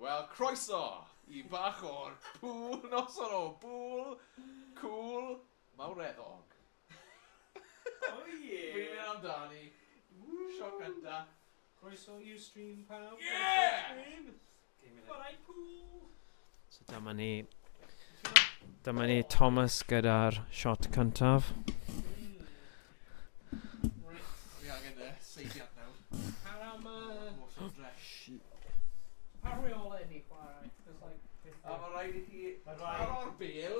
Wel, croeso I bach o'r pŵl noson o bŵl cŵl mawreddog. Oh yeah! Fi'n mynd amdani. Sio gynta. Croeso i'r stream pawb. Yeah! Chwarae pŵl. So dyma ni Thomas gyda'r shot cyntaf. Fi angen seidiad nawr. How am Motion fresh. how are we all in I chwarae? It's like A mae rhaid I chi taro'r bel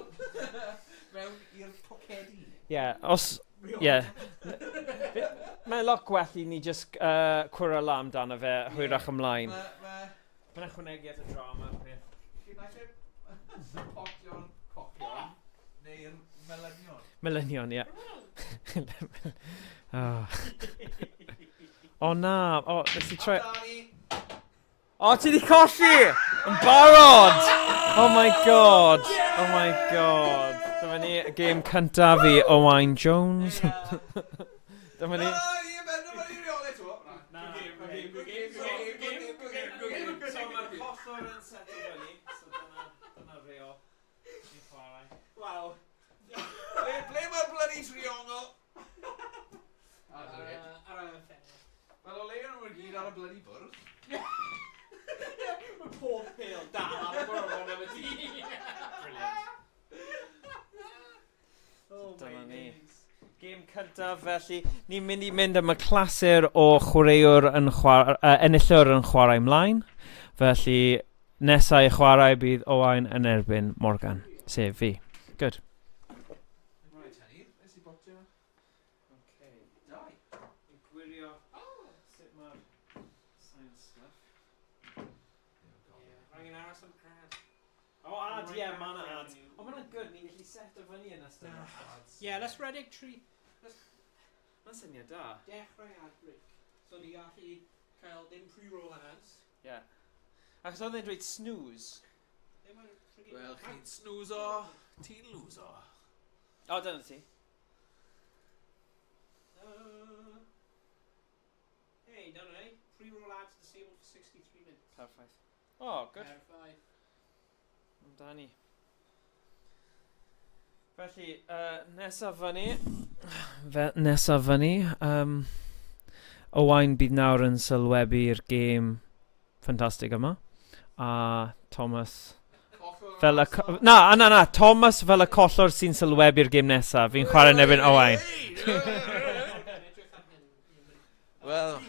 mewn i'r pocedi. Ie, os... Ie. Mae'n lot gwell I ni just cwrla amdano fe, hwyrach ymlaen. Mae'n ychwanegiad y drama. Chi'n eisiau potio'r cocion neu'r melynion? Melynion, ie. O na, o, nes I troi... O, ti di colli! Yn barod! Oh my god! Oh my god! Dyma ni y gêm cyntaf I Owain Jones. Dyma ni... So mae'r collor yn seto fyny, so dyna reo I chwarae. Waw. Ble mae'r bloody triongl? ar y ffenest. Wel o leia nhw'n gyd ar y bloody bwrdd. Mae pob pêl dal ar y bwrdd yn efo ti. Brilliant. Dyna ni. Gêm cyntaf felly, ni'n mynd I mynd am y clasur o chwaraewr yn enillwr yn chwarae ymlaen. Felly, nesaf I chwarae bydd Owain yn erbyn Morgan, sef fi. Good. Right, Henny, nes I botio? Okay. Dau. I gwirio sut mae'r science stuff. Rhaid aros am crad. O, ad, ie, mae yna ad. O, mae yna'n good, ni'n gallu set o fyny yn ystod ads. Yeah, let's redeg tree. Mae'n syniad da. Dechrau ar brick. So ni gallu cael dim pre-roll ads. Ie. Achos oedd e'n dweud snooze. Wel, chi'n snoozo, ti'n looso. O, dyna ti. Hey, no. Pre-roll ads disabled for 63 minutes. Perffaith. O, good. Perffaith. Amdani. Felly, nesaf fyny, Owain bydd nawr yn sylwebu'r gêm ffantastig yma. A Thomas... Na, Thomas fel y collor sy'n sylwebu'r gêm nesaf. Fi'n chwarae nebyn Owain. Wel...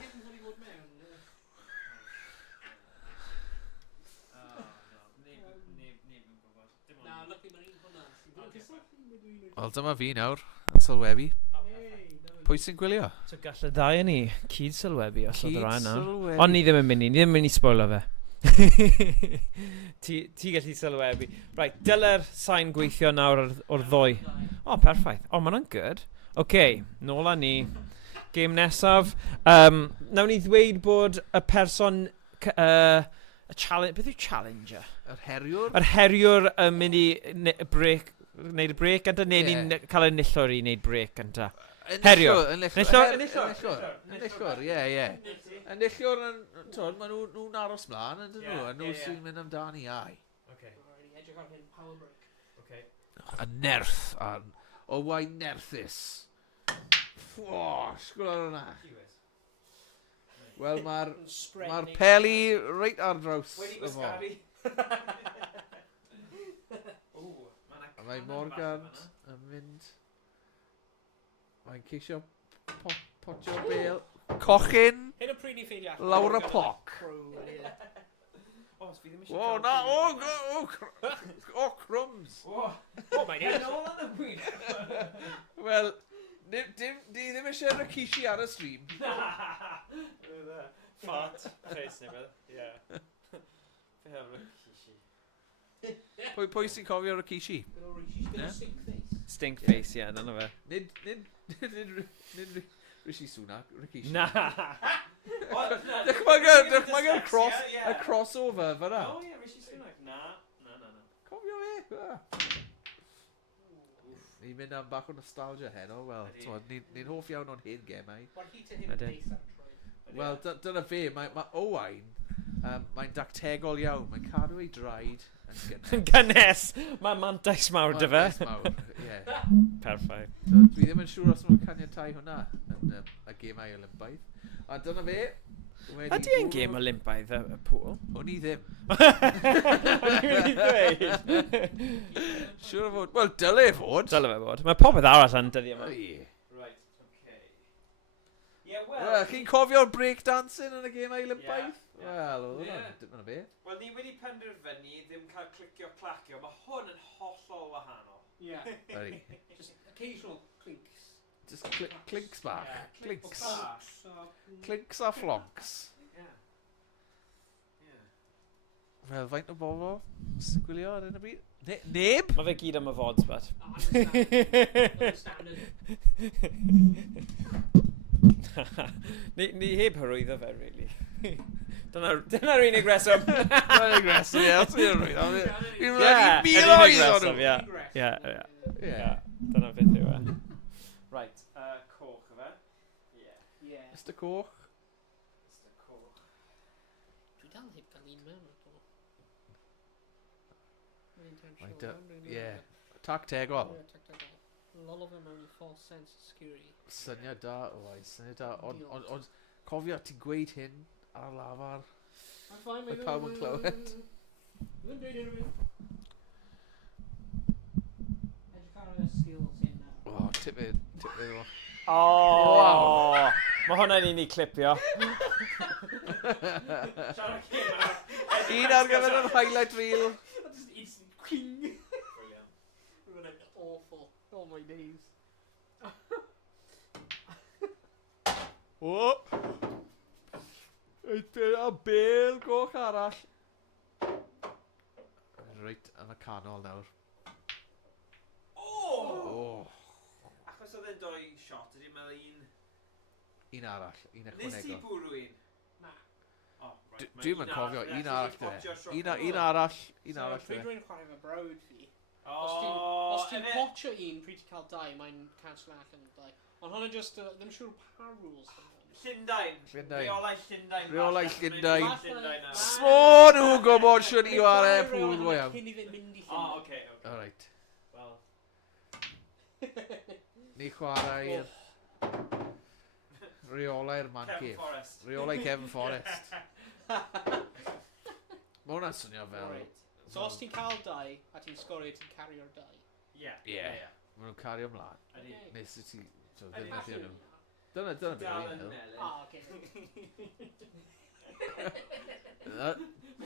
Wel, dyma fi nawr, yn sylwebu. Pwy sy'n gwylio? So gall y ddau yn ni cyd sylwebu os oedd yr rhaid nawr. Cyd-sylwebu. Ond ni ddim yn mynd I spoiler fe. ti gallu sylwebu. Right, dyle'r sain gweithio nawr o'r ddwy. O, perffaith. O, ma'n good. Okay, nôl â ni. Game nesaf. Nawn ni ddweud bod y person... Beth yw challenger? Yr heriwr? Yr heriwr yn mynd I wneud y break gynta, neu ni'n cael y nillwr I wneud break gynta. Heriwr. Nillwr, ie. Y nillwr yn, twyd, maen nhw'n aros mlaen, ydyn nhw, a nhw sy'n mynd amdani ai. Edrych ar hyn power break. A nerth, Owain nerthus. Sgwr ar hwnna. Wel, mae'r peli reit ar draws Wedi y fo. gwasgaru. A mae Morgan yn mynd... Mae'n ceisio potio bel. Cochyn! Hyn o pryd ni ffeindio allan. Lawr y poc. O, na, o, crumbs. O, mae'n hyn ôl yn y pwyd. Wel, di ddim eisiau Rikishi ar y stream. Fart, face neu beth. Ie. Fe hef Rikishi. Pwy sy'n cofio Rikishi? Stink face, ie, dyna fe. Nid Rishi Sunak, Rikishi. Na! Dychmyga'r crossover fyna. O ie, Rishi Sunak. Na. Cofio fe? Ni'n mynd am bach o nostalgia heno, wel, ni'n hoff iawn o'n hen gemau. Wel, hi to hyn Ydyn. base ar troi. Wel, dyna fe, mae Owain Mae'n dactegol iawn. Mae'n cadw ei draed yn gynnes. Gynnes! Mae mantais mawr dy fe. Mantais mawr, ie. Perffaith. So, dwi ddim yn siŵr os nhw'n caniatáu hwnna yn y gemau Olympaidd. A dyna fe. Ydy e'n gêm Olympaidd y pŵl? O'n i ddim. O'n i'n dweud? Siŵr o fod. Wel, dyle fod. Dyle fe fod. Mae popeth arall yn dyddi yma. Ie. Right, okay. Yeah, well... Wel, chi'n cofio'r breakdancing yn y gemau Olympaidd? Wel, dyna fe. Wel, ni wedi penderfynu ddim cael clicio clacio. Mae hwn yn hollol wahanol. Yeah. Very. Just occasional clinks. Just clinks bach. Yeah, Clinks. Flonks. Clinks a flonks. Yeah. Yeah. Wel, faint o bobl sy'n gwylio ar un y byd? Neb? Mae fe gyd am y fods, but. Understandard. ni heb hyrwyddo fe, really. Dyna'r unig reswm. Dyna'r unig reswm, ie. Os ydyn nhw'n Ie, rhaid i yr unig mil oedd reswm, nhw. ie. Ie. Ie. Dyna beth yw e. Right, coch o fe. Ie. Yeah. Mr Coch. Mr Coch. Dwi dal heb gael un mewn o'r bobl. Mae'n Mae'n intentional. ie. Tactegol. A lot of them only false sense of security. Syniad da, oes. Syniad da. Ond cofio ti'n gweud hyn ar y lafar. I'm fine, Mae pawb yn clywed. Dwi'n dweud unrhyw beth. Edrych ar y skills hyn nawr. O, tipyd o. Oh! Mae hwnna'n unig clipio. Un ar gyfer yr highlight reel. Just instant cling. Brilliant. We're gonna be awful. Oh my days. O! Eitha a bel goch arall. Reit yn y canol nawr. Oh! O! Achos oedd e'n doi shot, ydy'n meddwl un... Un arall, un Nes ti ychwanegol. bwrw un? Na. Oh, right. Dwi'n yn cofio, un arall dy fe. Un arall dy So, fe. pryd rwy'n chwarae fe brawd fi. Oh, Os ti'n potio un pryd ti'n cael dau, mae'n cancel allan o dau. Ond hwnna just, ddim siŵr pa rules. Llundain. Llundain. Reolau Llundain. Reolau Llundain. Llundain. Smo nhw gwybod siwr i ware pŵl go iawn. Cyn i fe mynd i Oh, Llundain. okay. Alright. Well. Ni chwarae i'r... Reolau'r man Kevin cave. Forrest. Reolau Kevin Forrest. Mae hwnna'n swnio fel... Right. So os ti'n cael dau, a ti'n sgorio, ti'n cario'r dau. Yeah. Ie. Mae nhw'n cario ymlaen. Ydy. Nes i ti... so, Ydy. ddefnyddio nhw. Dyna beth Dal yw'n yn hynny. melyn. Ah, oce.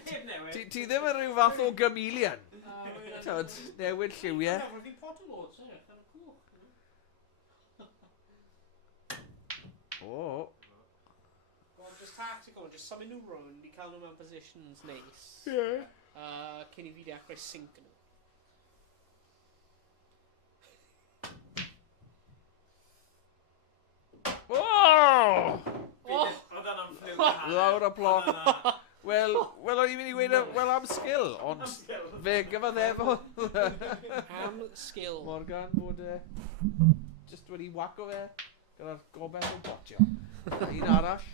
Heb newid. Ti ddim yn rhyw fath o gamelian. Tyd, newid lliwiau. Roedd fi'n pot o loads, e. Gan y cwch. O. Well, just tactical, just symud nhw round i cael nhw mewn positions neis. Ie. Cyn i fi dechrau sync nhw. O! Oedd yna'n ffliw. Lawr y bloc. Wel, o'n i'n mynd i weid wel am sgil, ond fe gyfaddefo. Am skill. Morgan bod just wedi waco fe gyda'r gobeith o botio. Un arall.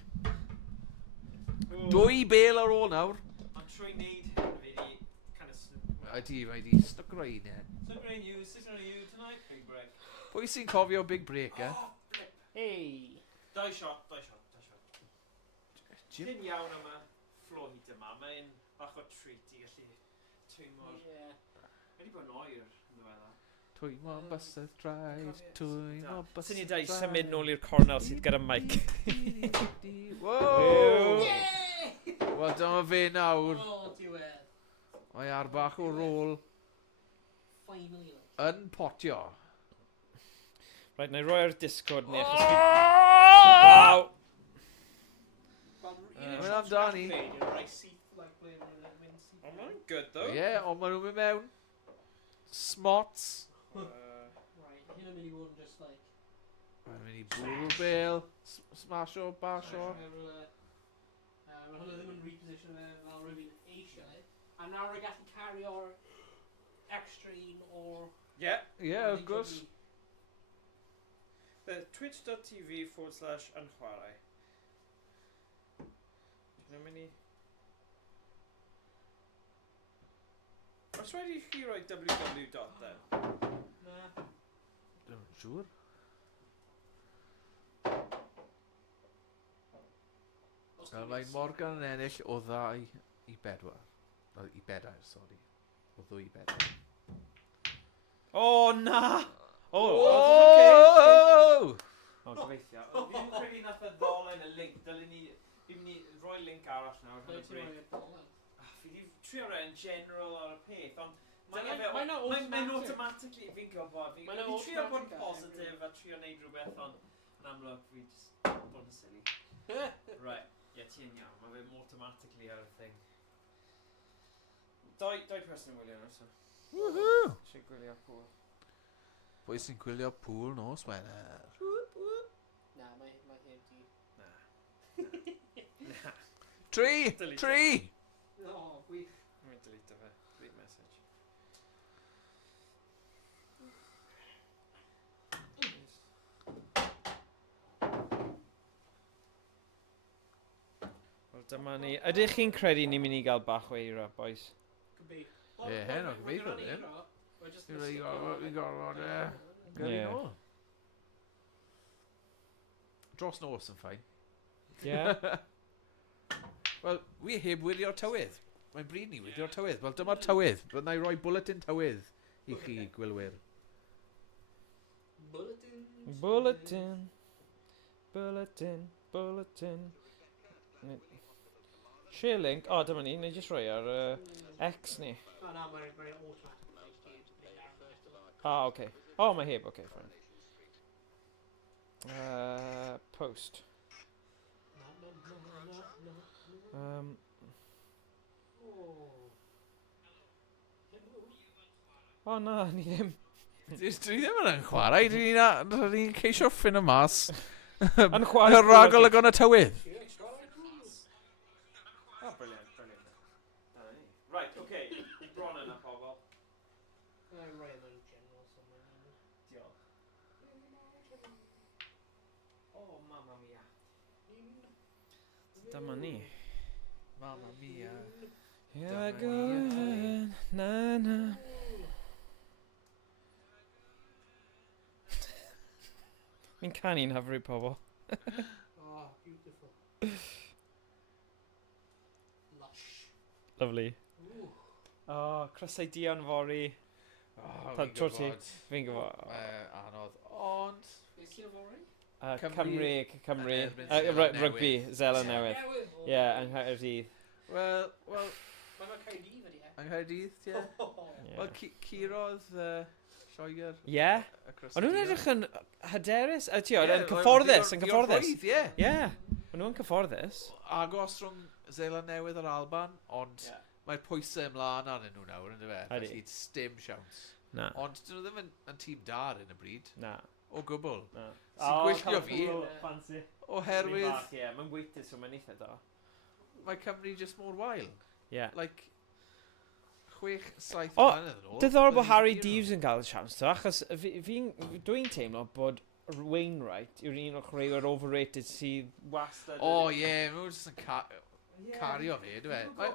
Dwy bel ar ôl nawr. Ond trwy wneud hyn, fi di kind of... Mae di stuck rai un e. So bring you, sitting on you tonight, big break. Pwy sy'n cofio big break e? Oh, flip. Hey. Dau shot. Jim? Dim iawn am y flow heater ma, mae'n bach o treat i gallu twymo'r... Yeah. Mae di bod yn oer yn ddiwedda. Twymo bysedd traed, twymo bysedd Sy'n ni dau symud nôl i'r cornel sydd gyda mic. Wow! Yeah! Wel, dyma fe nawr. Oh, diwedd. Mae ar bach o rôl Finally. yn potio. Right, na i roi'r Discord ni. Wow! Mae'n amdani. Oh, mae'n good though. Ie, ond maen nhw'n mynd mewn. Smots. Right, hyn yn mynd i fod yn just like... Mae'n mynd i bwrw bel. Smasho, basho. Mae hwnna ddim yn reposition fe fel rhywun eisiau. A nawr y gallu cario'r extra un o'r... Yeah. Ie, wrth gwrs. Twitch.tv/YnChwarae. Dwi'n mynd i... Os rhaid i chi roi www dot then? Na. Dwi'n siŵr. Wel, mae Morgan yn ennill o 2 i 4. I 4, sori. O 2 i 4. O, na! O, Whoa! O, gobeithio. Fi'n credu nath y ddolen y link. Fi'n mynd i roi link arall nawr. Ble ti'n rhoi y bolen? Fi di trio roi yn general ar y peth, ond Mae'n automatically, fi'n gwybod, fi'n Mae'n trio bod yn automatic, positif a trio neud rhywbeth, ond yn amlwg fi just bod yn silly. Right, ie, ti'n iawn, mae fe automatically ar y thing. Doi person yn wylio nhw, so. Woohoo! Eisiau gwylio pŵl. Pwy sy'n gwylio pŵl nos, Wener? Na, mae heb di. Na. 3! Delete 3! O, gwych. Mi'n delete fe. Delete message. Wel, dyma ni. Ydych chi'n credu ni'n mynd i gael bach o eira, boys? Could be. Ie, hen o gobeithio ddim. Fi'n gorfod, gyrru Ie. nhw. Dros nos yn ffain. Ie? Wel, wi heb wirio'r tywydd. Mae'n bryd ni wirio'r tywydd. Wel, dyma'r tywydd. Byddai rhoi bulletin tywydd i chi, gwylwyr. Bulletin. Bulletin. Bulletin. Bulletin. Share link. O, dyma ni. Neu jyst rhoi ar X ni. O, na, mae'n automatic. Ah, oce. O, mae heb. Oce, fine. Post. O na, ni ddim. Dwi ddim yn chwarae. Dwi'n ceisio ffyn y mas. Yn chwarae. Y ragol y gona tywydd. Oh, brilliant, brilliant. Right, okay. Bron yna, pobl. Right in general somewhere. Diolch. Oh, mamma mia. Dyma ni. Mamma mia. Here I go again. Na na. Mi'n canu'n hyfryd, pobl. Oh, beautiful. Lush. Lovely. Ooh. Oh, crysau dion fori. Oh, Ta- tro ti. Fi'n gwybod. Anodd. Ond... Beth sy'n fawr? Cymraeg. Zeland Rugby, Zeland Newydd. newydd. Ie, yng Nghaerdydd. Wel... Mae'n Caerdydd ydi e? Yng Nghaerdydd, ie. Ie. Wel, Cirodd Lloegr. Ie? O'n nhw'n edrych yn hyderus? Yn cyfforddus, yn cyfforddus. Ie. Ie. O'n nhw'n cyfforddus. Agos rhwng Zeland Newydd a'r Alban, ond mae'r pwysau ymlaen arnyn nhw nawr, ynddo fe? Ydi. Felly, sdim siawns. Na. Ond dyn nhw ddim yn tîm da ar hyn y bryd. Na. O gwbl. Na. Sy'n gwylltio fi, Fancy. oherwydd Ie, mae'n weighted, so mae'n eitha da. mae Cymru just mor wael. Ie. Like, 6-7 O, mlynedd yn ôl. Diddorol bod bydden Harry nhw- Deves yn cael y siawns, to, achos dwi'n teimlo bod Wainwright yw'r un o'r chwaraewyr overrated sydd wastad... O ie, nhw'n just yn cario fi, dwi fe.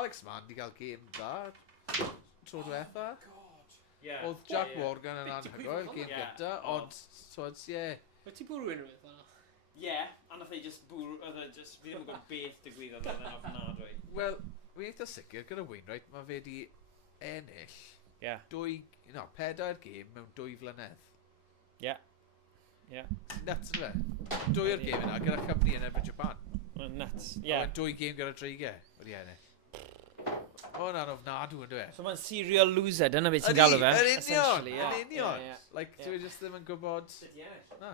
Alex Mann di gael gêm da tro diwetha. Yeah. Oedd Jack Ie. Morgan yn Big anhygoel, to gêm Ie. gynta, ond, twyd, ie. Mae ti bwrw unrhyw beth yna? Ie, a nath ei just bwrw, oedd e just, fi ddim yn gwybod beth digwyddodd oedd e'n ofnadwy. Wel, fi eitha sicr gyda Wainwright, mae fe di ennill Ie. 4 gêm mewn 2 flynedd. Ie. Ie. Nuts yn fe. 2 o'r gêm yna gyda Cymru yn erbyn Japan. Mae'n nuts. A Ie. wedyn 2 gêm gyda Dreigiau wedi ennill. O, na'n ofnadw yn dwi. So mae'n serial loser, dyna beth ti'n galw fe? Yn union, essentially, ie. yn union. Ie, ie. Like, Ie. dwi just ddim yn gwybod... Sut i ennill? Na.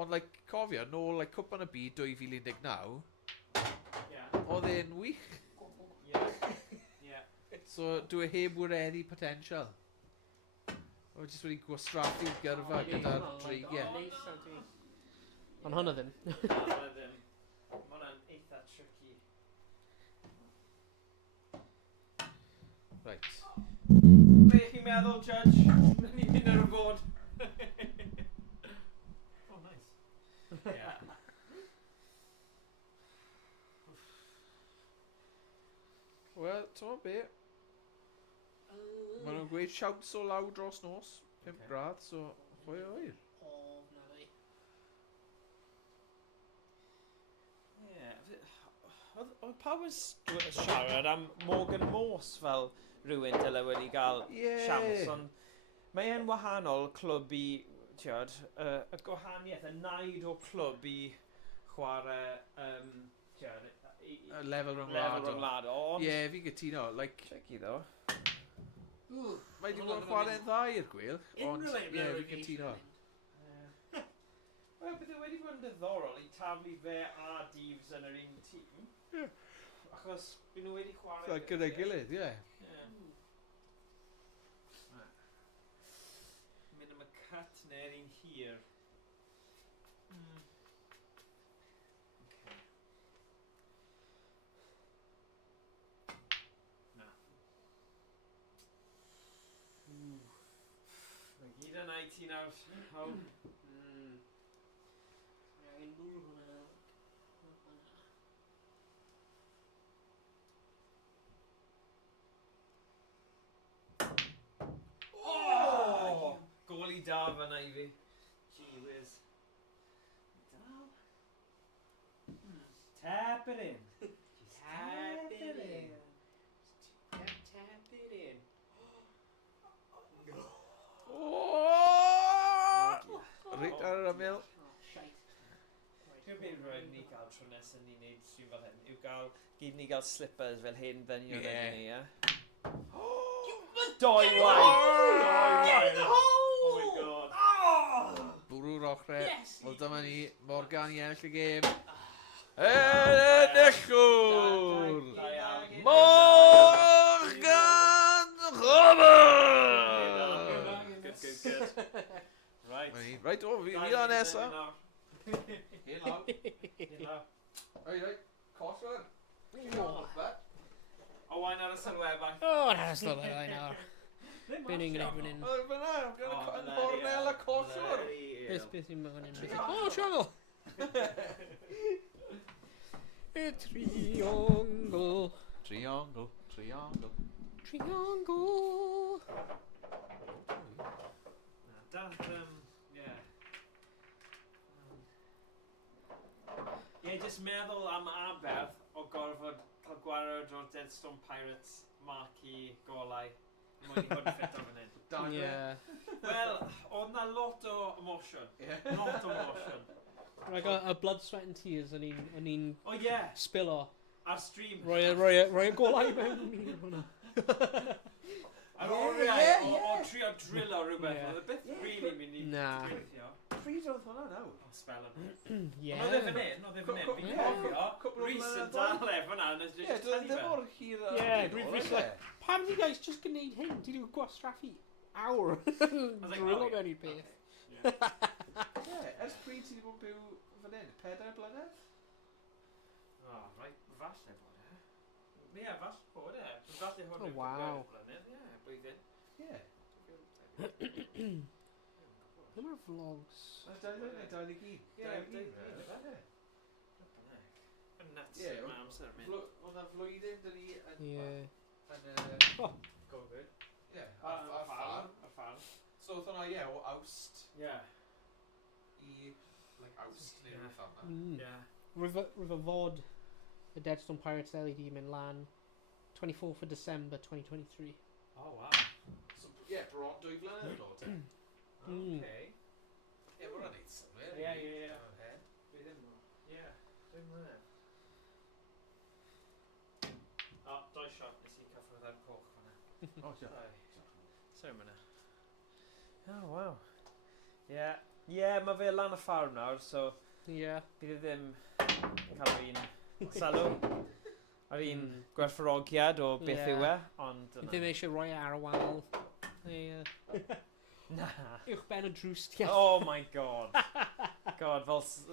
Ond, like, cofio, nôl, like, cwpan y byd 2019, Ie. oedd e'n wych. Ie. Ie. So, dwi heb wyreddi potential. Oedd jyst wedi gwastraffu'r gyrfa gyda'r Dreigiau. Ond hwnna ddim. Ma' hwnna'n eitha tricky. Right. Be chi'n meddwl, Judge? Mae'n ni'n mynd ar y bod. Oh, nice. Yeah. Wel, ti'n be? Maen nhw'n gweud siawt so law dros nos. 5 Ocê. gradd, so hwyr hwyr. Ofnadwy. Ie. Oedd pawb yn siarad am Morgan Morse fel rhywun dyle wedi cael siawns, ond mae e'n wahanol clwb i, tiod, y gwahaniaeth, y naid o clwb i chwarae, tiod, Lefel rhwng lefel wlad. rhwng ond... Ie, fi gytuno. Like, Tricky ddo. mae di bod yn chwarae'n dda i'r gwyl, ond Unrhyw ie, un fi gytuno. Wel, bydd e wedi bod yn ddiddorol i taflu fe a Deeves yn yr un tîm. Achos byd nhw wedi chwarae... So, gyda'i gilydd, ie. Mynd am y cut neu'r un hir. Na. Mae gyd yna i ti nawr. How? Angen bwrw hwnna. Oh! Gol i da fan'na i fi. Gee whiz. Dal. Tap it in. Tap it in. Tap it in. Reit ar yr ymyl. Oh, shite. Dwi'n byd rhaid ni gael tro nesaf ni'n neud stream fel hyn, yw gael, gyd ni gael slippers fel hyn ddynion yn ni, ie? Doi waith! Get in the hole! Oh my god. Bwrw'r ochrau. Yes! Wel, dyma ni, Morgan i ennill y gêm. Enillwr! Morgan Robert! Good. Right. Right, o, fi o nesa. Hyn law. Oi, cosfer. Owain ar y sylwebau. Oh, that's not that I know. Binning yn erbyn hyn. O, fyna, I'm gonna cornel y cosfer. Beth yw'n mynd yn beth? Oh, sianol! Y triongl. Triangle. Triongl. Ie, jyst meddwl am aberth o gorfod cael gwared o'r Deadstone Pirates marquee golau. Mwyn i hwn ffit o fan hyn. Yeah. Wel, oedd na lot o emotion. Lot o emotion. Like a blood, sweat and tears o'n i'n O ie, spillo. ar stream. Roi y golau mewn i hwnna. Ar oriau o trio drillo rhywbeth. Ie. Oedd e byth really mynd i Na. gweithio. Pryd oedd hwnna nawr? O, spel yn. Yeah. Oedd e fan hyn, Fi'n cofio. Rhys yn dal e fyna yn Ie, ysgrifennu dwi'n ddim mor hir a... Ie, Rhys like, pam ti guys just gwneud hyn? Ti dwi'n gwasraffu awr. Drillo mewn i'r peth. Ie, ers pryd ti wedi bod yn byw fan hyn? 4 blynedd? O, rhaid, falle bod e. Ie, falle bod e. Falle hwn Oh, wow. blynedd, ie, blwyddyn. Ie. Ddim o'r vlogs. Dau i gyd. Yn nuts Ie, yma amser mynd. O'na flwyddyn dyn ni yn... Ie. Go good. Ie, Ar ffarm. So oedd hwnna, ie, o awst Ie. i... Like awst neu rhywbeth am Mm. Ie. River Vod, the Deadstone Pirates LED mynd lan 24th of December 2023. Oh, wow. So, ie, bron 2 blynedd o te. Okay. Ie, mae hwnna'n neud synwyr. Ie. Fi ddim o. Ie, dwi'n mynd. O, 2 shot nes i cyffwrdd ar coch fanna. O, siarad. Sorry myna. Oh, wow. Ie, mae fe lan y ffarm nawr, so Ie. bydd e ddim yn cael un salw. Ar un gwerthfawrogiad o beth Ie. yw e, ond... Fi ddim eisiau rhoi ar y wal. Ie. Na. Uwch ben y drws ti. Oh my god. God,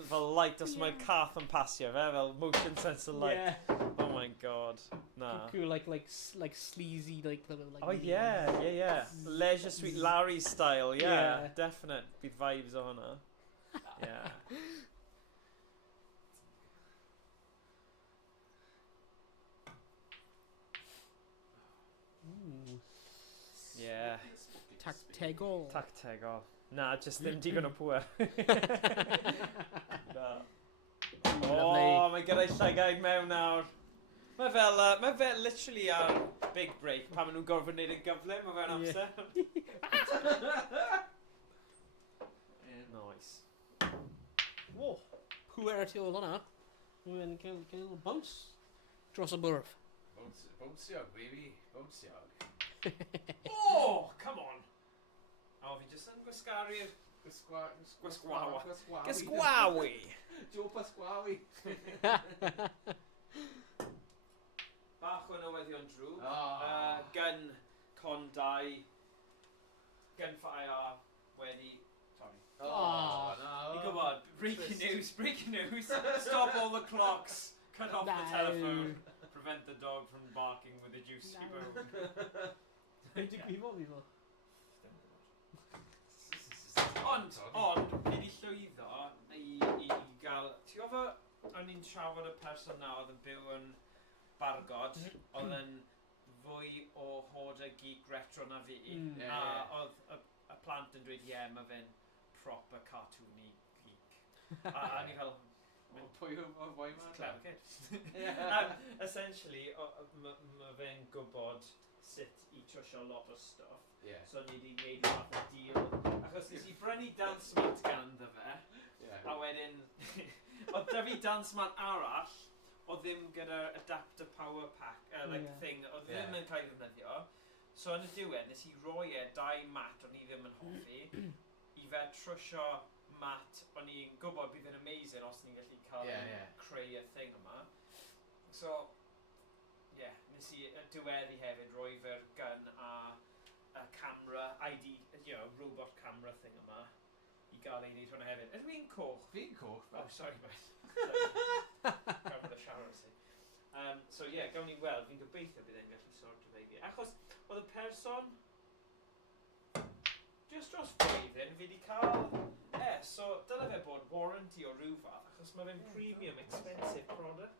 fel light os mae cath yn pasio fe, fel motion sensor light. Yeah. Oh my god. Na. Cool, like sleazy, like Oh yeah. Leisure Suite Larry style, yeah. Definite. Bydd vibes o hwnna. Yeah. Yeah. Tactegol. Tactegol. Na, just ddim digon o pŵer. Na. O, mae gyda'i llygau mewn nawr. Mae fel literally ar big break pan maen nhw'n gorfod wneud y gyfle, mae fe'n amser. Nice. Whoa. Pŵer ar tu ôl hwnna. Mae'n cael bounce dros y bwrdd. Bownsiog, baby. Bownsiog. Oh, come on. O, fi jyst yn gwasgaru'r... Gwasgwawi. Gysgwawi. Joe Pasquawi. Bach o newyddion drwg. Oh. Gun Condau. Gunfire wedi... Sorry. Oh, no. Ni'n gwybod, breaking news. Stop all the clocks. Cut off the telephone. Prevent the dog from barking with a juicy bone. Mae'n digwifo fi fo. Ond, ni di llwyddo i gael... Ti'n gofio, o'n i'n trafod y person na oedd yn byw yn Bargod, oedd yn fwy o hoda geek retro na fi, a oedd y plant yn dweud, mae fe'n proper cartoony geek. A ni fel... Pwy o'r boi ma? Clever kid. Essentially, mae fe'n gwybod sut i trwsio lot o stuff. So ni wedi gwneud fath o deal. Achos nes i brynu dance mat ganddo fe. A wedyn, oedd da fi dance mat arall, oedd ddim gyda adapter power pack, thing, oedd ddim yn cael ei ddefnyddio. So yn y diwedd, nes i roi 2 mat o'n i ddim yn hoffi, i fe trwsio mat o'n i'n gwybod bydd yn amazing os ni'n gallu cael creu y thing yma. So, nes i diweddu hefyd roi fe'r gun a camera, robot camera thing yma i gael ei wneud hwnna hefyd. Ydw i'n coch? Fi'n coch. Oh, sorry, mate. Gorfod y shower si. So, gawn ni weld. Fi'n gobeithio bydd e'n gallu sortio fe i fi. Achos, oedd y person just dros flwyddyn, fi wedi cael... so dyle fe bod warranty o ryw fath, achos mae fe'n premium expensive product.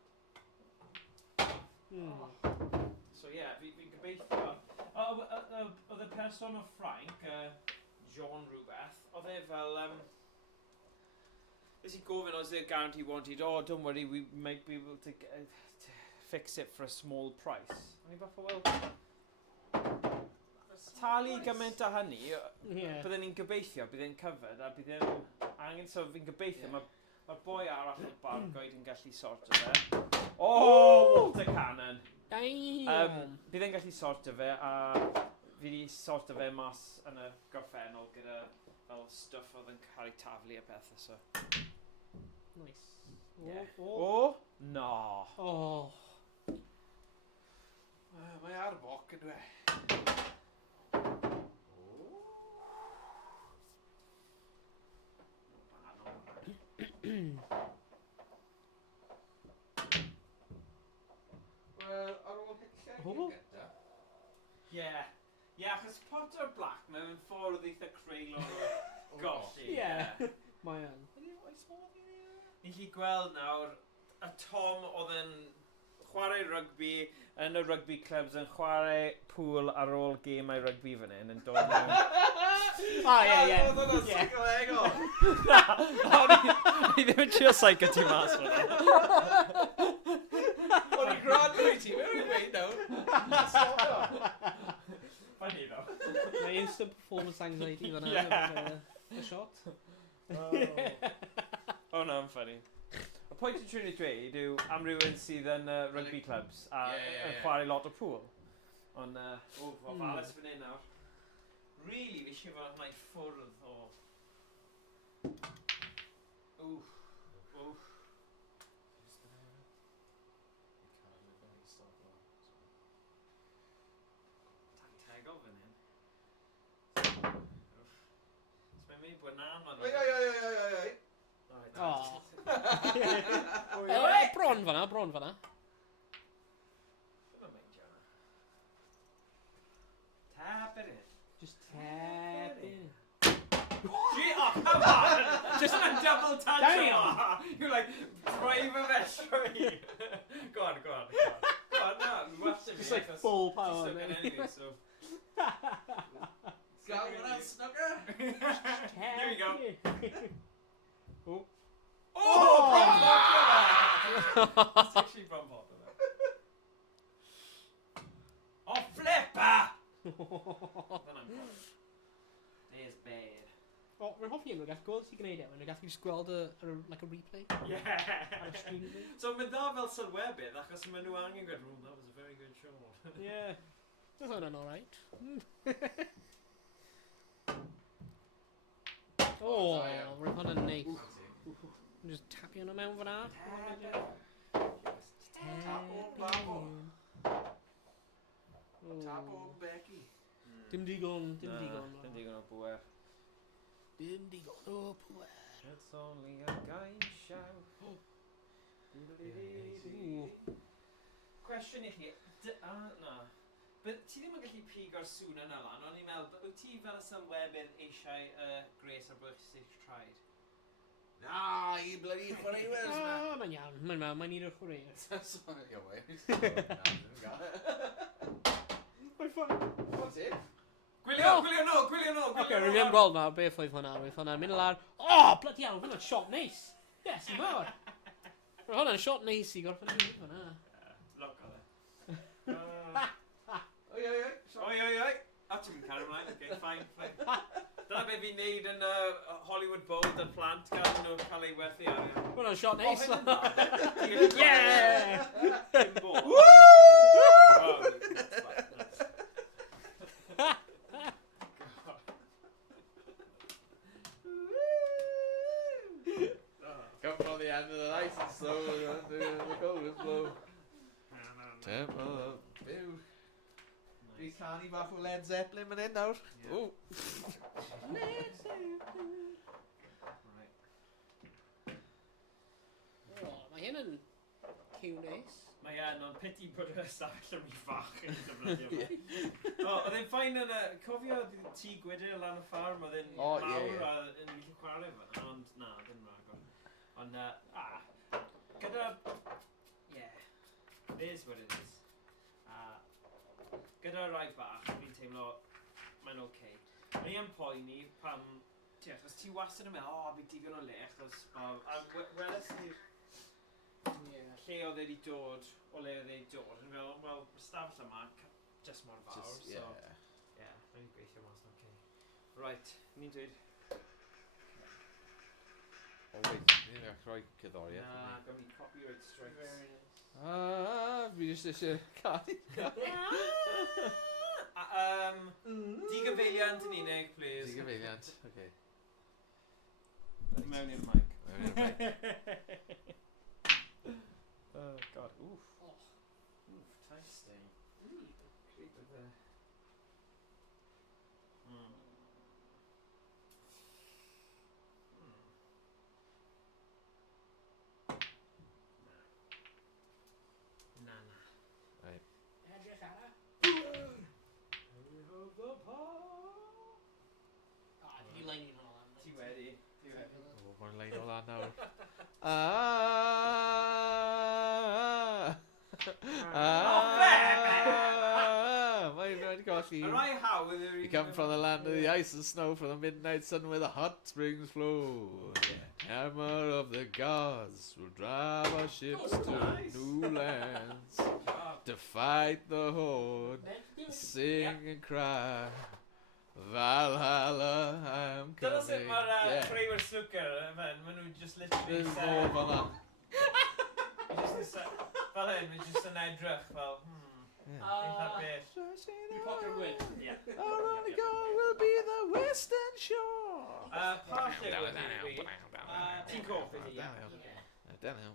So fi'n gobeithio... Oedd y person o Ffrainc, John rhywbeth, oedd e fel... Nes i gofyn, oes there guarantee warranty? Oh, don't worry, we might be able to fix it for a small price. O'n i bach o, well... Talu gymaint o hynny, byddwn ni'n gobeithio, bydd e'n covered, a bydd e'n angen, so fi'n gobeithio, mae'r boi arall o'r Bargoed yn gallu sortio fe. Oh, water cannon! Bydd e'n gallu sortio fe, a fi wedi sortio fe mas yn y gorffennol gyda fel stuff oedd yn cael ei taflu a pethau, so... Nice. No. Mae ar foc yn dwe. Wel, ar ôl hitlle gyda. Achos Potter Black, mae'n ffordd eitha creulon o golli. Mae yn. Ni chi gweld nawr, y Tom oedd yn chwarae rygbi yn y rugby clubs yn chwarae pŵl ar ôl gemau rygbi fan hyn yn dod mewn. Oedd o'n psycho-ego. Ni ddim yn trio psycho ti mas fan hyn. O'n i'n grad mwy ti, where are we made now? Funny though. Mae instant performance anxiety fan hyn. Y shot. Oh no, I'm funny. Y pwynt yn trin i dweud yw am rhywun sydd yn rugby clubs a yn chwarae lot o pŵl. Ond, ofalus fan hyn nawr. Really, fi eisiau fod hwnna'n ffwrdd o... Oof. Tactegol fan hyn. Mae'n mynd bod na man. Oi. Bron fanna. Dwi'n mynd meindio. Tap it in. Just tap in. Oh, come on! Just a double touch. Damn! You're like, drive a straight. Go on, no, watch it. Just like full power. Just anyway, so. Got one out, Snooker. Here we go. Oh. Oh! That's actually from popular. Oh, flipper! There's bad. Oh, mae'n hoffi yn rhywbeth gweld sy'n gwneud e, mae'n gallu just gweld like a replay. Yeah. Ar y screen. So mae'n dda fel sylwebydd, achos maen nhw angen gwed, that was a very good shot. Yeah. That's hwnna'n alright. Oh, mae hwnna'n neis. Just tapio hwnna mewn fyna. Tap o Becky. Dim digon o bwer. Dim digon o pŵer. It's only a guy shout. Cwestiwn I chi. Na. But ti ddim yn gallu pigo'r sŵn yna lan, o'n i'n meddwl, wyt ti fel y sylwebydd eisiau Grace ar bwch sy'n tried? Na, I bloody chwaraewyrs, man. Mae'n iawn, mae'n un o'r chwaraewyrs. Sorry, Owain. Mae'n ffyn. What's it? Gwylio no! Ok, rwy'n am gweld na, beth oedd hwnna, mynd lawr. Oh, bloody hell, hwnna'n shot neis. Yes, i mawr. Hwnna'n shot neis i gorffen yn mynd hwnna. Look at it. Oi. A ti'n mynd cario ymlaen, okay, fine. Dyna be fi'n neud yn Hollywood Bowl yn plant, gan nhw cael ei werthu ar. Hwnna'n shot neis. Yeah! Woo! Come from the end of the ice and slow, the cold and blow. Tempo up. Ew. Fi canu bach o Led Zeppelin man hyn nawr. Ooh. Led Zeppelin. Right. Oh, mae hyn yn ciw neis. Mae ond piti bod y stafell yn rhy fach yn defnyddio fo. Oedd e'n ffain yn cofio ti gwydr lan y ffarm, oedd e'n mawr a yn gallu chwarae fan, ond na, ddim rhagor. Ond, gyda, yeah, it is what it is. Gyda rai bach, fi'n teimlo, mae'n oce. Mae e'n poeni pam, achos ti wastad yn meddwl, fi digon o le, achos, weles i'r lle oedd wedi dod, o le oedd wedi dod, yn fel, wel, y stafell yma, just mor fawr, so, yeah, mae'n gweithio mas, oce. Right, ni'n dweud. Oh wait, ni'n eich rhoi cyddoriaeth. Na, gawn ni copyright strikes. Fi jyst eisiau canu. Digyfeiliant yn unig, please. Digyfeiliant, oce. Mewn i'r mic. Oh god, oof. Oof, tasting. Creep of the... Na. Right. Edrych ara. Ti leini hwnna lan. Ti wedi. O, mae'n lein o lan nawr. Mae'n rhaid golli. You come from the land of the ice and snow, from the midnight sun where the hot springs flow. Hammer of the gods will drive our ships to new lands, to fight the horde, sing and cry. Valhalla, I'm Dyna coming. sut mae'r criw snooker, maen nhw just literally... There's more fan that. Fel hyn, mae'n just yn edrych fel, eitha beth. You pocket win. Yeah. Our only goal will be the western shore. Pa lle wedi fi? Ti'n cof i hi? I don't know.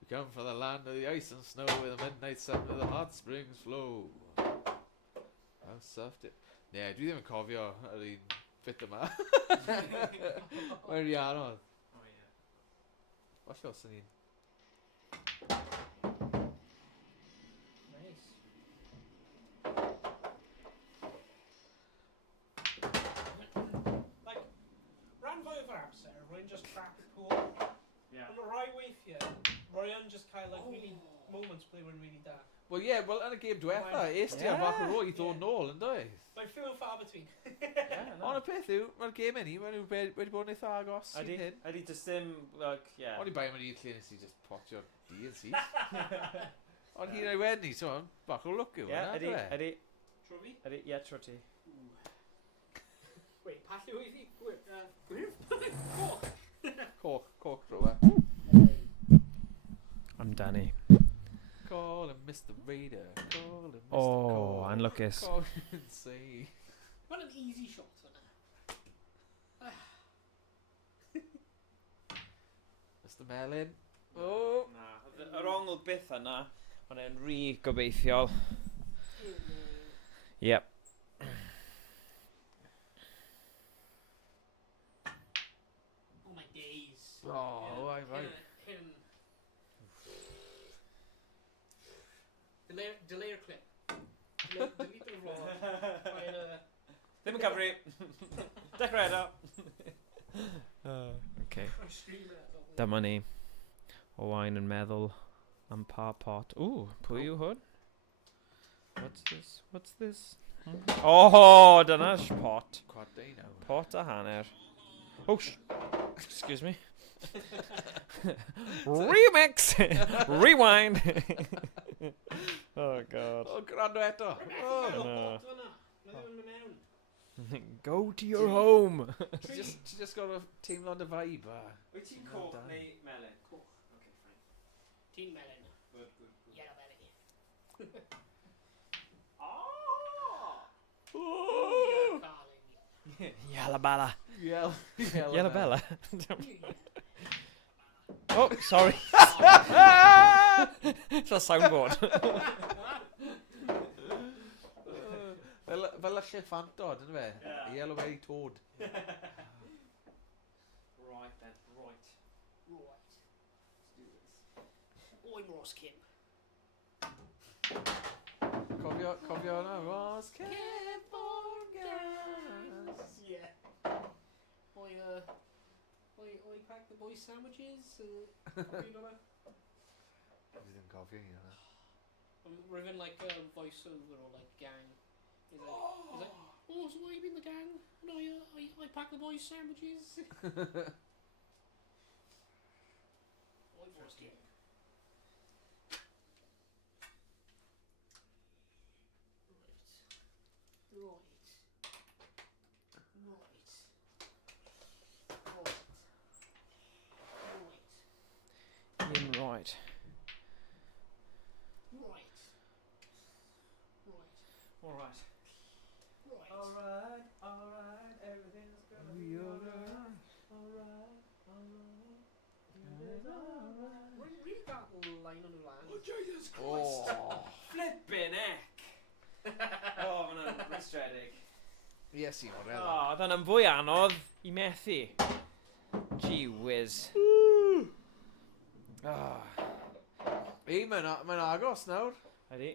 We come from the land of the ice and snow, where the midnight sun where the hot springs flow. How soft it. Yeah, dwi ddim yn cofio yr un bit yma. Mae'n rhi anodd. Oh yeah. Falle os yn un. Nice. Like, ran fwy o'r amser, rwy'n just crap pool. Ond mae rhai weithiau, Ryan just cael like really moments ble mae'n really da. Wel ie, wel yn y gêm diwetha, est ti am bach o ro i ddod nôl yn dweud. Mae'n few and far between. Ond y peth yw, mae'r gêm enni, wedi bod yn eitha agos sy'n hyn. Ydy just ddim, like, yeah. Ond i bai am yr un lle nes i just potio di yn syth. Ond hi'n ei wedni, so bach o look yw hwnna, dwe? Ydy. Tro fi? Ydy, ie, tro ti. Wait, pallu i fi? Gwyrf? Coch. Coch rhywbeth. Amdani. Call him Mr. Raider, call him Mr. Oh, anlwcus. Call him insane. What an easy shot hwnna. Mr. Melin. Oh! Na, yr ongl byth yna, ond e'n rhi gobeithiol. Yep. Oh my days. Oh, right. Hyn. Delay'r clip. Delete the vlog. Ddim yn cyfri. Dechrau eto. Okay. Dyma ni. Owain yn meddwl am pa pot. Ooh, pwy yw hwn? What's this? Oh, dyna'r pot. Quad day now. Pot a hanner. Oh, excuse me. Remix! Rewind! Oh, God. Oh, gwrando eto. Oh, No. mewn. Go to your home! Ti just got a teimlo'n y vibe, Wyt ti'n coch neu melyn? Coch. Okay, fine. Ti'n melyn. Good. Yellow belly. Oh! Yalla bella. Yellow Bella. Oh, sorry. It's a soundboard. Fel y lliffantod, yn fe? Yeah. Yellow belly toad. Right then, right. Right. Let's do this. Owain Ross Kim. Cofio hwnna? Ross Californians. Yeah. Oi pack the boys sandwiches. Cofio hwnna? Dwi ddim cofio ni hwnna. Rwy'n like a voiceover or like gang. He's like, oh, so why you in the gang? No, I pack the boys sandwiches. Owain Ross Kim. Right. Alright. Alright, everything's gonna be alright. Read that line on the land. Oh, Jesus Christ. Oh. Flippin' heck. Oh, mae'n rwystredig. Yes, i o'r edrych. Oh, dyna'n fwy anodd I methu. Gee whiz. Oh. Ei, mae'n agos nawr. Ydy.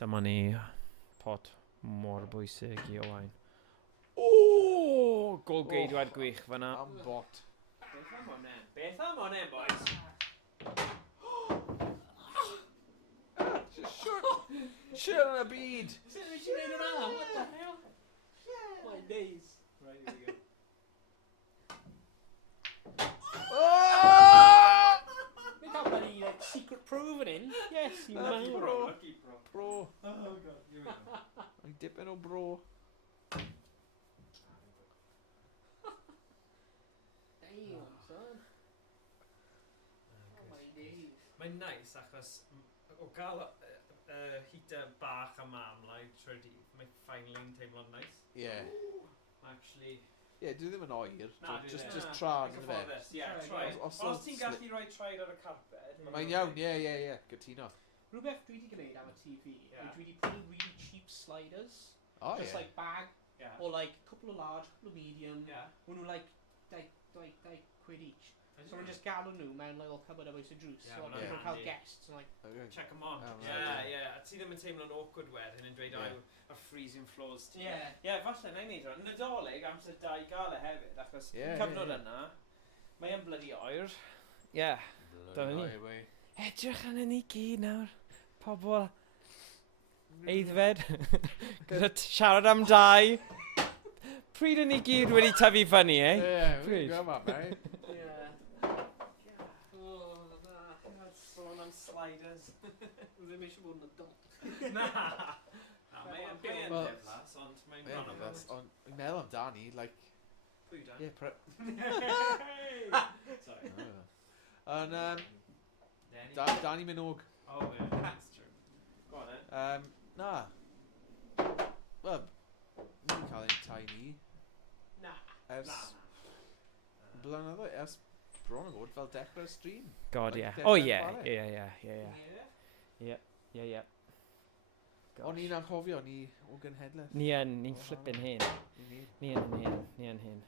Dyma ni pot mor bwysig I Owain. Oh, gol geidwad gwych fyna. Am bot. Beth am hwnna, boys? Shit on a bead. What the hell? My days. Right, here we go. Oh! They got bloody like secret proving in. Yes, you Lucky man. bro. Lucky bro. Bro. Oh, God, here we go. I'm dipping o bro. Damn, son. Oh my days. Mae'n nice achos o gael heater bach a mamlaid trwy'r dydd, mae finally yn teimlo'n nice. Yeah. Actually... Yeah, dwi ddim yn oer. Na, Just trad yn fe. Yeah, try. Os ti'n gallu rhoi traed ar y carped... Mae'n iawn, yeah. Gytuno. Rhywbeth dwi wedi gwneud am y TV, Yeah. dwi wedi prynu really cheap sliders. Oh, Just yeah. like bag, Yeah. or like couple of large, couple of medium. Yeah. When nhw like £10 each. So we're just galw nhw mewn like little cupboard about y drws. Yeah, So ma' like hwnna'n nhw'n cael handy. guests. And like, Check them on. Oh, Yeah. A ti ddim yn teimlo'n awkward wedyn yn dweud, Yeah. a freezing floors ti. yeah. Falle, na I wneud hwn. Nadolig, amser da I gael e hefyd, achos Yeah, cyfnod yeah. yna, Mae'n bloody oer. Ie. Dyna ni. Edrych arno ni gyd nawr. Pobl eiddfed. Gyda siarad am dau. Pryd yn ni gyd wedi tyfu fyny, Ie, Pryd? go on, mate. Ie. O, na. Sôn am sliders. Ddim eisiau bod yn adult. Na. Mae'n ddiflas, ond mae'n Ie, rhan o that's bywyd. on. Dwi'n meddwl amdani, like... Pwy dan? Ie, Sorry. Ond, Danny Minogue. Oh, yeah, that's true. Go on, then. Na. Wel, ni'n cael ein tai ni. Na. Ers... Blynyddoedd, ers bron o bod fel dechrau'r stream. God, Like yeah. dechrau Oh, yeah. chwarae. Yeah. O'n i'n anghofio, ni o gynhedlaeth. Ni'n flippin' hyn. Ni. Ni yn hyn.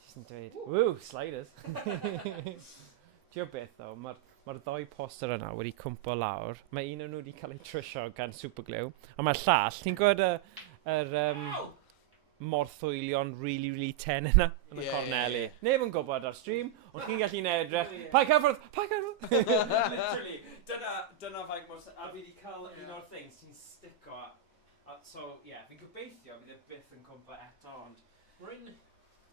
Jyst yn dweud, woo, sliders. Dio beth ddo, mae'r ddoi poster yna wedi cwmpo lawr. Mae un o'n nhw wedi cael ei trysio gan superglue. A mae'r llall, ti'n gwybod yr morthwylion really ten yna yn y corneli. Neb yn gwybod ar stream, ond chi'n gallu edrych. Pa cyffwrdd! Literally, dyna faint mor... A fi wedi cael un o'r things sy'n stico. So, yeah, fi'n gobeithio bydd e byth yn cwmpo eto, ond... Rwy'n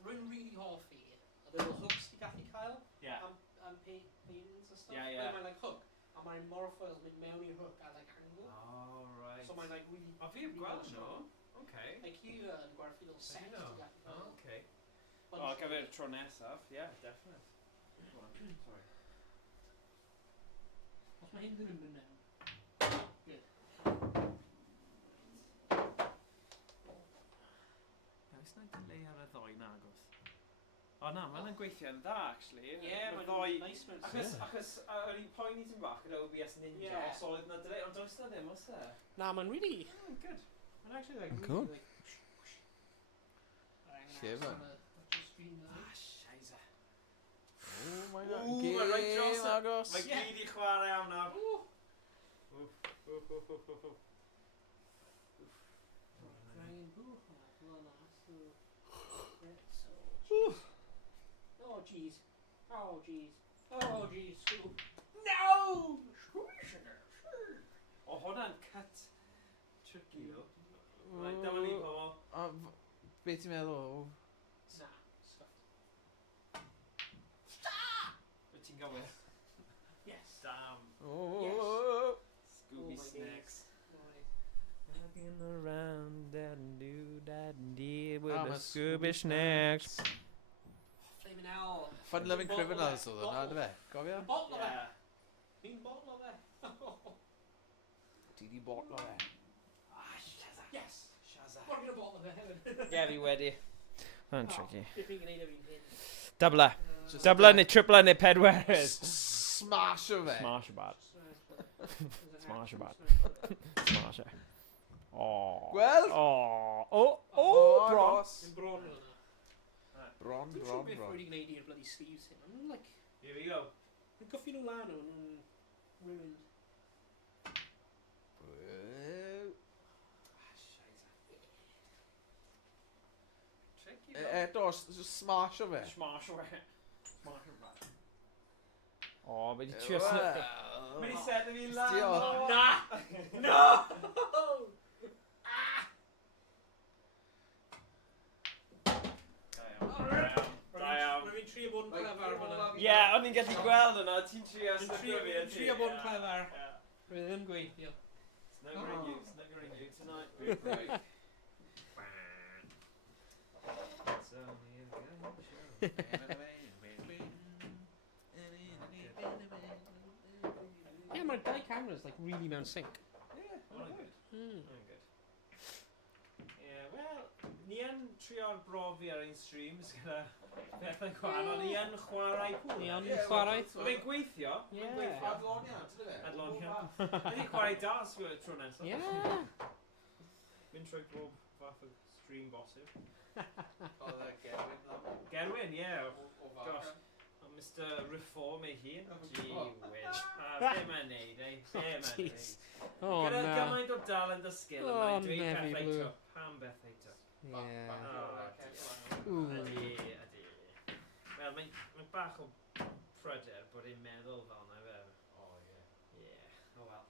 really hoffi. A dyn nhw'n hooks ti gallu cael. Yeah. Am paintings and stuff. Yeah. Mae'n like hook. A mae'n morphoils mynd mewn i'r hook at like angle. Oh, right. So mae'n like really... O, fi heb gweld nhw. Okay. Like here yn gwerthu little set ti gallu cael. Okay. O, gyfer y tro nesaf. Yeah, definite. Go on, sorry. Os mae hyn ddim yn mynd mewn. Good. Oes na delay ar y ddoi na, agos? O na, mae'n gweithio'n dda, actually. Ie, mae'n nice mewn. Achos yr un poeni ti'n bach gyda OBS Ninja, os oedd na delay, ond does na ddim, os e? Na, mae'n really... Good. Mae'n actually like... Cool. Really, like, Shiver. Scheisse. Oh my god. Ooh, mae'n reit dros e. agos. Mae gyd i chwarae am nawr. Oh jeez. Oh jeez. Oh jeez. No! O, hwnna'n cut tricky, o. Right, dyma ni, pobl. Be ti'n meddwl o? Na. Stuffed. Wyt ti'n gywir? Yes. Damn. Oh. Scooby my snacks. Right. Walking around that-and-do-that-and-dee with Ah, the ma' Scooby Scooby snacks. Flaming hell. Fun-loving criminals oedd hwnna, dy fe? Gofio? Bottle of it. Yeah. Fi'n bottle of it. Ti di botlo fe. Yes. Shazza. What gyda bottle of it hefyd? Ie, fi wedi. Mae'n tricky. Beth fi'n gwneud o fi'n hyn? Double. Just Double neu triple neu pedweres. Smash o fe. Smash o bad. Smash o bad. Smash o. Oh. Gweld? Oh, bron. agos. Yn bron o hwnna. Bron. Dwi'n siŵr beth wedi gwneud i'r bloody sleeves hyn. I'm like... Here we go. Yn goffi nhw lan o'n ruined. Tricky. Eto, just smash o fe. Smash o. Smash o bad. Oh, mae di trio snifio. Mae di set fi lan. Na! No! Da iawn. Rwy'n trio bod yn clefer fyna. Ie, o'n i'n gallu gweld hwnna, ti'n trio snifio fi. Rwy'n trio bod yn clever. Rwy'n ddim gweithio. Snuggering you tonight. So, here we go. Yeah, mae'r dau cameras like really mewn sync. Yeah, good. Hmm. Good. Yeah, well, ni yn trio'r brofi ar ein streams gyda bethau gwahanol, ni yn chwarae pŵl. Ni yn chwarae. Mae'n gweithio. Ie. Adloniant, ydw fe? Adloniant. Ydy chwarae das fi tro nesaf. Ie. Mynd trwy bob fath o stream bosib. Oedd e Gerwyn dda. Gerwyn, ie. O Gosh. O Mr Reform ei hun. Gee Oh. whiz. Be mae'n neud, eh? Be mae'n neud. Jeez. Oh, Gyda na. gymaint o dalent a sgil Oh, yma, dweud Nefi bethau Blue. to. Pam bethau to. Yeah. Ydy, ydy. Wel, mae'n bach o pryder bod e'n meddwl fel na fe. O, ie. Ie, o wel.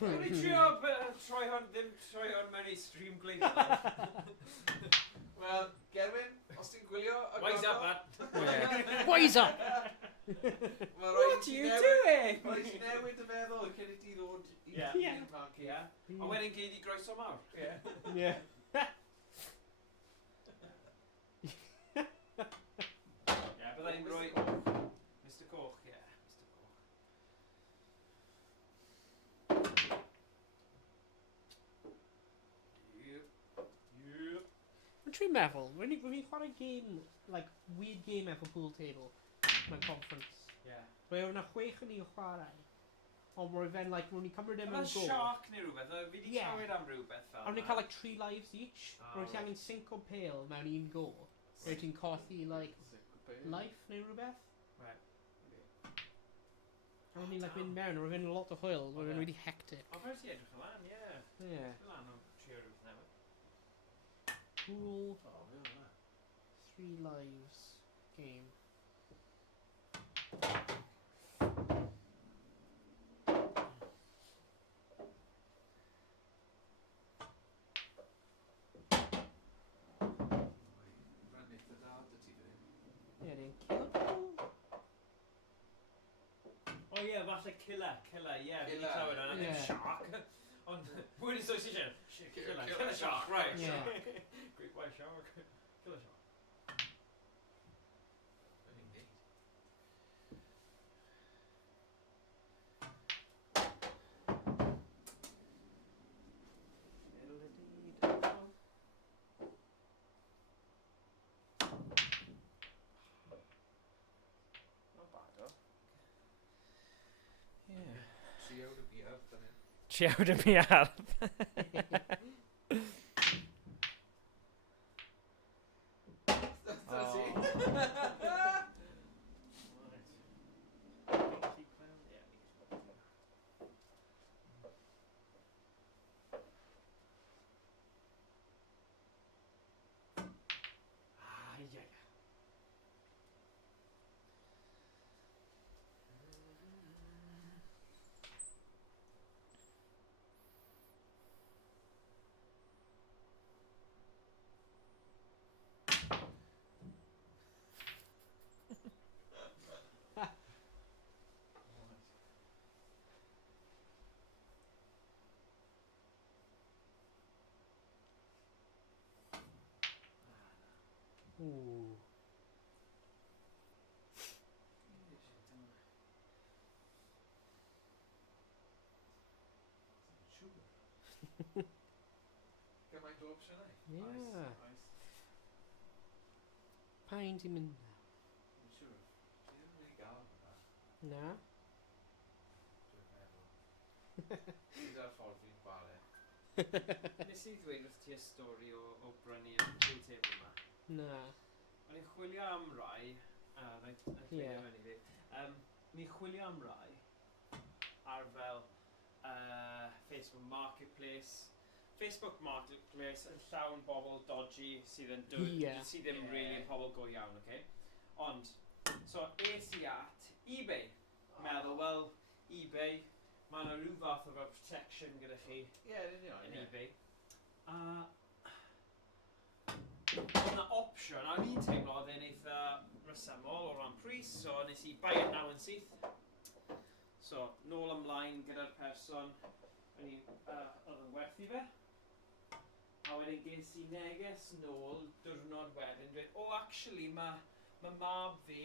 Rwy'n i trio troi hwn mewn i stream gleithio. Wel, Gerwin, os ti'n gwylio... Wise up, lad. Wise up! What are you doing? Rwy'n ti newid y feddwl cyn i ti ddod i'r parc. Ie. A wedyn gei di groeso mawr. Ie. Ie. Ie, byddai'n rhoi... Mr Coch, ie. Mr Coch. Yep. Yn trin meddwl, rwy'n i'n chwarae game, like, weird game efo pool table mewn conference. Ie. Rwy'n yna 6 yn i'w chwarae. Ond rwy'n fe'n, like, rwy'n i cymryd e mewn Yna'n go. shark neu rhywbeth, fi di Ie. clywed am rhywbeth fel A rwy'n cael, like, 3 lives each. Rwy'n ti right. angen 5 o pale mewn un go. Rwy'n ti'n colli, like, life neu rhywbeth. Right. A rwy'n like, mynd mewn, rwy'n fynd lot o hwyl. Rwy'n really hectic. O, fe ti edrych ymlaen, ie. Ie. Ymlaen o'n trio rhywbeth newydd. Pool, O, fe hwnna. 3 lives game. Rhan eitha da dy ti fan hyn. Ie, ni'n kill pool. O ie, falle killer, ie. Fi di Killer. clywed hwnna, Ie. ddim shark. Ond, pwy'n i'n sôn eisiau? Killer Killer shark, right. Ie. Great white shark. Killer shark. Yn indeed. Not bad, though. Ie. Triawd y biar fan hyn. Triawd y miardd. That's it. Ooh. Sugar. Gymaint o opsiynau. Ie. Nice. Pa'n ti'n mynd? Dwi'n siŵr. Dwi ddim yn mynd i gael hwnna. Na? Dwi'n meddwl. Gyda'r ffordd fi'n chwarae. Nes i ddweud wrth ti y stori o brynu'r pool table yma. Na. O'n i'n chwilio am rai, rhaid chwilio Ie. mewn i fi. Ni'n chwilio am rai ar fel Facebook Marketplace. Facebook Marketplace yn llawn bobl dodgy sydd yn Ie. sydd ddim really yn pobl go iawn, okay? Ond, so es i at eBay. Meddwl, wel, eBay, mae yna rhyw fath o fel protection gyda chi Ie, yn union. yn eBay. A oedd yna opsiwn, a ni'n teimlo oedd e'n eitha resymol o ran pris, so nes i buy it now yn syth. So, nôl ymlaen gyda'r person oedd yn werthu fe. A wedyn ges i neges nôl diwrnod wedyn, dweud, actually, mae mab fi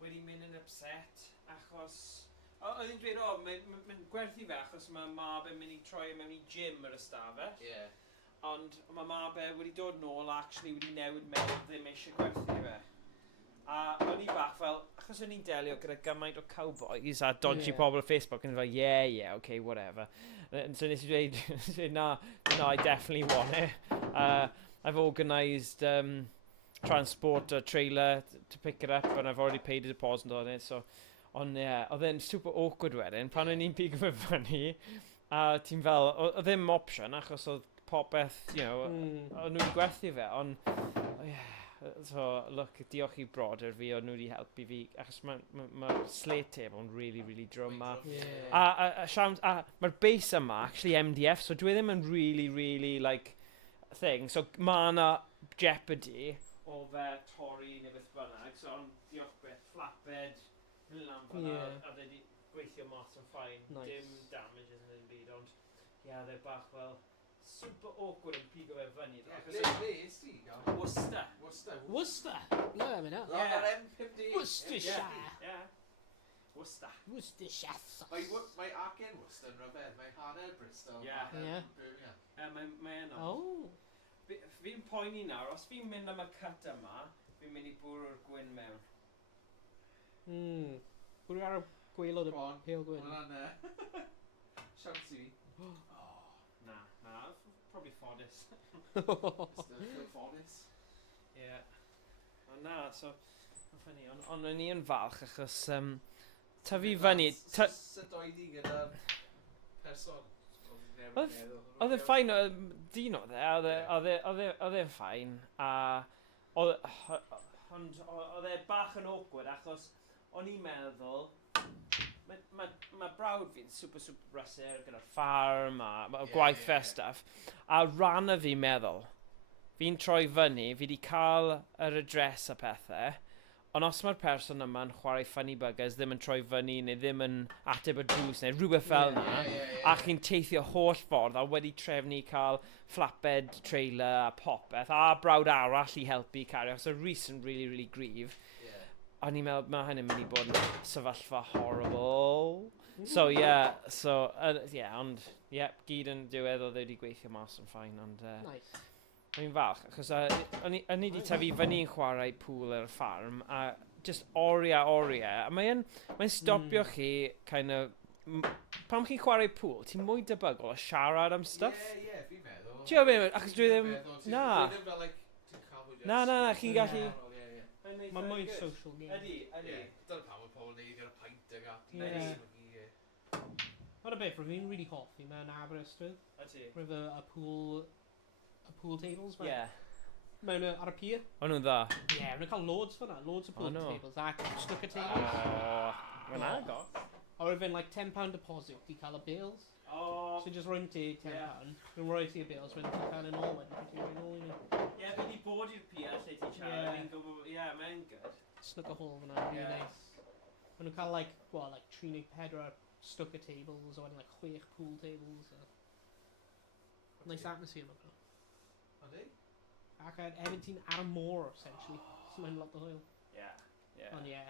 wedi mynd yn upset achos... Oedd hi'n dweud, mae'n gwerthu fe achos mae mab yn mynd i troi mewn i gym yr ystafell. Ie. Ond mae mab wedi dod nôl actually wedi newid meddwl ddim eisiau gwerthu fe. A o'n i bach fel, achos o'n i'n delio gyda gymaint o cowboys a dodgy pobl o Facebook yn fel, yeah, okay, whatever. So nes i dweud, no, I definitely want it. I've organised transport a trailer to pick it up and I've already paid a deposit on it. So, oedd e'n super awkward wedyn, pan o'n i'n pigo fe fyny, a ti'n fel, oedd ddim option achos oedd popeth, you know, o'n nhw'n gwerthu fe, ond, so, look, diolch I brodyr fi, o'n nhw wedi helpu fi, achos mae'r slate tape o'n really, really drum ma. Mae'r bass yma, actually MDF, so dwi ddim yn really, really, like, thing. So, mae yna jeopardy o fe torri neu beth bynnag, so ond diolch beth, flatbed, hyn lan fyna, a dde di gweithio mas yn ffain, dim damages yn un byd, ond oedd e bach fel super awkward yn pigo fe fyny. Le is ti gael? Worcester. Worcester? No, I mean that. Yr M50. Worcestershire. Yeah. Worcester. Worcestershire. Mae acen Worcester yn rhyfedd, mae hanner Bristol, Yeah. Birmingham. Mae yna. Oh. Fi'n poeni nawr, os fi'n mynd am y cut yma, fi'n mynd i bwrw'r gwyn mewn. Bwrw ar y gweilod y pale gwyn. Hwna'n siawns i fi. Na, probably ffodus. Still ffodus. Yeah. Ond na, so, ffynnu, ond o'n i yn falch achos, tyfu fyny... Sut oedd i gyda'r person? Oedd e ffain, dyn oedd e'n ffain, a ond oedd e bach yn awkward achos o'n i'n meddwl, mae brawd fi'n super brysur gyda'r ffarm a gwaith fe stuff, a ran y fi'n meddwl, fi'n troi fyny, fi wedi cael yr adres a pethau, ond os mae'r person yma'n chwarae funny buggers ddim yn troi fyny neu ddim yn ateb y drws neu rhywbeth fel yna, a chi'n teithio holl ffordd a wedi trefnu cael flatbed trailer a popeth a brawd arall i helpu cario, so Rhys yn really, really gryf. O'n i'n meddwl, mae hyn yn mynd i bod yn sefyllfa horrible. So, ond, gyd yn diwedd o wedi gweithio mas yn ffain, ond... Nice. O'n i'n falch, achos o'n i wedi tyfu fyny'n chwarae pŵl ar y ffarm, a just oriau, a mae'n stopio chi, kind of, pam chi'n chwarae pŵl, ti'n mwy debygol o siarad am stuff? Ie, fi'n meddwl. Ti'n meddwl, achos dwi ddim... Na. Na, chi'n gallu... Mae'n mwy social game. Ydy. Dyna pam mae pobl yn neud gyda paint ag at. Mae'n y beth, rwy'n really hoffi mewn Aberystwyth. Ydy. Rwy'n y pool tables, man. Yeah. Mewn ar y pier. O'n nhw'n dda? Yeah, rwy'n cael loads fyna, loads o pool tables, ac snooker tables. Mae'n agos. A rwy'n like £10 deposit i cael y bills. So just rwy'n ti £10, rwy'n rhoi ti y bills, rwy'n ti'n cael yn ôl wedyn, ti'n rwy'n ôl i nhw. Ie, fi wedi bod i'r pier lle ti'n siarad, fi'n gwybod, mae'n good. Snooker hall fyna, really nice. Maen nhw'n cael like 34 snooker tables, a wedyn like 6 pool tables. Nice atmosphere yma. Ydy? Ac hefyd ti'n ar y môr, essentially. So mae'n lot o hwyl. Ond ie.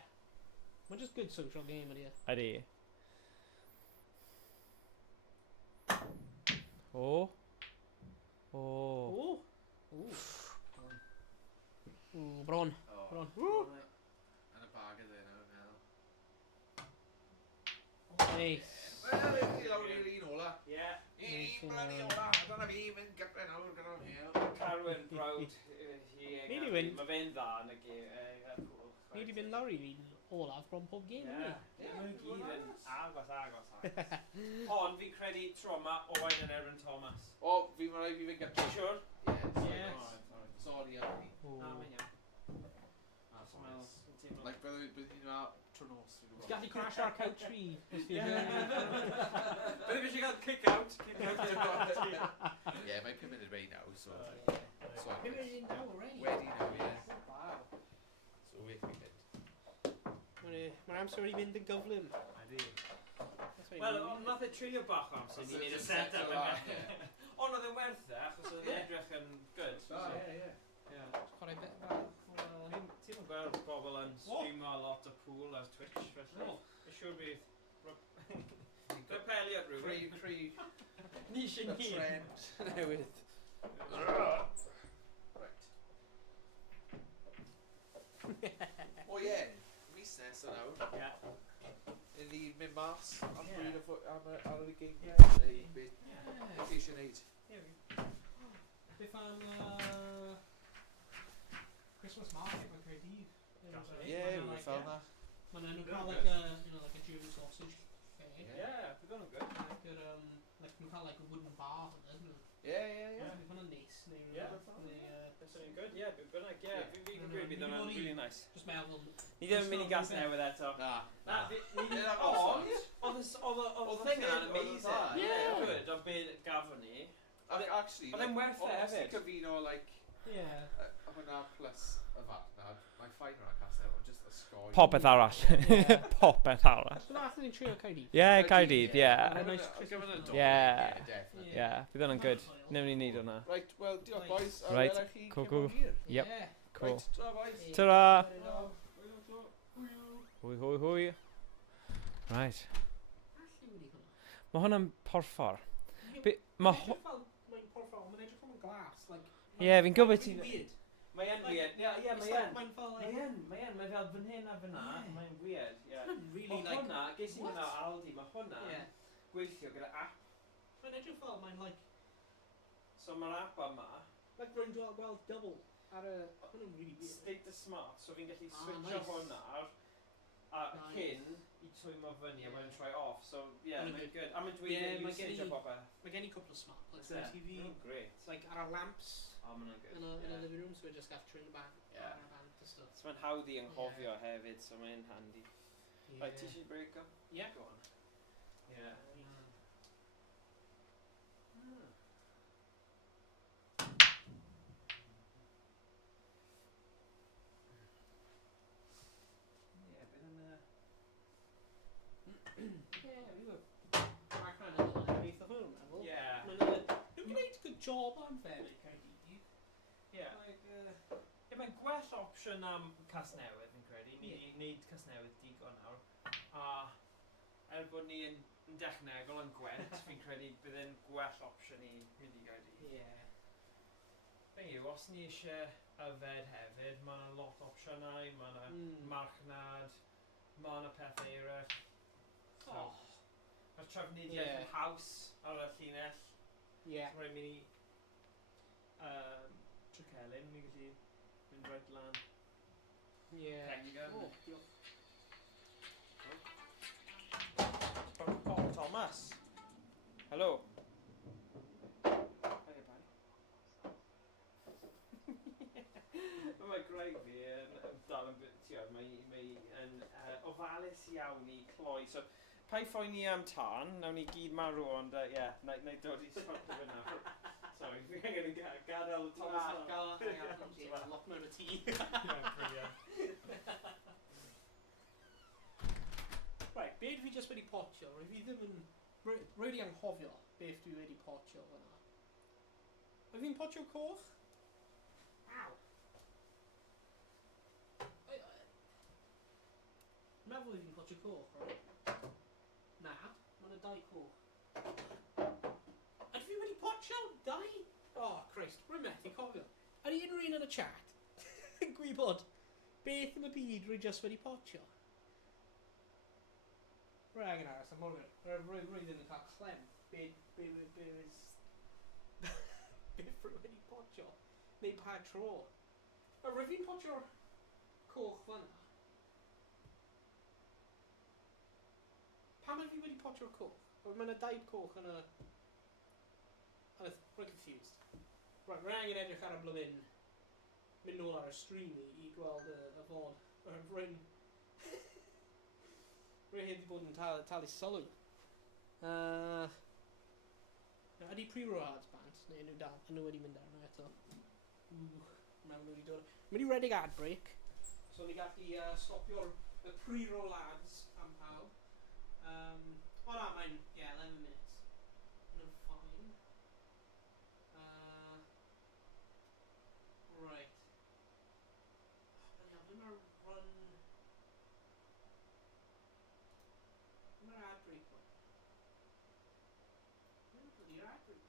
Mae'n just good social game, ydy. Ydy. Bron. Yn y bag ydyn nhw, meddwl. Nice. Wel, i lawr i'r un ola. Un bloody ola. Dyna fi, mynd gytre nawr gyda hel. Carwyn brawd. Ni di fynd. Mae fe'n dda yn y gêm. Ni di fynd lawr i'r un olaf bron pob gêm, ydy? Mae'n gyd yn agos. Ond fi'n credu tro yma Owain yn Erin Thomas. Fi'n rhaid fi fynd gytre. Siwr? Yes. Sorry, am fi. Mae'n iawn. Like, bydd hi'n yma tro nos. Ti'n gallu crash ar couch fi? Bydd fi eisiau cael kick-out. Ie, mae'n 5 munud wedi nawr, so... 5 munud nawr, already? Wedi nawr, ie. So, wait fi mynd. Mae'r amser wedi mynd yn gyflym. Wel, nath e trilio bach o amser ni'n neud y set-up yn ond oedd e'n werth e, achos oedd e'n edrych yn good. Chwarae bit bach. Ti'n yn gweld bobl yn streamo a lot o pool ar Twitch, felly. Mae'n siŵr bydd... Repelio rhywun. Criw. Ni eisiau ni. Trend newydd. Right. Mis nes yn awr. Yn ni mynd mas am bryd ar y gig. Neu beth eisiau neud. Beth am Christmas market mewn Caerdydd? Rwy'n fel na. Mae'n nhw'n cael like a German sausage fair. Bydd nhw'n good. Nhw'n cael like a wooden bar yn ydyn nhw. Ie. Bydd hwnna'n neis. Bydd nhw'n good, bydd bynnag, Maybe they're not really nice. Just meddwl. Ni ddim yn mynd I gas newydd eto. Na. Oedd y thing yna'n amazing. Yeah. Good, ond beth gafon ni. Actually, Oedd e'n werth e hefyd. Os ti'n cyfuno, hwnna plus y fat na, mae'n ffain o'r casau, ond just y sgoi. Popeth arall. Popeth arall. So nath ni'n trio Caerdydd? Yeah, Caerdydd, yeah. Yeah. Yeah, bydd hwnna'n good. Newn ni neud hwnna. Right, well, diolch boys. Right, cool. Yep, Yeah. cool. Right, ta boys. Ta-ra! Hwy. Right. Mae hwnna'n porffor. Mae'n porffor, mae'n edrych am glas. Ie, fi'n gwybod ti'n... Weird. Mae'n weird. Ie, Mae'n fel... Mae'n fel fan hyn a fyna. Mae'n weird, ie. Really Mae hwnna, ges i hwnna Aldi, mae hwnna gweithio gyda app. Mae'n edrych fel, mae'n So mae'r app yma... rwy'n gweld double ar y... Hwnnw'n really weird. State the smart, so fi'n gallu switcho hwnna a cyn I twymo fyny a mae'n troi off. So, yeah, mae'n good. A mae'n dweud usage o bobeth. Mae gen I couple of smart plugs on TV. Oh, great. Ar y lamps. Oh, mae'n good. In a living room, so we just got to turn the band. Yeah. So mae'n hawdd I anghofio hefyd, so mae'n handy. Yeah. Right, ti eisiau break up? Yeah. Go on. Yeah. Job am fe Caerdydd. Mae'n gwell opsiwn am Casnewydd fi'n credu. Ni wedi gwneud Casnewydd digon nawr. A bod ni yn dechnegol yn Gwent, fi'n credu bydd e'n gwell opsiwn I mynd I Gaerdydd. Fe yw, os ni eisiau yfed hefyd, mae yna lot opsiynau, mae yna marchnad, mae yna pethau eraill. Mae'r trafnidiaeth haws ar y llinell. Rwy'n mynd I Trecelyn, ni'n gallu mynd right lan. Oh, Thomas. Hello. Hiya, buddy. Mae Greg fi yn dal yn bytio, mae'n ofalus iawn I cloi. So, pa I phoen ni am tan, nawn ni gyd marw, ond na I dod I sorto fe nawr. Sorry, fi angen gadael Thomas Lock mewn y tŷ. Right, be dwi just wedi potio, rwy fi ddim yn... Rwy di anghofio beth dwi wedi potio fyna. Rwy fi'n potio coch? Aw! Meddwl I fi'n potio coch, right? Na, mae'n y dau coch. Ydw fi wedi potio dau? Oh, Christ, rwy'n methu cofio. Ydy unrhyw un yn y chat yn gwybod beth yn y byd rwy just wedi potio? Rwy'n angen aros am hwnna. Rwy ddim yn cael clem. Beth rwy wedi potio? Neu pa tro? Rwy fi'n potio'r coch fyna. Pam ydw fi wedi potio'r coch? Mae'n y dau coch yn y... Rwy'n confused. Right, rwy'n angen edrych ar y blywyn mynd nôl ar y stream I gweld y fod. Rwy'n... Rwy'n hyn wedi bod yn talu sylw. Ydy pre-roll bant, neu nhw dal, nhw wedi mynd arno eto. Mewn nhw wedi dod. Mynd I redig ad break. So ni gallu stopio'r pre-roll ads am pawb. O na, mae'n, 11 minutes. Yn fine. Right. Mae'r run... Mae'r ad break one. Mae'r ad break.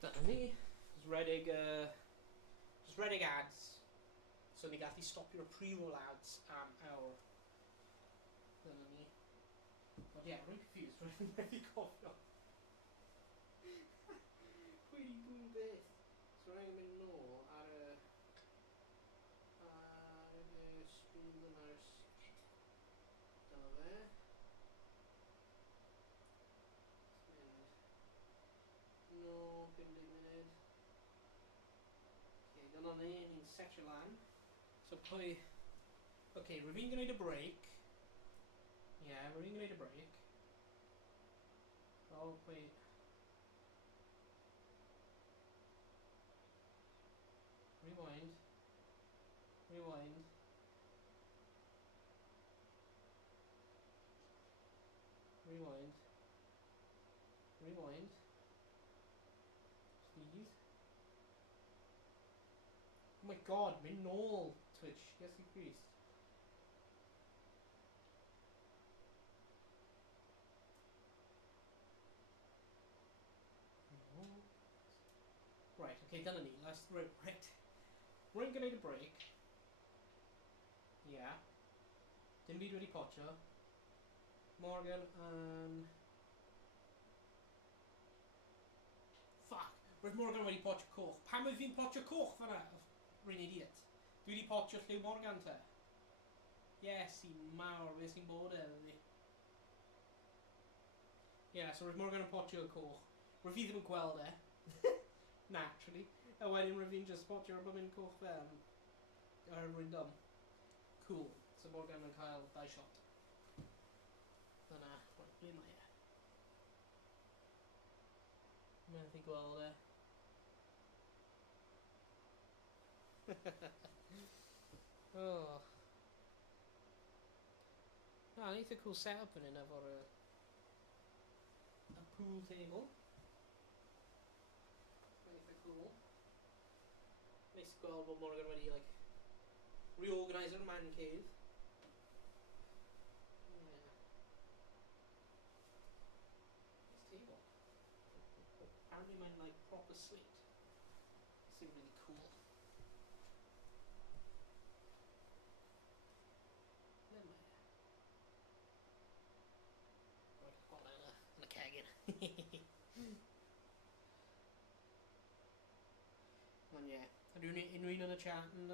Dyna ni. Just redig ads. So ni gallu stopio'r pre-roll ads am awr. Dyna ni. Ond rwy'n confused. Rwy'n methu cofio. So rhaid yn mynd nôl ar y... speed yn ar... Dyna fe. No, 50 munud. Okay, dyna ni, ni'n setio lan. So pwy... Okay, rwy'n fi'n gwneud y break. Yeah, rwy'n fi'n gwneud y break. Oh, pwy... Rewind. Rewind. Rewind. Rewind. Please. Oh my god, mynd nôl, Twitch. Yes, you Christ. No. Right, okay, dyna ni. Let's... Right. Rwy'n gwneud y break. Yeah. Dim byd wedi potio. Morgan and... Fuck! Roedd Morgan wedi potio coch. Pam oedd fi'n potio coch fan'na? Rwy'n idiot. Dwi wedi potio lliw Morgan te. Yes, i mawr. Fe sy'n bod e, ydy. Yeah, so roedd Morgan yn potio coch. Roedd fi ddim yn gweld e. Naturally. A wedyn roedd fi'n just potio ar mynd coch fe. Ar rwy'n dom. Cool. So Morgan yn cael 2 shot. Dyna, right, ble mae e? Mae'n thi gweld e. Oh. Ah, eitha cool setup yn hyn efo'r a pool table. Eitha cool. Nice gweld bod Morgan wedi, like, reorganiser man cave. Yeah. Nice table. Apparently mae'n, like, proper slate. Seems really cool. Ble mae e? Right, gweld e yn y cegin. Ond ie. Unrhyw un yn y chat yn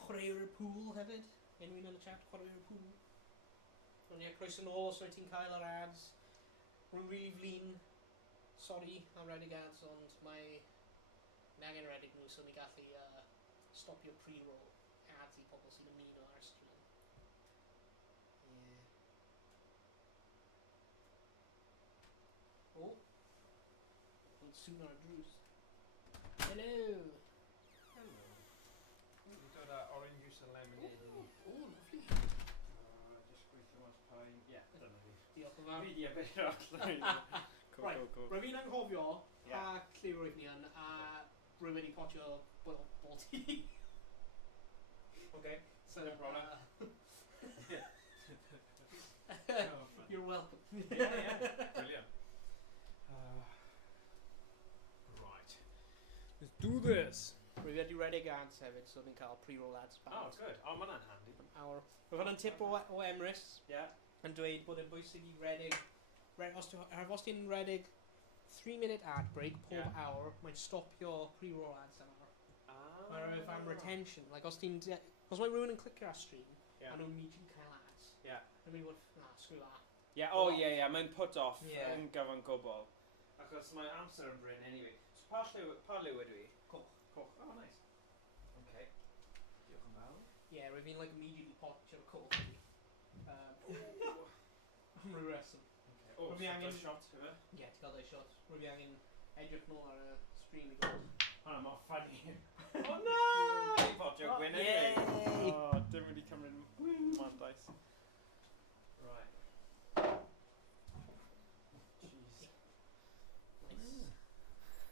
chwarae'r pool hefyd. Unrhyw un yn y chat chwarae'r pool. Ond ie, croeso nôl os wyt ti'n cael yr ads. Rwy'n really flin. Sorry am redig ads, ond mae angen redig nhw so ni gallu stopio pre-roll ads i pobl sy'n ymuno ar stream. Yeah. Oh. Well, sooner or Drews. Hello. Hello. We've got orange juice and lemonade. Oh, lovely. Just gweithio mas pain. Yeah, dyna fi. Diolch yn fawr. Fideo beth allan. Right, rwy'n fi'n anghofio pa lliw roedd ni yn a rwy'n wedi potio bol ti. Okay. So, no problem. You're welcome. Yeah. Brilliant. Right. Let's do this. Rwy'n wedi redig ads hefyd, so ni'n cael pre-roll ads band. Oh, good. Oh, mae'n handy. Rwy'n hwnna'n tip o Emrys. Yeah. Yn dweud bod yn bwysig i redig... Os ti'n redig 3-minute ad break pob awr, mae'n stopio pre-roll ads am awr. Mae'n rhaid am retention. Like, os mae rhywun yn clicio ar stream, a nhw'n immediately cael ads. Yeah. I mean, screw that. Yeah, mae'n put off yn gyfan gwbl. Achos mae amser yn bryn anyway. So pa lliw ydw i? Coch. Oh, nice. Okay. Diolch yn fawr. Yeah, rwy'n fi'n like immediately potio'r coch. Am ryw reswm. Oh, so angen shot, yma? Ie, ti'n cael dau shot. Rwy'n fi angen edrych nôl ar y stream i gweld. Hwna, mae'n funny. Oh no! Ei potio gwyn anyway. Oh, dim wedi cymryd mandais. Right. Jeez. Nice.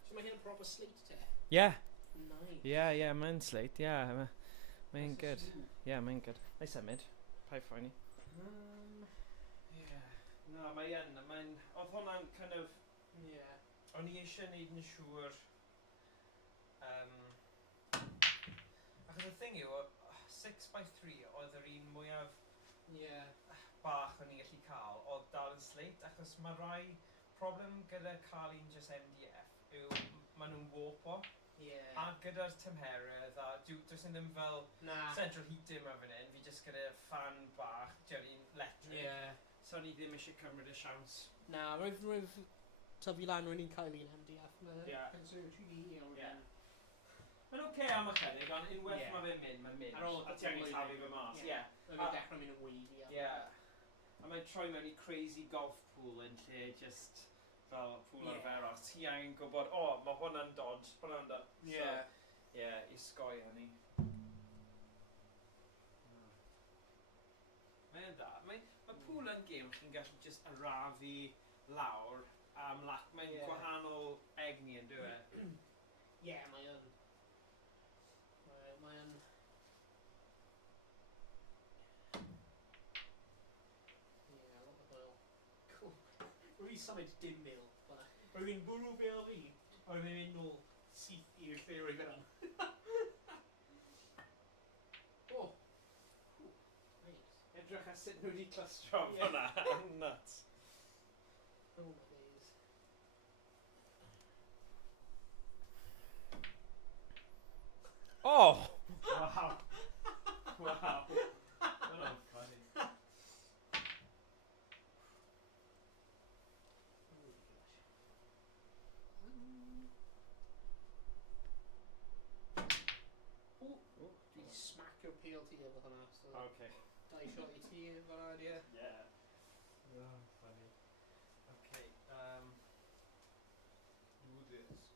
So mae hyn yn proper slate te? Yeah. Nice. Yeah, mae'n slate, yeah. Mae'n good. Yeah, mae'n good. Neu symud. Pai ffoni. Yeah. No, oedd hwnna'n kind of... Yeah. O'n i eisiau neud yn siŵr... achos y thing yw, 6x3 oedd yr un mwyaf Yeah. bach o'n i'n gallu cael, oedd dal yn slate, achos mae rai problem gyda cael un just MDF yw maen nhw'n warpo. Yeah. A gyda'r tymheredd a does ddim fel central heating yma fan hyn, fi just gyda fan bach, Jerry'n electric. Yeah. So ni ddim eisiau cymryd y siawns. Na, roedd tyfu lan rwy'n ni'n cael un MDF na conservatory ni. Yeah. Mae'n oce am y cynnig, ond unwaith mae fe'n mynd, mae'n mynd. Ar ôl a ti angen talu fe mas. Ie. Mae'n dechrau mynd yn wavy. Ie. A mae'n troi mewn i crazy golf pool yn lle just fel pool arferol. Ti angen gwybod, mae hwnna'n dod, hwnna'n dod. Ie, i sgoi hynny. Mae'n da. Mae pool yn gêm chi'n gallu just arafu lawr am lac. Mae'n gwahanol egni yn dweud. Ie, mae yn. Mae yn. Ie, lot o bwyl. Cool. Rwy'n symud dim mil. Rwy'n bwrw bel fi, a rwy'n mynd nôl syth i'r lle rwy'n fyna. Edrych a sut nhw wedi clustro hwnna. Nuts. Oh my days. Oh! Wow. Wow. Hwnna'n funny. Dwi smack your PLT efo hwnna. Okay. Dau shot I ti efo hwnna, ie? Yeah. Oh, funny. Okay, do this.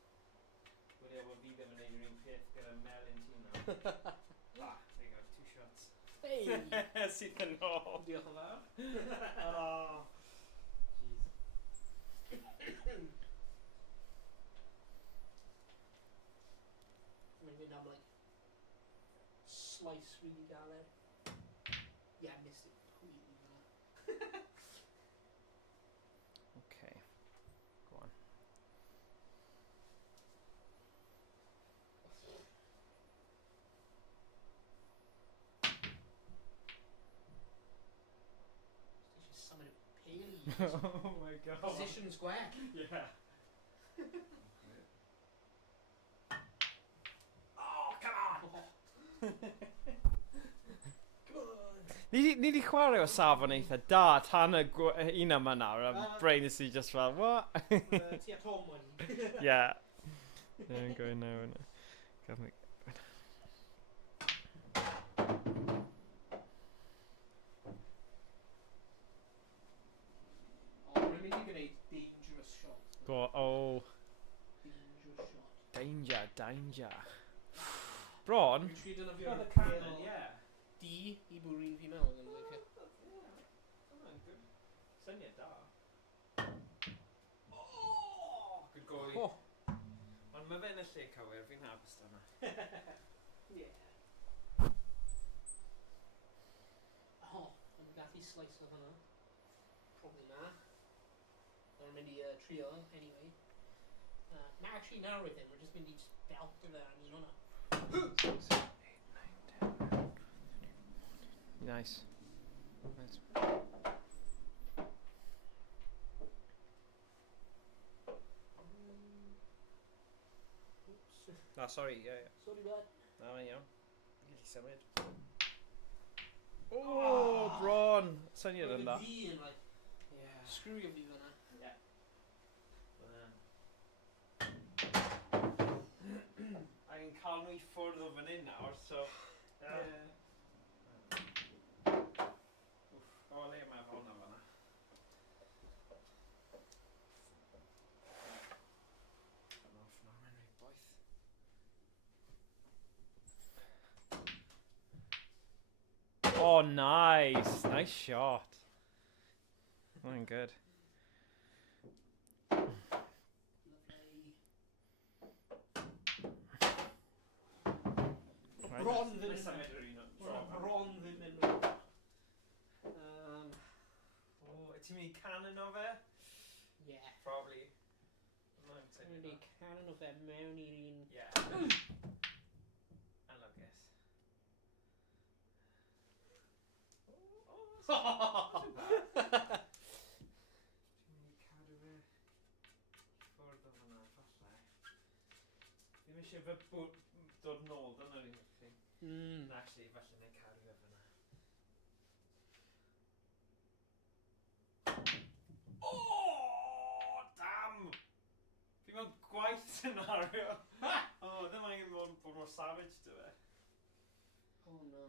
Wedi bod fi ddim yn neud yr un peth gyda melyn ti nawr. There you go, 2 shots. Hey! Sydd yn ôl. Diolch yn fawr. Oh. Jeez. Mae'n mynd am, like, slice really galed. Yeah, I missed it completely. Okay, go on. It's just some of it pale. Oh my god. Position square. Yeah. Oh, come on! Ni di chwarae o safon eitha da tan y un yma nawr, a brain is i just fel, what? Ti a Tom wedi. Yeah. I'm going now. Government. Rwy'n mynd I gwneud dangerous shot. Go, oh. Dangerous shot. Danger. Bron? Dwi'n trio dynafio Oh, the cannon, yeah. D I bwrin fi mewn yn like Good. Syniad da. Oh! Good goalie. Ond mae fe yn y lle cywir, fi'n hapus da yna. Yeah. Ond gath I slice o hwnna. Probably na. Ond mynd I trio, anyway. Na, actually now with him, we're just mynd I belt o fe a ni hwnna. 6, 7, 8, 9, 10. Nice. Oops. Sorry, yeah. Sorry bud. Na, mae'n iawn. Gyd I symud. Oh, Bron! Syniad yn da. Fi yn like, screwio fi fyna. Yeah. Angen cael nhw I ffwrdd o fan hyn nawr, so... O, le yma fel hwnna fanna. Come off now, mae'n rhaid boeth. Oh, nice! Nice shot. Mae'n good. Bron ddim yn Bron ddim yn ti'n mynd I cannon o fe? Yeah. Probably. Dwi'n mynd I cannon o fe mewn i'r un... Yeah. Anlygys. Dwi'n mynd I cadw fe. Ddim eisiau fy dod nôl, dyna'r unig thing. Actually, falle neu cario fyna. Oh, damn! Fi mewn gwaith scenario. Ddim angen bod mor savage dy fe. Oh no.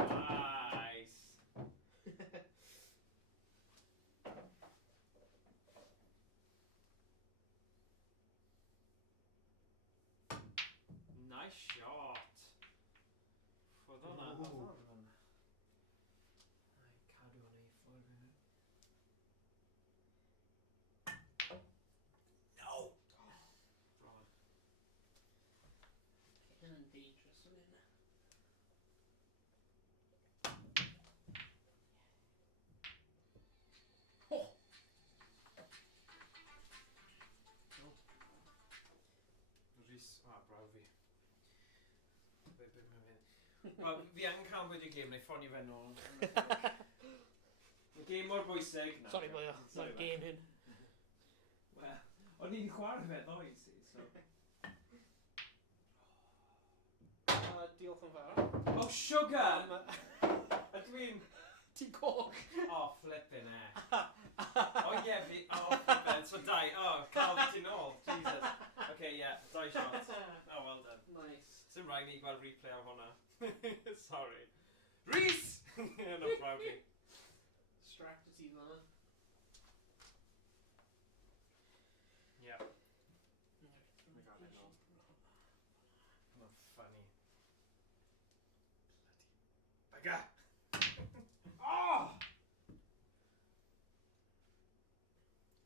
Nice. Nice shot. Ffordd o'na. Cadw hwnna i ffwrdd hynny. No! Bron. Hynny'n dangerous yn hynna. Rhys, braw fi. Be mae'n mynd. Wel, fi angen cael bod y gêm, neu ffonio fe nôl. Y gêm mor bwysig. Sorry boy, na'r gêm hyn. Wel, o'n i'n chwarae fe ddo i si, so... Diolch yn fawr. Oh, sugar! Ydw i'n... Ti'n coch? Oh, flippin' heck. Oh, yeah, fi... Oh, flippin'. So, dau. Oh, cael ti nôl. Jesus. Okay, yeah, 2 shots. Oh, well done. Nice. Cymraeg ni gweld replay o hwnna. Sorry. Rhys! No problem. Strategy dda. Yeah. Oh my god, I know. Not funny. Bloody bugger! Oh!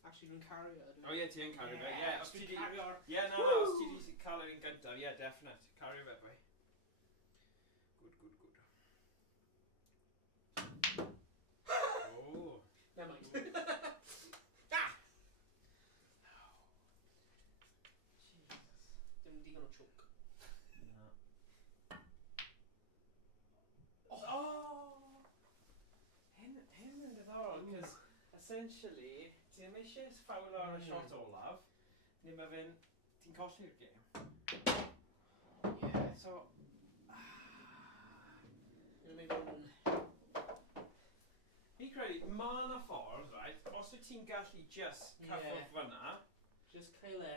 Actually, dwi'n cario ydw. Oh yeah, ti yn cario fe. Yeah, os ti di... Cario'r... Yeah, no, os ti di cael yr un gyntaf, yeah, definite. Cario fe, boy. Good, good, good. Oh. Never mind. Ah! Jesus. Dim digon o chwc. No. Oh! Hyn yn diddorol, cos essentially, ti ddim eisiau sfawlo ar y shot olaf, neu mae fe'n... ti'n colli'r gêm. Yeah, so... Dwi'n mynd o'n... Fi credu, ma' na ffordd, right, os wyt ti'n gallu just cyffwrdd fyna, Just cael e.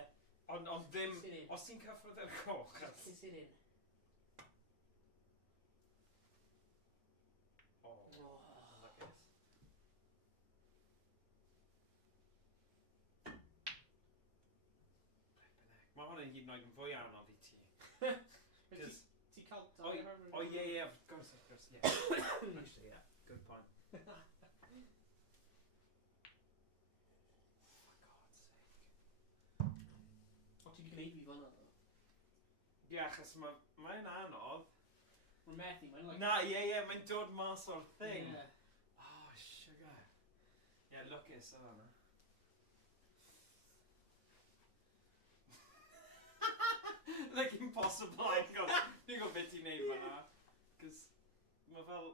ond ddim... Sit in. Os ti'n cyffwrdd e'r coch... Sit in. Oh, lygus. Mae hwnna'n hyd yn oed yn fwy anodd i ti. Ti cael... Oh, yeah, of course, yeah. Actually, yeah, good point. For God's sake. O, ti di gwneud fi fan'na, ddo? Ie, achos mae'n anodd. Mae'n methu, mae'n like... Na, ie, mae'n dod mas o'r thing. Yeah. Oh, sugar. Yeah, lwcus o hwnna. Like impossible, I've got beth i'n neud fan'na. Cos, mae fel...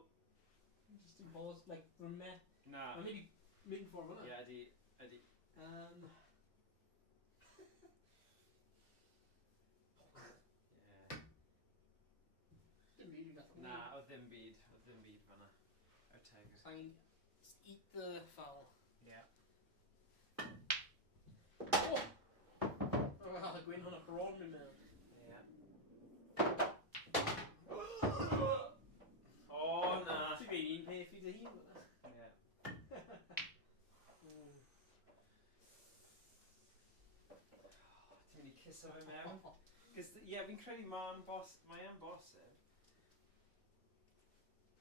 Just in balls, like, mae'n met... Na. Mae'n mynd i mynd ffordd fan'na. Ie, ydi. Dim byd i'n gael. Na, o ddim byd fan'na. O tegr. So I'm just eat the fowl. Yeah. Oh! Oh, gwyn hwnna bron yn mewn. Yeah. Oh, na. Ti'n gwneud un peth i dy hun fan'na? Yeah. Ti'n mynd i ciso fe mewn? Cos, ie, fi'n credu mae'n bosib.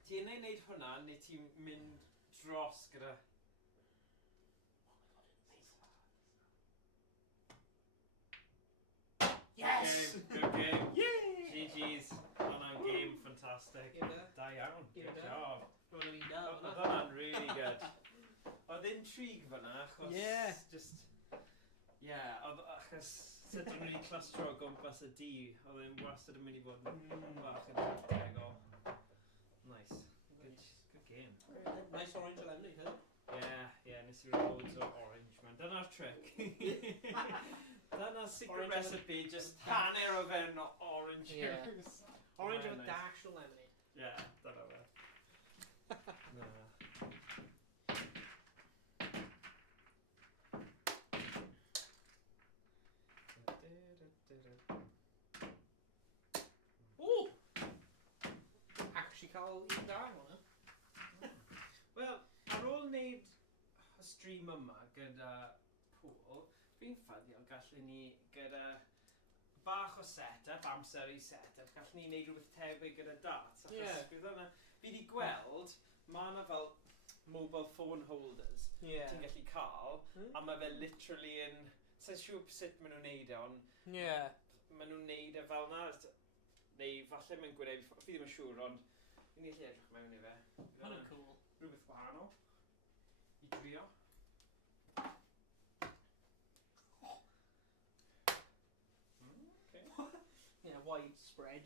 Ti yna i wneud hwnna, neu ti'n mynd dros gyda... Yes! Good game. Yay! GG's. Hwnna'n game fantastic. Give it a- Da iawn. give Good it a- job. Roedd yn un da Oedd fan'na. hwnna'n really good. Oedd intrigue fyna, achos... Yeah. Just... Yeah, oedd achos... Sut o'n rili clustro o gwmpas y di, oedd e'n wastad yn mynd i fod yn bach yn tacteg o. Nice. Good game. Nice orange o lemonade, hefyd. Yeah, nes i roi loads o orange, man. Dyna'r trick. Dyna'r secret recipe, just hanner o fewn o orange juice. Orange with a dash o lemonade. Yeah, dyna fe. Ooh! Actually cael un da hwnna. Wel, ar ôl wneud y stream yma gyda Paul, fi'n ffyddiol gallwn ni gyda bach o set-up, amser i set-up, gallwn ni wneud rhywbeth tebyg gyda darts. Fi wedi gweld, mae yna fel mobile phone holders ti'n gallu cael, a mae fe literally yn... Sa'n siŵr sut maen nhw'n neud e, ond maen nhw'n neud e fel na. Neu falle mae'n gwneud, fi ddim yn siŵr, ond fi'n gallu edrych mewn i fe. Hwna'n cool. Rhywbeth wahanol i drio. Widespread.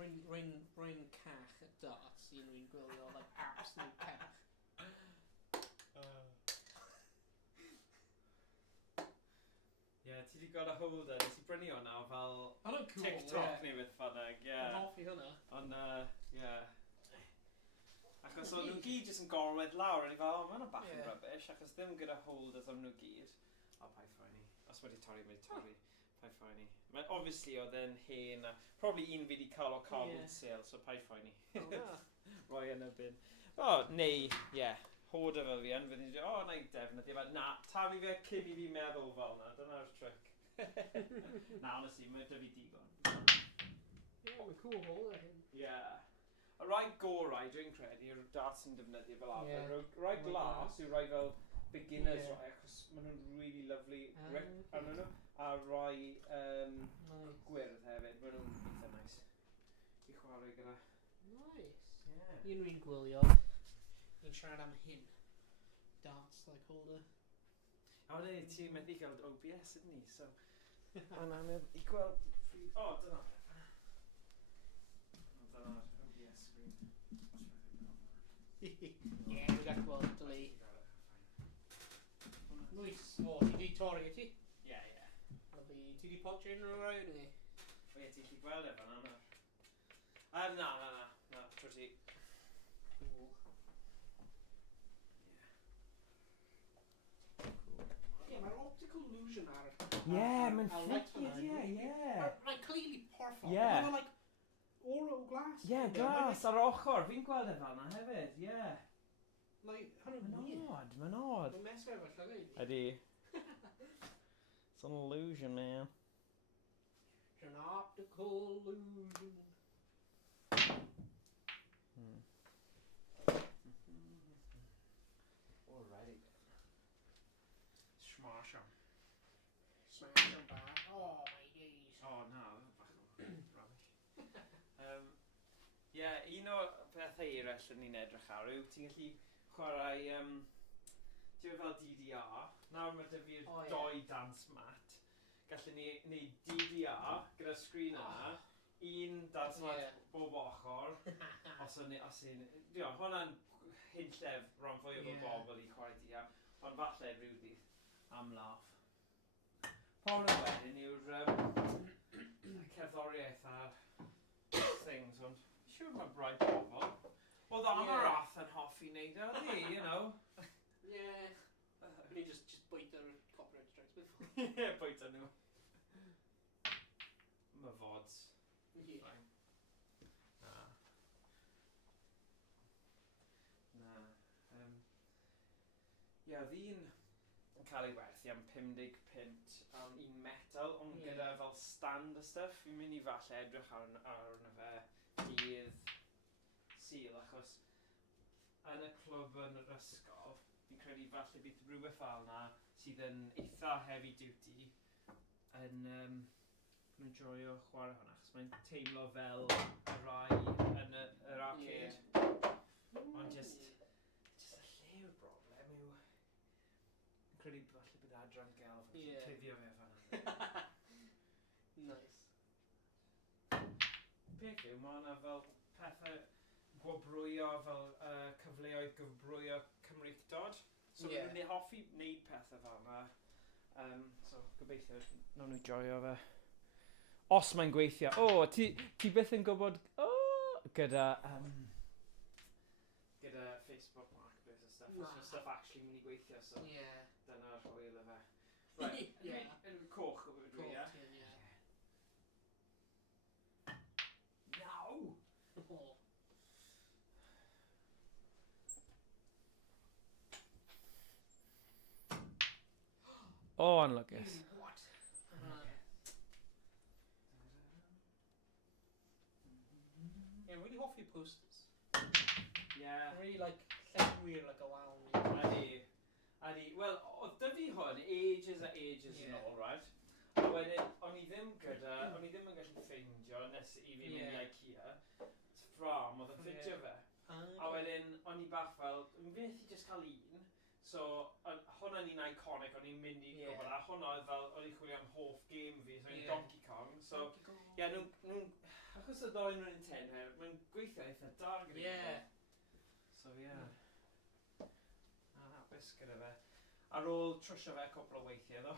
Rwy'n cach at darts, rwy'n gwylio, like, absolute cach. Ti wedi gweld y holder, nes i brynu hwnna fel Cool, TikTok neu beth bynnag, Yn hoffi hwnna. Ond, achos o'n nhw gyd jyst yn gorwedd lawr, o'n i fel, mae hwnna bach yn rubbish, achos ddim gyda holders o'n nhw gyd. O, pai ffyni. Os wedi torri, pai ffyni. Obviously, oedd e'n hen, a probably un fi wedi cael o carbon sale, so pai ffyni. Roi yn y bin. O, neu, hoarder fel fi yn, fydd ni'n dweud, na i defnyddio fe. Na, talu fe cyn i fi meddwl fel na, dyna'r trick. Na, honestly, mae dy fi digon. Mae'n cool holder hyn. Y rai gorau, dwi'n credu, yw'r darts yn defnyddio fel arfer. Rai glas yw rai fel beginners rai, achos maen nhw'n really lovely grip arnyn nhw. A rai gwyrdd hefyd, maen nhw'n eitha nice i chwarae gyda. Nice. Rwy'n gwylio. Ni'n siarad am hyn. Darts, like, holder. O, ne, ti'n methu cael OBS, ydyn ni, so... Mae'n anodd i gweld... O, dyna fe. Dyna'r OBS screen. Dwi'n gallu gweld dylai. Nice. O, ti di torri i ti? Ti di potio yn rhywbeth i ni? O, ti'n gallu gweld e fan yna. Na, trwy ti. Cool. Mae'r optical illusion ar... Mae'n ffricid, Mae'n clearly perfect. Mae'n like oro glas. Glas ar ochr. Fi'n gweld e fel yna hefyd, Like, hwnnw'n odd. Mae'n mesfer falle, Ydi. It's an illusion, man. It's an optical illusion. Alrighty. Smash 'em. Smash 'em back. Oh, my days. Oh, no, bach o rubbish. Un o bethau eraill yn ni'n edrych ar yw ti'n gallu chwarae, ti'n fel DDR. Nawr mae dy fi'r doi dance mat. Gallwn ni wneud DDR gyda sgrin yna. Un dance mat bob ochr. Hwnna'n hynllef rhan fwy o bobl i chwarae DDR. Ond falle rhyw ddydd am laff. Ffordd o wedyn yw'r cerddoriaeth a'r things, ond siwr mae braidd bobl. Oedd am y rath yn hoffi wneud o, you know. Ni just bwyta yr copyright strikes before. Bwyta nhw. Mae fods. Fi'n cael ei werthu am 50 pint am un metal, ond gyda fel stand o stuff. Fi'n mynd i falle edrych arno fe dydd Sul, achos yn y clwb yn yr ysgol, fi'n credu falle bydd rhywbeth fel yna sydd yn eitha heavy duty yn enjoyo chwarae hwnna, achos mae'n teimlo fel y rai yn yr arcade. Ond just y lle yw'r broblem yw... credu falle bydd adran gelf yn Ie. cuddio fe fan. Nice. Peth yw, mae yna fel pethau gwobrwyo, fel cyfleoedd gyfbrwyo Cymreicdod. So Ie. maen nhw'n hoffi wneud pethau fel yma. So gobeithio, nawn nhw joio fe. Os mae'n gweithio. O, ti byth yn gwybod... O, gyda Facebook Marketplace and stuff. So stuff actually mynd I gweithio, so dyna'r hwyl o fe. Right, coch o beth dwi, ie? Naw! Oh, unluckus. What? Yeah, really hoffi posters. Yeah. Really like llenwi'r like around. Adi. Wel, oedd dy fi hwn ages a ages yn ôl, right? A wedyn, o'n i ddim yn gallu ffeindio nes I fi mynd I IKEA. Ffram, oedd yn ffitio fe. A wedyn, o'n I bach fel, yn beth I just cael un. So, hwnna'n un iconic, o'n i'n mynd I gwybod, a hwnna oedd fel, o'n I chwilio am hoff game fi, so Donkey Kong. So, achos y ddoi nhw'n Nintendo, mae'n gweithio eitha da gyda fe. So, hapus gyda fe. Ar ôl trwsio fe cwpl o weithiau, ddo.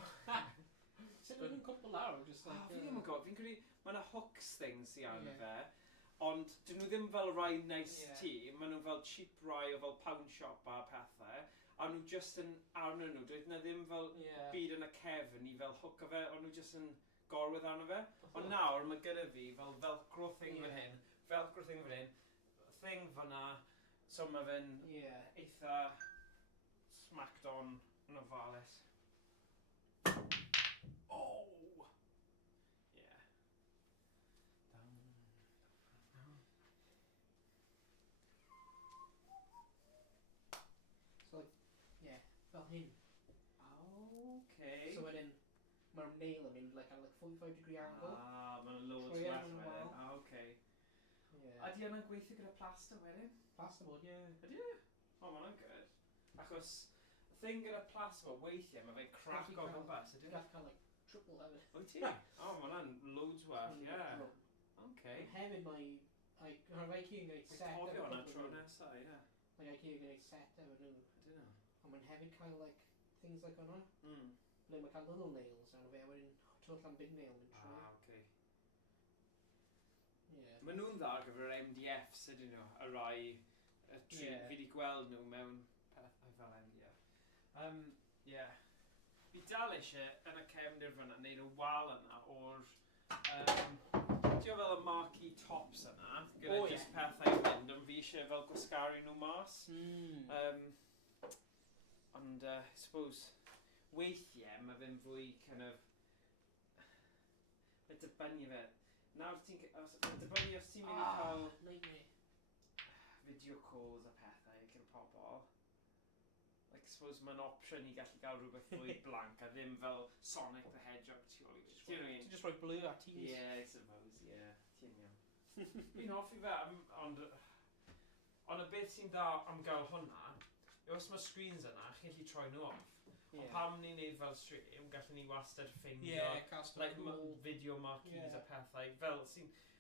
Sut ydyn cwpl lawr, just like... Fi ddim yn gwybod, fi'n credu, mae yna hooks things I arno fe, ond dyn nhw ddim fel rai nice tea, maen nhw fel cheap rai o fel pound shop a pethau, a nhw just yn arno nhw, doedd na ddim fel byd yn y cefn I fel hook o fe, ond nhw just yn gorwedd arno fe. Ond nawr mae gyda fi fel velcro thing fan hyn, thing fanna, so mae fe'n eitha smacked on yn ofalus. Oh! Yeah. So, fel hyn. Okay. So wedyn, mae'r nail yn mynd like, at like 45-degree angle. Mae'n loads well wedyn. Okay. Ydy yna'n gweithio gyda plaster wedyn? Plasterboard, Ydy? Oh, mae'n good. Achos, y thing gyda plasterboard weithiau, mae fe'n crack o gwmpas, ydy? Ti'n gallu cael like triple hefyd. Wyt ti? Oh, mae'n loads well, Okay. Hefyd mae IKEA yn gwneud set Mae'n cofio hwnna tro nesaf, Mae IKEA yn gwneud set efo nhw. Ydyn nhw? Ond mae'n hefyd cael like, things like hwnna. Ble mae'n cael little nails arno fe, wedyn twll am big nail mynd trwy. Okay. Maen nhw'n dda gyda'r MDFs ydyn nhw, y rai fi wedi gweld nhw mewn pethau fel MDF. Fi dal eisiau yn y cefndir fyna wneud y wal yna o'r dio fel y marquee tops yna, gyda just pethau yn mynd, ond fi eisiau fel gwasgaru nhw mas. Ond I suppose weithiau mae fe'n fwy kind of mae dibynnu fe. Nawr ti'n dibynnu os ti'n mynd I cael video calls a pethau gyda pobl. Like, I suppose mae'n opsiwn I gallu cael rhywbeth fwy blank a ddim fel Sonic the Hedgehog tu ôl I. Ti'n just rhoi blue a tees. Yeah, I suppose, ti'n iawn. Fi'n hoffi fe, ond y beth sy'n da am gael hwnna, yw os mae screens yna, chi'n gallu troi nhw off. Ond pam ni'n neud fel stream, gallwn ni wastad ffeindio like, video marquees a pethau. Fel,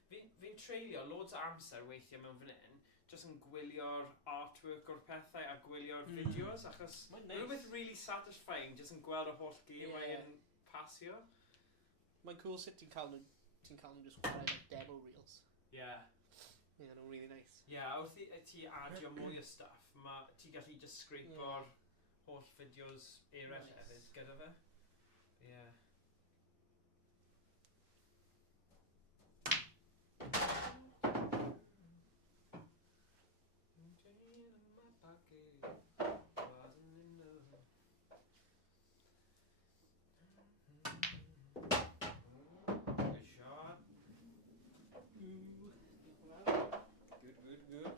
fi'n treulio loads o amser weithio mewn fan hyn, just yn gwylio'r artwork o'r pethau a gwylio'r fideos, achos rhywbeth really satisfying just yn gweld y holl gemau yn pasio. Mae'n cool sut ti'n cael nhw just chwarae like demo reels. Yeah, they're really nice. Wrth ti adio mwy o stuff, ti gallu just scrapeo'r holl fideos eraill hefyd gyda fe. Good shot. Good.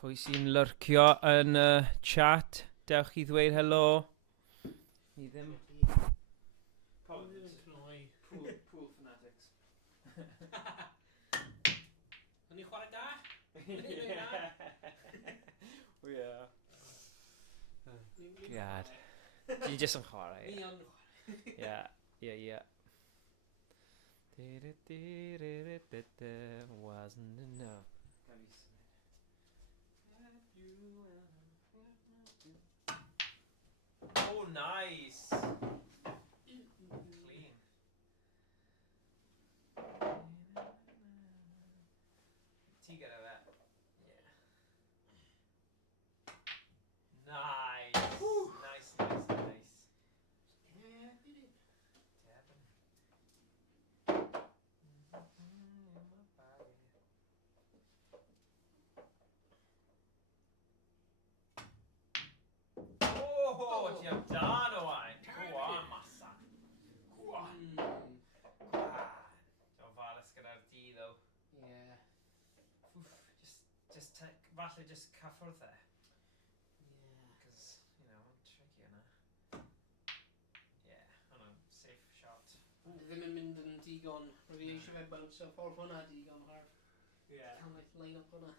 Pwy sy'n lurcio yn chat? Dewch I ddweud helo. Ni ddim. Pool fanatics. Yn I chwarae da? We God. Ti jyst yn chwarae. Ni yn chwarae. Yeah. Wasn't enough. Oh, nice. Clean. Ti gyda fe. Yeah. Nice. Nice. Yeah, we did. Oh, ti am dan Owain. Go on, massa. Go on. Don't falus gyda'r di, though. Yeah. Just falle just cyffwrdd e. Yeah. Because, you know, I'm tricky yna. Yeah, I know, safe shot. Ddim yn mynd yn digon. Rwy'n eisiau fe bounce off o'r hwnna digon har. Yeah. Can't like line up hwnna.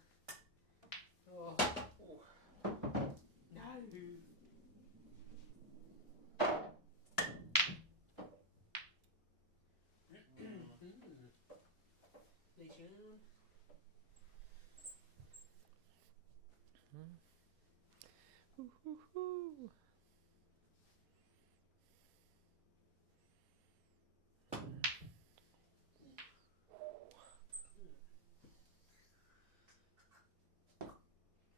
Oh. No. Nation.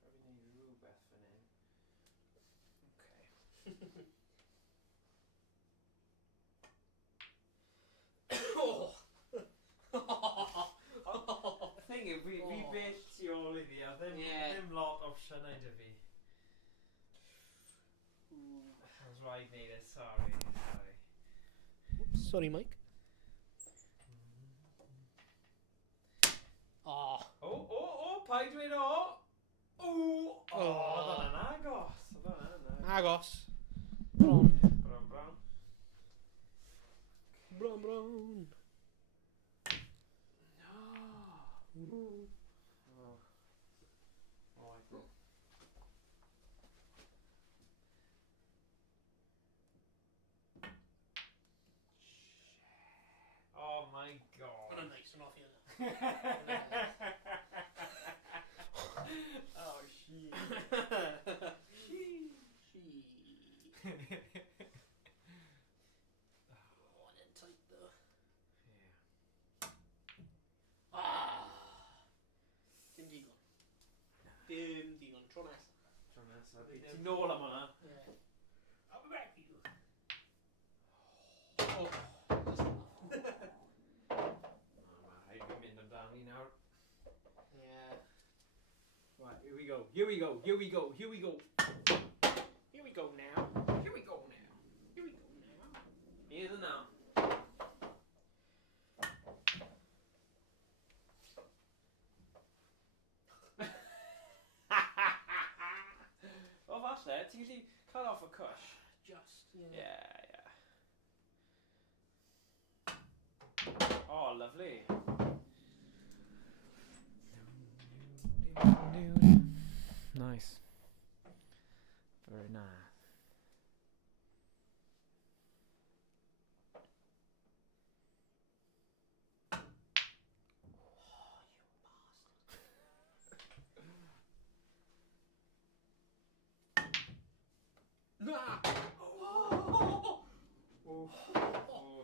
Probably need rhywbeth fan hyn. Okay. The thing is, fi beth tu ôl iddi, a ddim lot o opsiynau dy fi. I was right near it, sorry. Sorry, Mike. Oh, Paid dweud o! Oedd hwnna'n agos. agos. Bron. Brown. Bron. No. Oh, I thought. Oh my god. Hwnna'n neis yn off i hwnna. Oh, she. Oh, then tight though. Yeah. Dim digon. Dim digon. Tro nes. Ti'n nôl am hwnna? Yeah. I'll be back for you. Oh. Just enough. Mae rhaid fi mynd amdani nawr. Yeah. Right, here we go. Here we go now. Here we go now. Here's the now. O, falle, ti'n gallu cut off a cush. Just, yeah. Yeah. Oh, lovely. Nice. Very nice. Nah! Oh,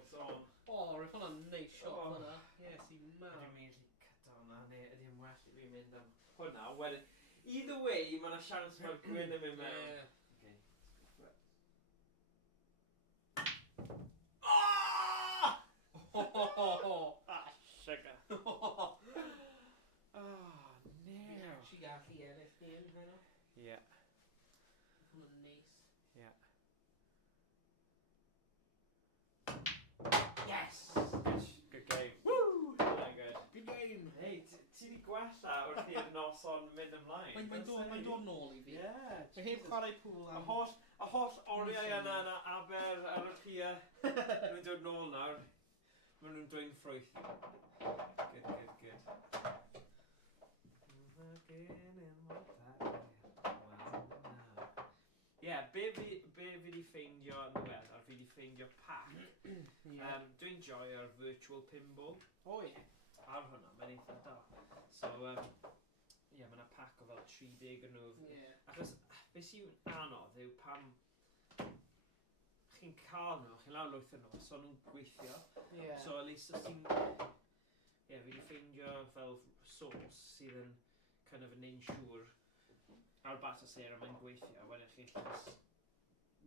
it's on. Oh, rwy'n hwnna'n neis shot hwnna. Yes, i Ydym man. i'n cut o hwnna, neu ydym well i fi mynd am hwnna. Wedyn, either way, mae yna siarad mae'r gwyn yn mynd mewn. Yeah. Okay. Sugar. Fi'n actually gallu ennill ni yn hwnna. Yeah. Hwnna'n neis. Yeah. Yes! Good game. Woo! Very good. Good game. Hey, ti di gwella wrth i'r noson mynd ymlaen? Mae'n dod nôl i fi. Yeah. Mae heb chwarae pŵl Y am... holl oriau yna aber ar y pia. Mae'n dod nôl nawr. Maen nhw'n dwy'n ffrwyth. Good. Yeah, be ffeindio pack. Dwi'n joio'r virtual pinball. O ie. Ar hwnna, mae'n eitha da. So, ie, mae yna pack o fel 30 yn nhw. Achos, beth sy'n anodd yw pam chi'n cael nhw, chi'n lawr lwyth yn nhw, so nhw'n gweithio. So, at least os ti'n... Ie, fi wedi ffeindio fel sauce sydd yn kind of yn ein siŵr ar bat o ser a mae'n gweithio. Wedyn chi just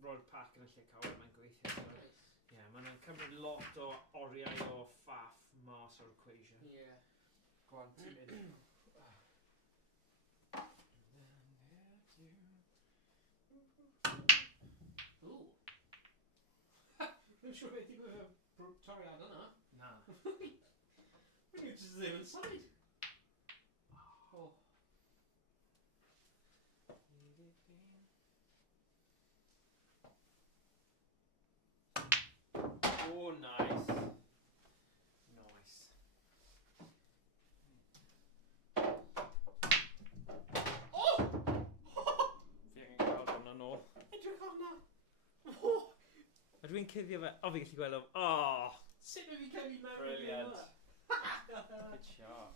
roi'r pack yn y lle cael mae'n gweithio. So, ie, mae'n cymryd lot o oriau o ffaff mas o'r equation. Ie. Go on, ti'n mynd. Ooh. Dwi'n siŵr beth i gwybod toriad yna. Na. When you just live inside. Oh. Oh, nice. Nice. Oh! Fi angen cael hwnna nôl. Edrych arna. Oh! A dwi'n cuddio fe. O, fi gallu gweld o. Oh! Sut mae fi cael ei mewn? Brilliant. Good shot.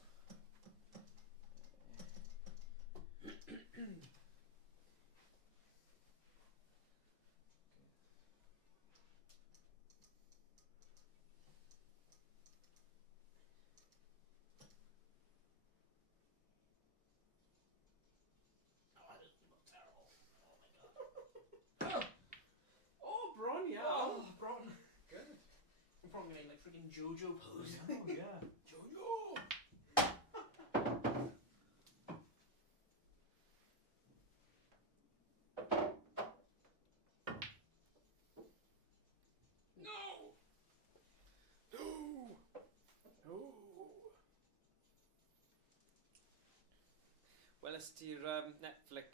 Freaking JoJo pose. Oh, yeah. JoJo! No! No! No! Weles ti'r Netflix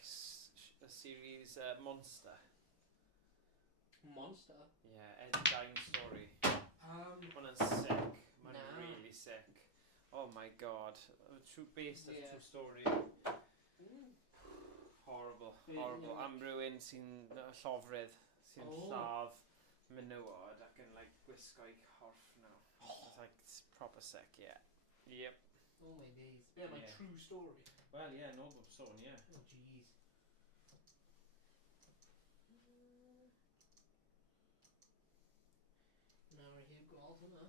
series Monster? Monster? Yeah, Eddie Dying Story. Hwna'n sick. Mae'n really sick. Oh my god. Based on a true story. Horrible. Horrible. Am rhywun sy'n llofrydd, sy'n lladd menywod ac yn like gwisgo'i corff nhw. It's like it's proper sick, yeah. Yep. Oh my days. Yeah, my true story. Well, yeah, no bob sôn, yeah. Oh jeez. Now we're here, gweld hwnna.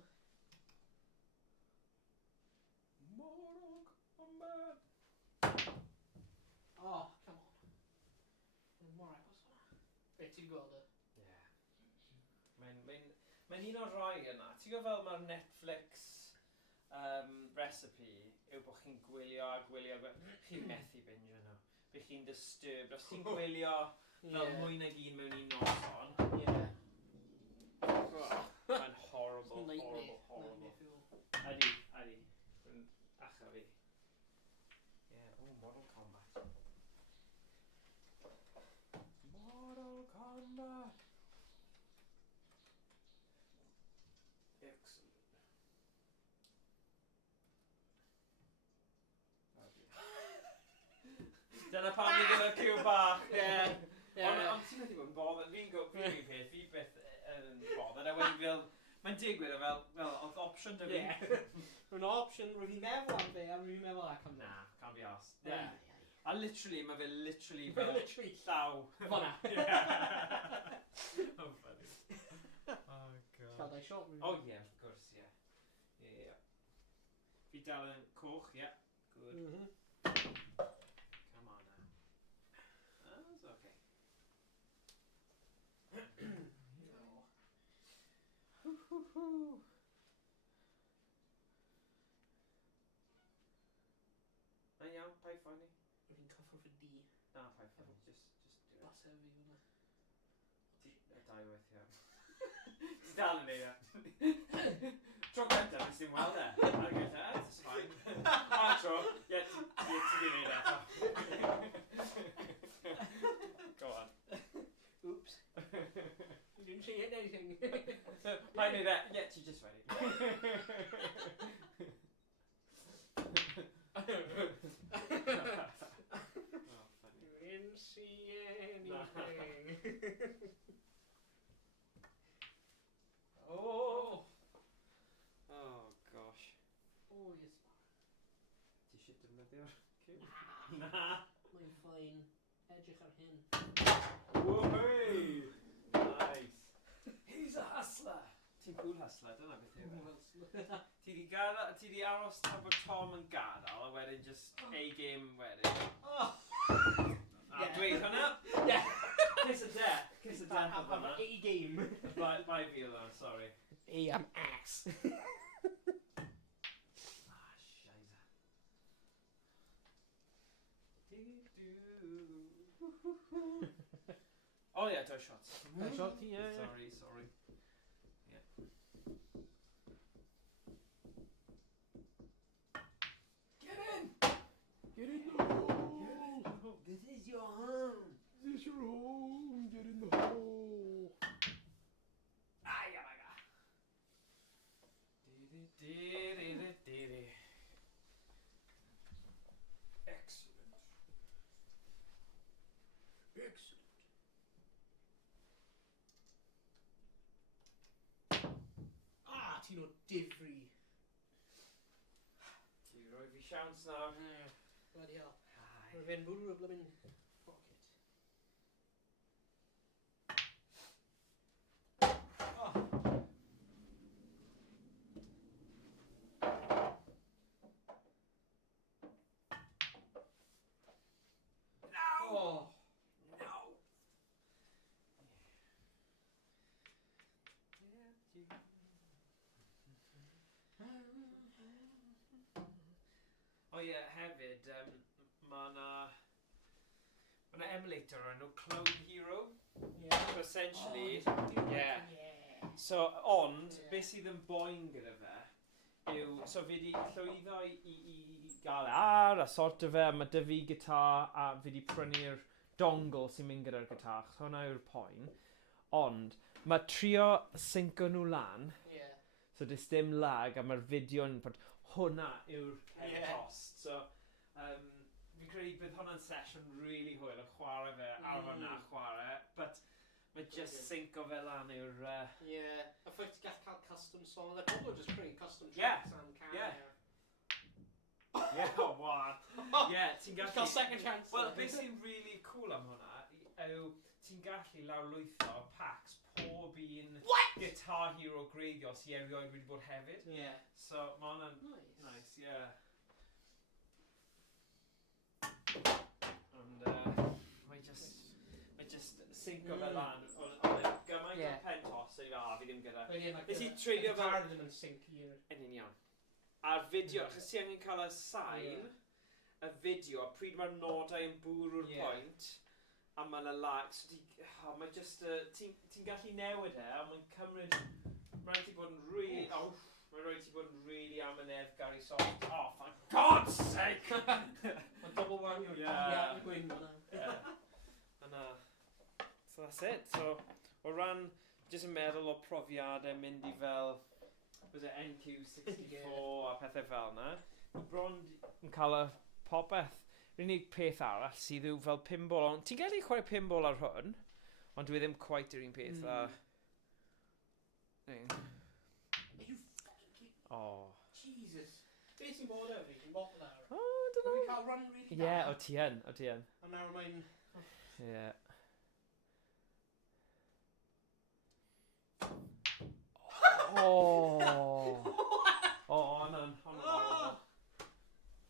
Mortal Kombat! Oh, come on. More agos hwnna. Be, ti'n gweld y? Yeah. Mae'n un o'r rai yna. Ti'n gwybod fel mae'r Netflix recipe yw bod chi'n gwylio a gwylio. Chi'n methu binge nhw. Bydd chi'n disturbed. Os ti'n gwylio fel mwy nag un mewn un noson. Mae'n horrible, horrible, horrible. Ydi. Dwi'n acha fi. Yeah, oh, Mortal Kombat. Mortal Kombat! Excellent. Dyna pan ni gyda'r cyw bach. Ond ti'n meddwl bod yn bothered. Fi'n peth, fi beth yn bothered. A wedyn fel, mae'n digwydd fel, oedd option dy fi. Rwy'n option, rwy'n fi meddwl am fe, a rwy'n meddwl ac am na. Can't be arsed. A literally, mae fe literally fel llaw. Fona. Oh, funny. Oh, God. Cael dau shot. Oh, yeah, of course, yeah. Yeah. Fi dal yn coch, yeah. Good. Come on now. That's okay. Na iawn, pa'i ffoni. Rwy'n cyffro for D. Na, pa'i ffoni, just do it. Bas efo fi hwnna. Y dau waith, ia. Ti dal yn neud e. Tro gyntaf, nes i'n weld e. A gyda, it's fine. A tro, ie, ti di neud e. Go on. Oops. You didn't say anything. Pa'i neud e, ie, ti just ready. You didn't see anything. defnyddio'r criw? Na. Mae'n ffain. Edrych ar hyn. Whey! Nice. He's a hustler. Ti'n cool hustler, dyna beth yw e. Ti di aros tan bod Tom yn gadael, a wedyn just A-game wedyn. A dweud hwnna? Yeah. Kiss of death. Kiss of death of hwnna. A-game. Bai fi oedd hwnna, sorry. I'm ass. Oh yeah, 2 shots. 2 shots, yeah. Sorry. Yeah. Get in! Get in the hole! This is your home! This is your home! Get in the hole! Ah, yeah, my God. Excellent. Ti'n o difri. Ti'n rhoi fi siawns nawr. Bloody hell. Mae'n fe'n bwrw o blymyn pocket. No! O ie, hefyd, mae 'na emulator enw Clone Hero. So essentially, so, ond, beth sydd yn boen gyda fe, yw, so fi di llwyddo i gael ar a sort o fe, mae dy fi gitar a fi di prynu'r dongle sy'n mynd gyda'r gitar, so hwnna yw'r poen. Ond, mae trio synco nhw lan, so does dim lag, a mae'r fideo'n bod hwnna yw'r cost. So, fi'n credu bydd hwnna'n sesiwn really hwyl yn chwarae fe ar hwnna chwarae, but mae just synco fe lan yw'r... A ffaith ti'n gallu cael custom song, they're probably just pretty custom tracks and camera. Ti'n gallu... Cael second chance. Wel, beth sy'n really cool am hwnna yw ti'n gallu lawrlwytho packs pob un Guitar Hero greiddiol sy'n erioed wedi bod hefyd. So, mae hwnna'n nice, Ond mae just synco fe lan. Ond gymaint o pen toss yw fi ddim gyda. Nes i treulio fel... Guitar ddim yn sync i'r... Yn union. A'r fideo, achos ti angen cael y sain, y fideo, pryd mae'r nodau yn bwrw'r pwynt, a mae'n y lag, so mae just, ti'n gallu newid e, a mae'n cymryd, mae'n rhaid ti bod yn really, mae'n rhaid ti bod yn really amynedd Gary Soft. Oh, for God's sake! Mae'n double whammy o'r gwyn hwnna. So that's it. So, o ran, jyst yn meddwl o profiadau mynd i fel, was it NQ64 a pethau fel yna. Mae bron yn cael y popeth. Yr unig peth arall sydd yw fel pinball. Ti'n gallu chwarae pinball ar hwn, ond dwi ddim quite yr un peth a... Are you fucking kidding? Oh. Jesus. Beth sy'n bod efo fi? Ti'n bobl nawr? Oh, I don't know. Fi'n cael run really da. O ti yn. A nawr mae'n...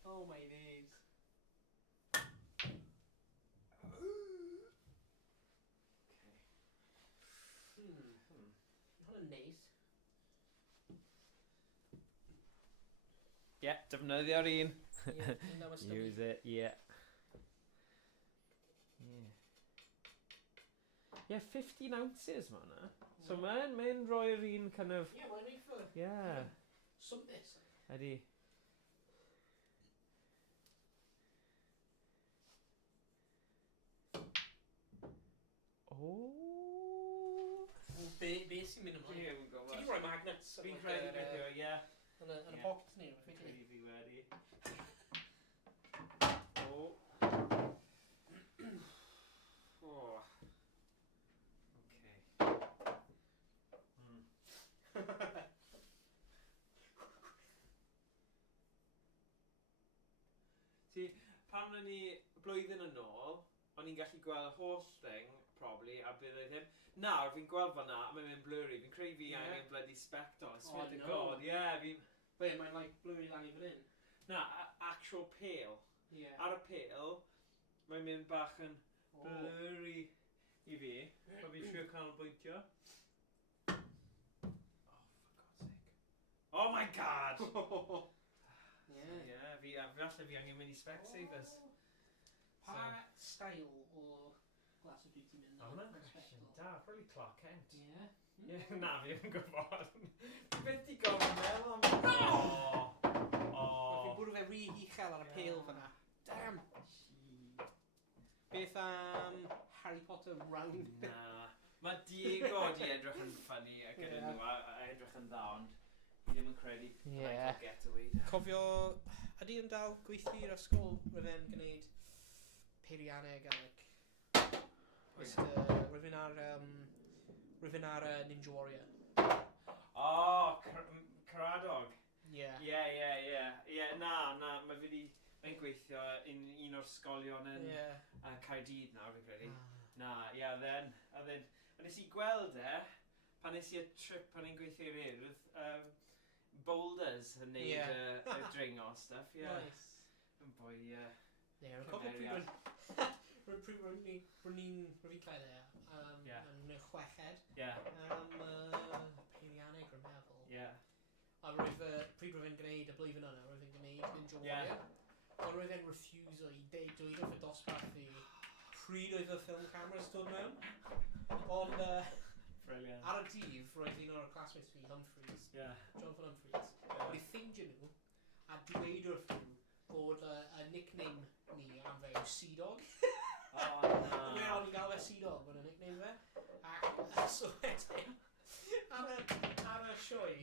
Oh my days. Hwnna'n neis. Defnyddio'r un. Use it, Yeah, 15 ounces ma hwnna. So mae'n rhoi'r un kind of... mae'n eitha... Swmpus. Ydi. Be sy'n mynd ymlaen? Ti di rhoi magnets? Fi'n credu beth yw, Yn y pocket ni? Credu fi wedi. Ti pan o'n ni blwyddyn yn ôl, o'n i'n gallu gweld y holl thing, probably, a bydd oedd ddim. Nawr, fi'n gweld fan'na, a mae'n mynd blurry. Fi'n creu fi angen bloody spectol. Swear to God, fi'n... Wait, mae'n like blurry lan i fan hyn? Na, actual pale. Yeah. Ar y pale, mae'n mynd bach yn blurry i fi. So fi'n siŵr canolbwyntio. Oh my God! Fi falle fi angen mynd i Specsavers. Pa style o glas o dwi ti'n mynd? Oh, hwnna'n cwestiwn da. Probably Clark Kent. Ie. Na, fi yn gwybod. Fi beth i gofyn meddwl am... Fi'n bwrw fe rhy uchel ar y pale fyna. Damn! Beth am Harry Potter round? Na. Mae Diego di edrych yn ffynnu a gyda nhw a edrych yn dda, ond fi ddim yn credu Michael Getaway. Cofio, ydy yn dal gweithio i'r ysgol rydyn gwneud peirianneg a rydyn ar YnChwarae. Caradog. Ie. Na, mae fi di... Mae'n gweithio un o'r sgolion yn Caerdydd nawr, fi'n credu. Na, then... A nes i gweld pan nes i y trip pan i'n gweithio i'r urdd, boulders yn neud y dringo stuff, Nice. Yn bwy, Rwy'n cofio pryd ni'n cael yn chweched. Peirianneg rwy'n meddwl. A pryd rwy'n gwneud y blwyddyn yna, rwy'n gwneud YnChwarae. Ond rwy'n refuso i dweud o'r dosbarth i pryd oedd y ffilm cameras dod mewn. Ond ar y dydd, roedd un o'r classmates fi, Humphreys, Jonathan Humphreys, wedi ffeindio nhw a dweud wrth nhw bod y nickname ni am fe yw Sea Dog. O'n i'n gael fe Sea Dog, bod y nickname fe. Ac so wedyn, ar y sioe,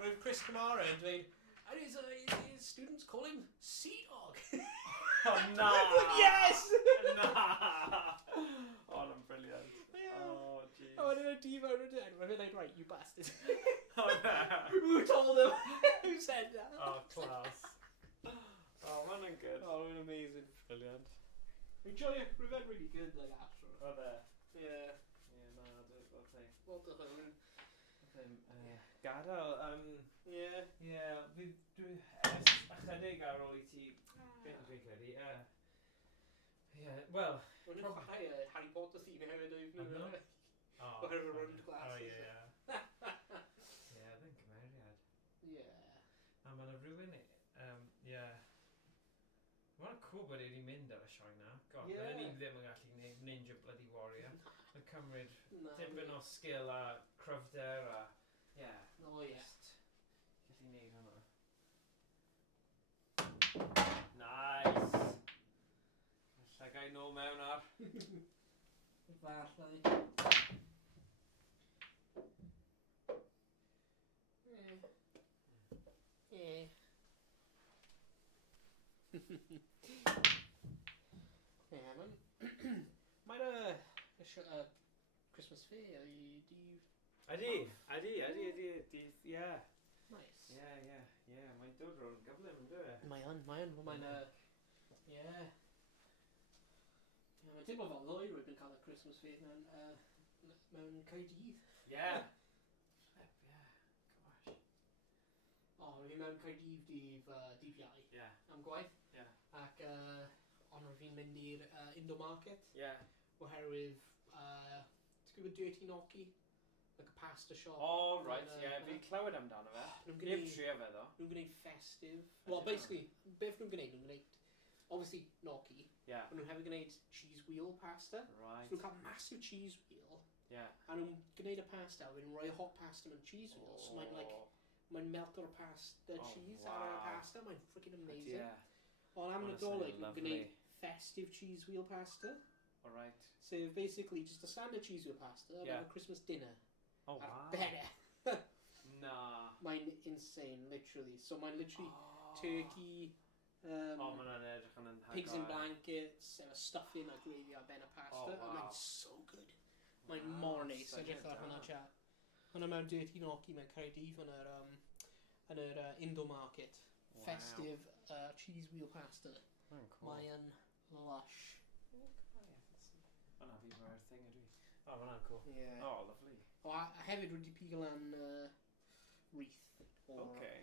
roedd Chris Cymraeg yn dweud, and his students call him Sea Dog. Oh, no! Yes! No! Oh, that's brilliant. Oh, jeez. Oh, and then a diva and a dead. We're like, right, you bastard. Oh, no. Who told them? Who said that? Oh, class. Oh, man, good. Oh, amazing. Brilliant. YnChwarae, we've been really good, like, after. Oh, there. Yeah. Yeah, no, I'll say. What the hell? Gadael, dwi ychydig ar ôl I ti, beth dwi'n credu, wel... Rwy'n chwarae Harry Potter theme hefyd oedd nhw. Oherwydd round glasses. Fe'n cymeriad. A mae yna rhywun, mae'n cool bod wedi mynd ar y sioe na. God, byddwn ni ddim yn gallu gwneud Ninja Bloody Warrior. Mae'n cymryd dipyn o sgil a cryfder a... Just gallu neud hwnna. Nice! Lle gai nôl mewn ar? Falle. Mae'r Christmas fair i dydd. Ydy. Nice. Mae'n dod ro'n gyflym, yn dweud? Mae'n Mae'n teimlo fel ddwy rwy'n cael y Christmas fair mewn Caerdydd. Gosh. Rwy'n mewn Caerdydd dydd DPI am gwaith. Ac ond rwy'n mynd i'r Indomarket. Oherwydd, ti'n gwybod Dirty Gnocchi? Like a pasta shop. Oh, right, fi'n clywed amdano fe. Nid trio fe, ddo. Nhw'n gwneud festive. Well, basically, beth nhw'n gwneud? Nhw'n gwneud, obviously, gnocchi. But nhw'n hefyd gwneud cheese wheel pasta. Right. So nhw'n cael massive cheese wheel. A nhw'n gwneud y pasta, wedyn rhoi hot pasta mewn cheese wheel. So mae'n melto'r pasta cheese ar y pasta. Mae'n freaking amazing. Ond am Nadolig, nhw'n gwneud festive cheese wheel pasta. Alright. So basically, just a standard cheese wheel pasta and a Christmas dinner. Oh, wow. Better. Nah. Mae'n insane, literally. So mae'n literally turkey, mae'n edrych yn anhygoel. pigs in blankets, stuffing a gravy ar ben y pasta. Mae'n so good. Mae'n mor neis. Edrych ar hwnna chat. Hwnna mewn Dirty Gnocchi mewn Caerdydd yn yr Indomarket. festive cheese wheel pasta. Cool. Mae'n lush. Hwna fi mae'r thing ydw i. O, hwnna'n cool. Yeah. Oh, lovely. O, a hefyd wedi pigo lan wreath. Okay.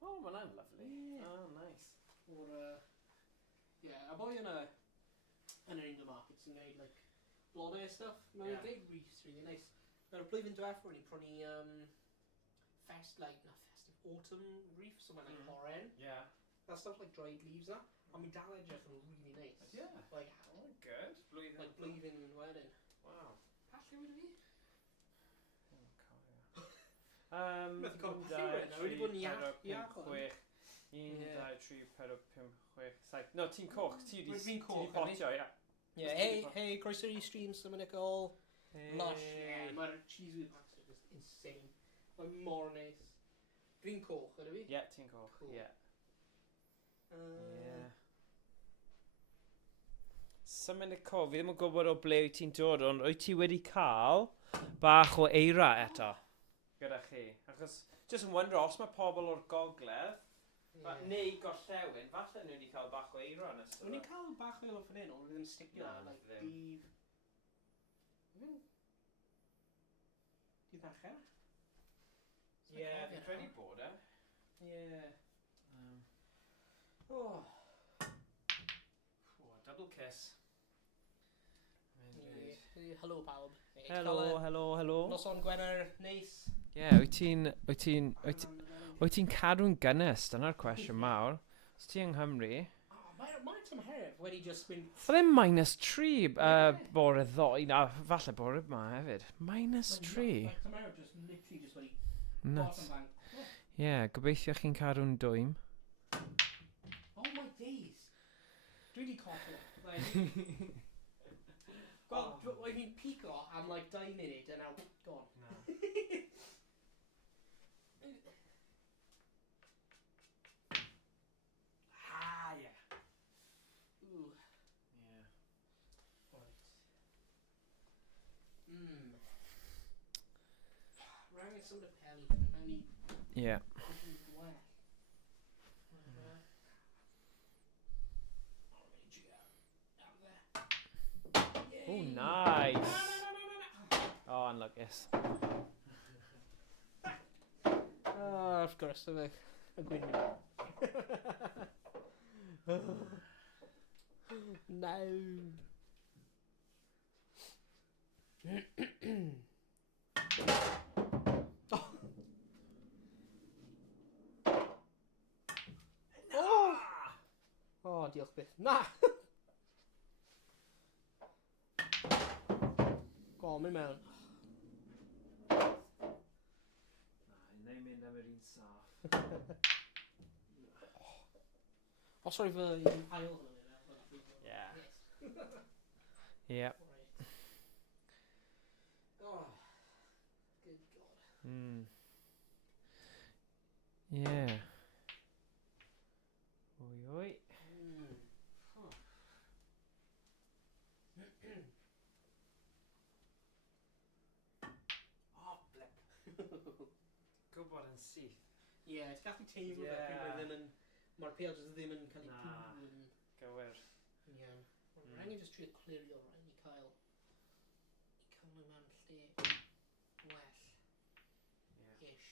Oh, hwnna'n lovely. Yeah. Oh, nice. O'r, yeah, a boi yn yr England markets yn gwneud, like, blodau stuff. Mae'n gwneud wreaths, really nice. Na'r blwyddyn diwethaf o'n i'n prynu autumn wreaths, so mae'n like oren. Yeah. That stuff like dried leaves that. And mi dal edrych yn really nice. Yeah. Like, how? Good. Blwyddyn. Like, blwyddyn wedyn. Wow. Pasio wedi fi? Methu cael pasio wedyn, wedi bod yn iach. 1, 2, 3, 4, 5, 6, 7. No, ti'n coch. Ti'n coch, potio, ia. Yeah, hey, croeso i stream Cymraeg. Lush. Yeah, mae'r cheese with pasta just insane. Mae'n mor nice. Fi'n coch, ydw fi? Yeah, ti'n coch. Cool. Yeah. Yeah. Symud y co, fi ddim yn gwybod o ble wyt ti'n dod, ond wyt ti wedi cael bach o eira eto gyda chi? Achos, jyst yn wondro, os mae pobl o'r gogledd, neu gorllewin, falle nhw wedi cael bach o eira yn ystod. Wy'n cael bach o eilo fan hyn, ond ddim sticio, like, dydd... Dydd acher? Ie, fi'n credu bod e. Ie. Oh, double kiss. Helo pawb. Helo. Noson Gwener, neis. Ie, wyt ti'n cadw'n gynnes? Dyna'r cwestiwn mawr. Os ti yng Nghymru... Mae'n tymheredd wedi just mynd... Oedd e'n -3 bore ddoe. Na, falle bore yma hefyd. -3. Tymheredd just literally just wedi... Nuts. Ie, gobeithio chi'n cadw'n dwym. Oh my days. Dwi wedi coffo. Well, oedd hi'n pico am like 2 munud and now gone. No. Yeah. Ooh. Yeah. Right. Rang some of the pelly. Yeah. Oh, nice. Oh, unlucky. Oh, of course, I'm a gwynio. No. Oh, diolch byth. Na! Go on, mynd mewn. Na, mynd am yr un saff. Os roi fy un ail hwnna. Yeah. Yep. Oh, good God. Yeah. Oi. Oh, blip. Gwybod yn syth. Yeah, it's gallu teimlo fe pryd mae ddim yn... Mae'r pêl jyst ddim yn cael ei pŵn. Gywir. Ie. Rhaid ni jyst trio clirio rhaid ni cael... I cael nhw mewn lle... Well. Ish.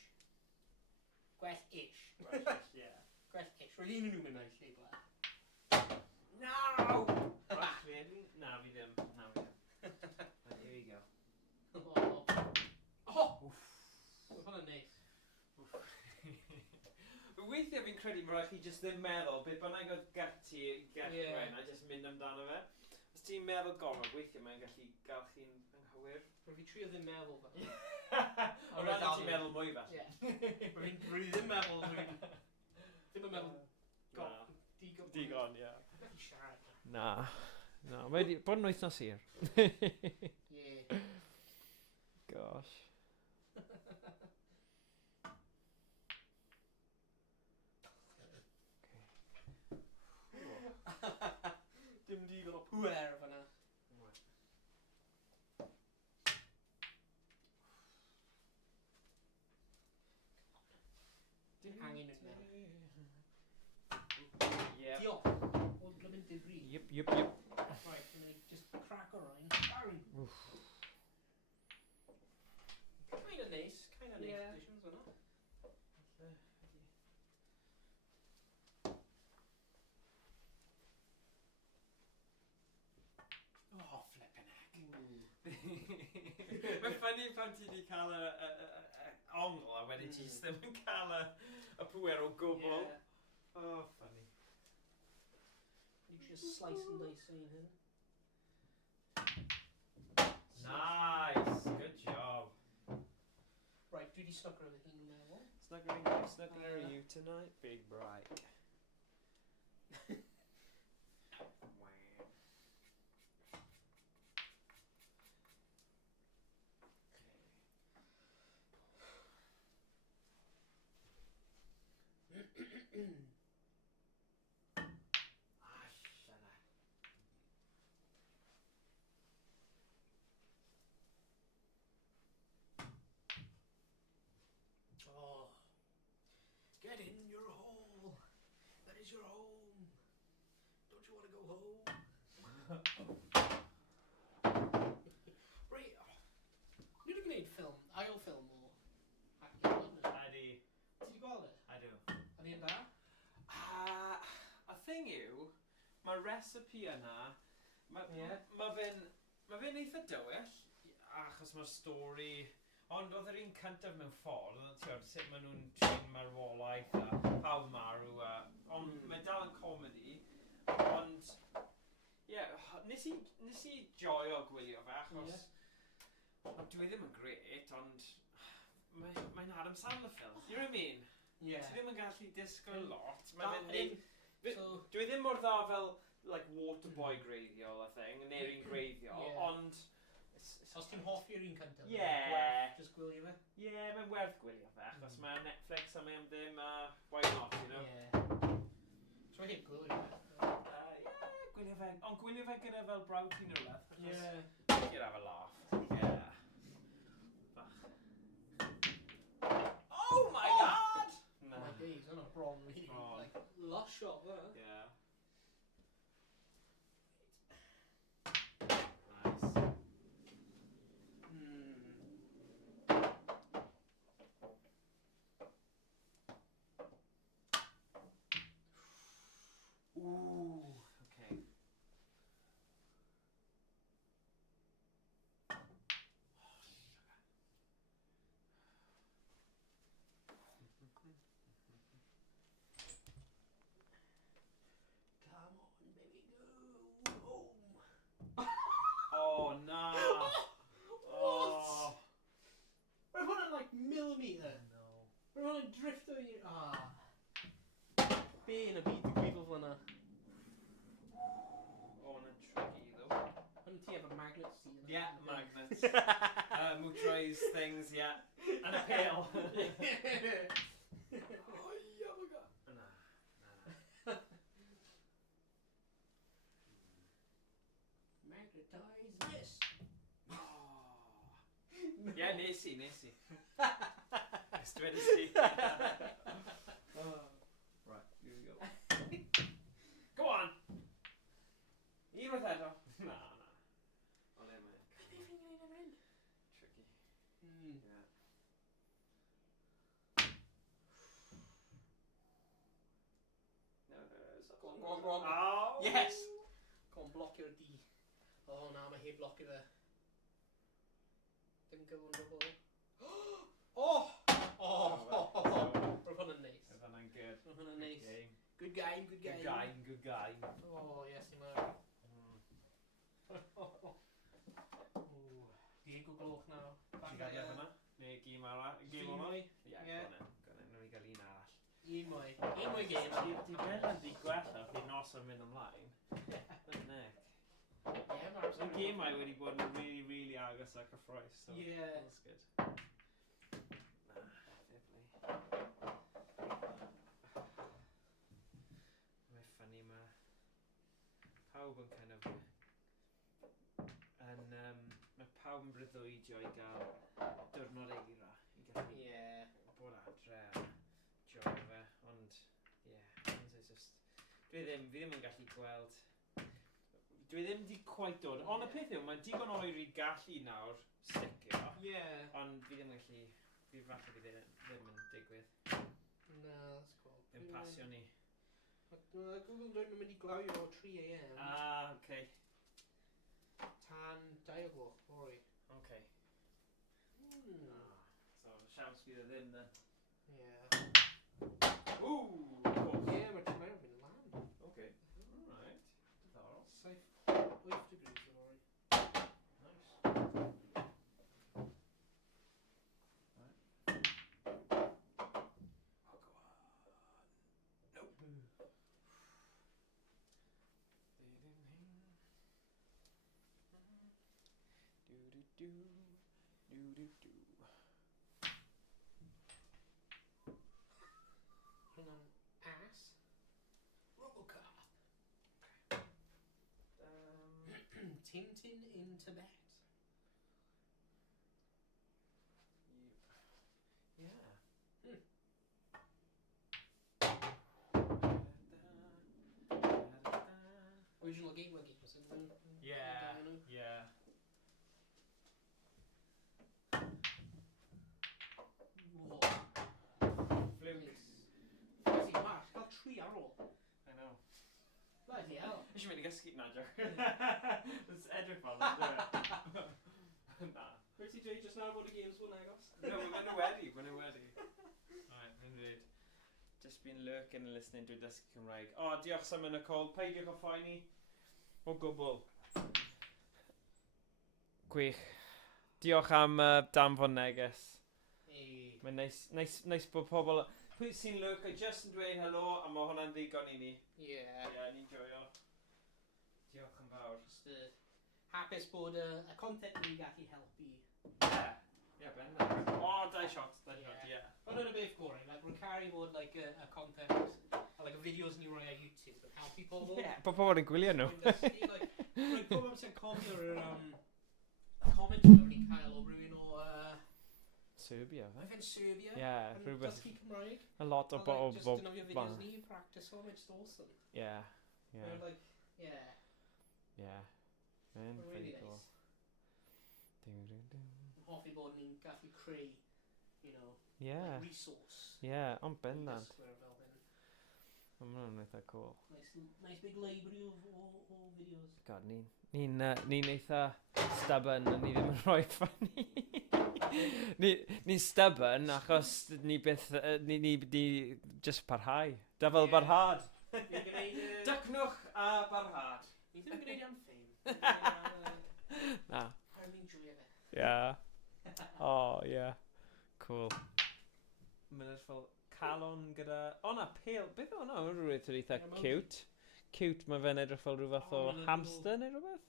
Gwell-ish. Gwell-ish, ie. Gwell-ish. Rwy'n un nhw'n mynd mewn lle gwell. No! Right, really? Na, fi ddim. Right, here we go. Oh! Oedd hwnna'n neis. Weithiau fi'n credu mae rhaid chi jyst ddim meddwl beth bynnag oedd gati Owain a jyst mynd amdano fe. Os ti'n meddwl gormod, weithiau mae'n gallu gael chi'n anghywir. Rwy'n fi trio ddim meddwl fe. O rhaid ti'n meddwl mwy fel. Rwy'n ddim meddwl, ddim yn meddwl digon, ie. Felly siarad. Na, wedi bod yn wythnos hir. Yeah. Gosh. Dim digon o pŵer fan'na. Dim angen yn mewn. Right, I'm going to just crack Owain. Kind of nice conditions, wasn't it? Oh, flippin' heck. Mae'n ffynnu pan ti wedi cael y ongl a wedyn ti ddim yn cael y pwer o gwbl. Oh, funny. You just slice and dice in here. Nice, good job. Right, dwi di snugger ar hyn meddwl. Snuggling you tonight, big bright. Oh, get in your hole. That is your home. Don't you want to go home? Right. Ni wedi gwneud ffilm, ail ffilm o acting. Ydy. Ti wedi gweld e? I do. Ydy yn da? Y thing yw, mae'r recipe yna, mae fe'n eitha dywyll, achos mae'r stori, ond oedd yr un cyntaf mewn ffordd, ti'n sut maen nhw'n trin marwolaeth a pawb marw, ond mae dal yn comedi, ond, nes i joio gwylio fe, achos dwi ddim yn gret, ond mae'n Adam Sandler ffilm, you know what I mean? Ti ddim yn gallu disgwyl lot, dwi ddim mor dda fel like Waterboy greiddiol a thing, neu'r un greiddiol, ond os ti'n hoffi'r un cyntaf, just gwylio fe? Mae'n werth gwylio fe, achos mae Netflix a mae am ddim, why not, you know? So mae heb gwylio fe? Gwylio fe, ond gwylio fe gyda fel brawd ti'n rhywbeth, you'll have a laugh, Oh my god! No. My days, I'm not bron really, like, lush shot there. Yeah. Nice. Ooh, okay. Come on, baby, go home. Oh, no. What? We're on like millimetre. No. We're on a drifter. Be yn y byd digwyddol fyna. Oh, and a tricky though. And ti efo magnets ti. Yeah, magnets. Motorized things, yeah. And a pail. Oh, yeah, my God. Nah. Magnetize this. Oh. Yeah, nes i. Ys dweud ti. Right, here we go. Go on! Unwaith eto. Na. O le mae. Tricky. Yeah. No. Go on. Oh! Yes! Go on, blocio'r D. Oh, na, mae heb blocio fe. Didn't go on double. Oh! Roedd hwnna'n neis. Roedd hwnna'n good. Roedd hwnna'n neis. Good game. Oh, yes, you know. Diego gloch nawr. Ti'n gael beth yna? Neu gym arall? Gym o'na? Ie, gwna. Nw'n i gael un arall. Un mwy game. Di fel yn di gwella fi Noson mynd ymlaen. Nec. Yn gemau wedi bod yn really, really agos a cyffroes. So that's good. Mae'n ffynnu pawb yn kind of mae pawb yn breuddwydio i gael diwrnod eira i gallu bod adre a joio fe, ond it's just fi ddim yn gallu gweld Dwi ddim di quite dod. Ond y peth yw, mae'n digon oer i gallu nawr sticio. Yeah. Ond fi ddim yn gallu... Fi falle fi ddim yn digwydd. No, that's cool. Yn pasio ni. Google dweud nhw'n mynd i glawio o 3 AM. Ah, okay. Tan 2 o gloch, bori. Okay. So, siawns bydd e ddim then. Yeah. Ooh! Yeah, mae'r Chwarae yn mynd lan. Okay. Alright. Diddorol. Saith 8 degrees o bori. Nice. Oh, go on. Nope. Hang on. Ass. Robocop. Tintin in Tibet. Yeah. Original Gateway games, isn't it? Yeah. Yeah. Flint. See, Mark, cael 3 ar ôl. I know. Bloody hell. Nes i'n mynd i gysgu na, Joe. It's edrych fel yna. Na. Where ti dweud just now bod y games bod negos? No, maen nhw wedi. Right, yn rhaid. Just been lurking and listening to dysgu Cymraeg. O, diolch sam yn y col. Peidiwch o phoeni. O gwbl. Gwych. Diolch am danfon neges. Hey. Mae'n nice bod pobl... Pwy sy'n lurk, I just yn dweud helo, a mae hwnna'n ddigon i ni. Yeah. Yeah, ni'n joio. Diolch yn fawr. Just hapus bod y content ni'n gallu helpu. Yeah. Yeah, bendant. O, dau shot, yeah. Ond yn y beth gorau, like, rwy'n caru bod like, a content, like, a videos ni roi ar YouTube yn helpu pobl. Yeah, bod pobl yn gwylio nhw. Rwy'n pob amser cofio'r comment ni'n cael o rhywun o... Serbia, fe? I've in Serbia. Yeah, rhywbeth... Dysgu Cymraeg. A lot o bobl... Just yn ofio videos ni, practice o, it's awesome. Yeah, yeah. We're like, yeah. Yeah. Man, Really pretty cool. nice. Hoffi bod ni'n gallu creu, you know, Yeah. like resource. Yeah, ond bendant. Dysgwyr fel hyn. Mae hwnna'n eitha cool. Nice big library o videos. God, ni'n eitha stubborn a ni ddim yn rhoi ffynnu. Ni'n stubborn achos ni byth, ni just parhau. Dyfel barhad. Dycnwch a barhad. Ni ddim yn gwneud am ffeim. Na. Rwy'n enjoy fe. Yeah. Oh, yeah. Cool. Mae'n fel calon gyda... O na, pale. Beth o na? Mae'n rhywbeth yn eitha cute. Cute, mae fe'n edrych fel rhyw fath o hamster neu rhywbeth?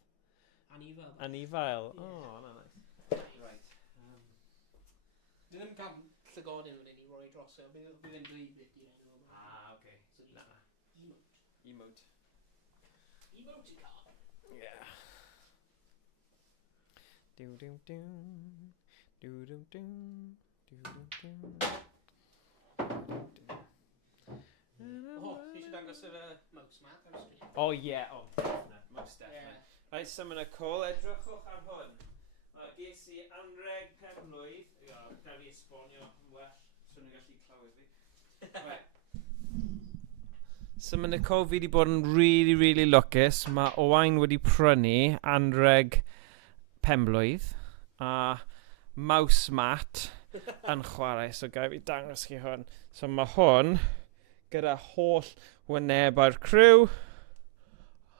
Anifail. Anifail. Oh, na, nice. Right. Dwi ddim cael llygodyn wedyn i roi dros e, bydd yn dweud beth i'n enw. Ah, okay. So Na. Emote. Emoticon. Yeah. Do-do-do. Do-do-do. Do-do-do. O, ti eisiau dangos yr mouse mat ar y sgrin? Oh, yeah. Oh, definite. Most definite. Right, so mae'n call. Edrychwch ar hwn. Ges i anreg penblwydd. Cael ei esbonio yn well. So nhw'n gallu clywed fi. Right. So mae'n call fi wedi bod yn really lwcus. Mae Owain wedi prynu anreg penblwydd. A mouse mat yn chwarae. So gai fi dangos chi hwn. So mae hwn gyda holl wynebau'r criw.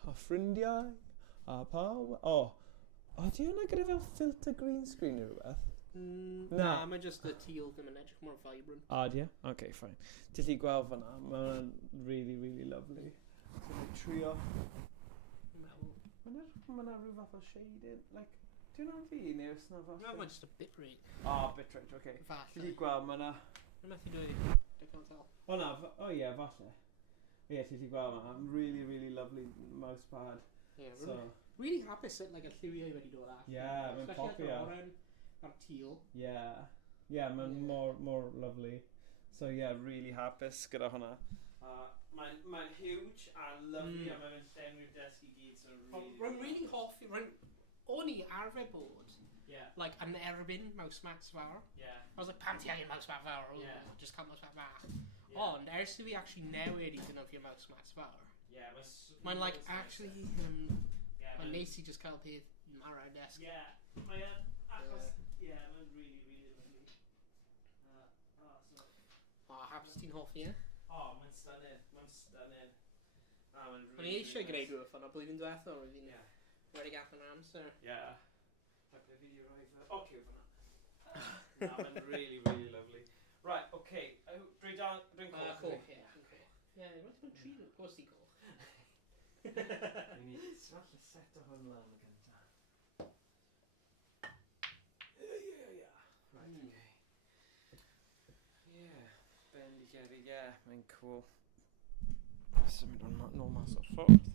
A ffrindiau. A pawb. O, di hwnna gyda fel filter green screen neu rhywbeth? Na, mae just y teal ddim yn edrych mor vibrant. O, di e? Okay, fine. Ti'n lli gweld fan'na. Mae'n really lovely. So mae'n trio. Mae'n rhyw fath o shading. Like, di hwnna'n fi neu os na fath? No, mae'n just a bit rate. Bitrate, okay. Falle. Ti'n lli gweld mae'na... Mae'n methu dweud. I can't tell. Ie, falle. Ie, ti'n lli gweld mae'na. Really lovely mouse pad. Yeah, So... really hapus at like a lliwiau wedi dod allan. Yeah, mae'n popio. Especially at yr oren a'r teal. Yeah, mae'n more lovely. So yeah, really hapus gyda hwnna. Mae'n huge a lovely a mae'n llenwi'r desk I gyd, so really... Rwy'n hoffi... O'n i arfer bod, Yeah. like, yn erbyn mouse mats fawr. Yeah. I was like, pam ti angen mouse mat fawr? Yeah. Just cael mouse mat fach. Yeah. Ond, ers i fi actually newid i dynofio mouse mats fawr. Yeah, Mae'n like, actually, mae'n neis i just cael peth mara ar desg. Yeah. Mae'n, achos, yeah, mae'n really, really lovely. Hapus ti'n hoffi, e? Mae'n stunning. Mae'n stunning. Mae'n really, O'n i eisiau gwneud rhywbeth ond o blwyddyn diwethaf oedd fi'n wedi gath yn amser. Yeah. Like the video right there. Okay, for now. Mae'n really, really lovely. Right, okay. Drink coch. Coch, ie. Yeah, mae'n ti'n tri nhw. Gwrs ti coch. I ni smell y set o hwn lan y gynta. Yeah. Right, okay. Yeah. Bendigedig, yeah. Mae'n cool. Symud o'n nôl mas o'r ffordd.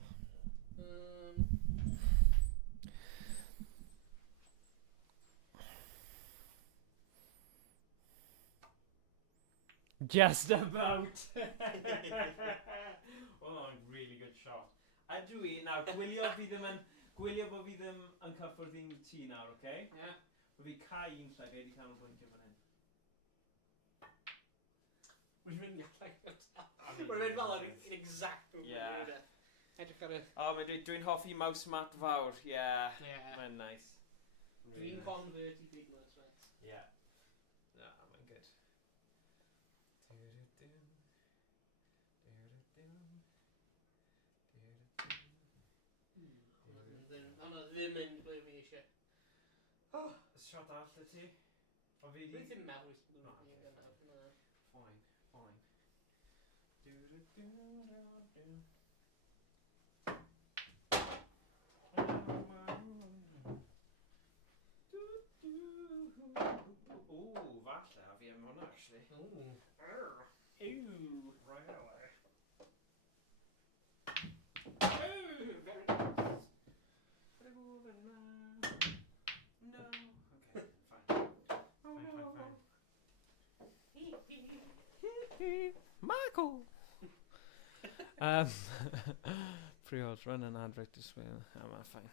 Just about. Oh, really good shot. A dwi, nawr, gwylio bod fi ddim yn cyffwrdd i'n ti nawr, oce? Ie. Bod fi cael un llygau wedi canolbwyntio fan hyn. Mae'n mynd gallai. Mae'n mynd fel yn exact. Yeah. Edrych ar y... Dwi'n hoffi mouse mat fawr, yeah. Mae'n nice. Dwi'n convert i big mouse mats. Yeah. No, mae'n good. Hwna ddim yn ble fi eisiau. Shot all y ti? O fi di? Dwi'n ddim meddwl i Fine. Ooh, falle, a fi am hwnna, actually. Ew. Really? No. Okay, fine. Michael! Pre-orders run an advert as well. Fine.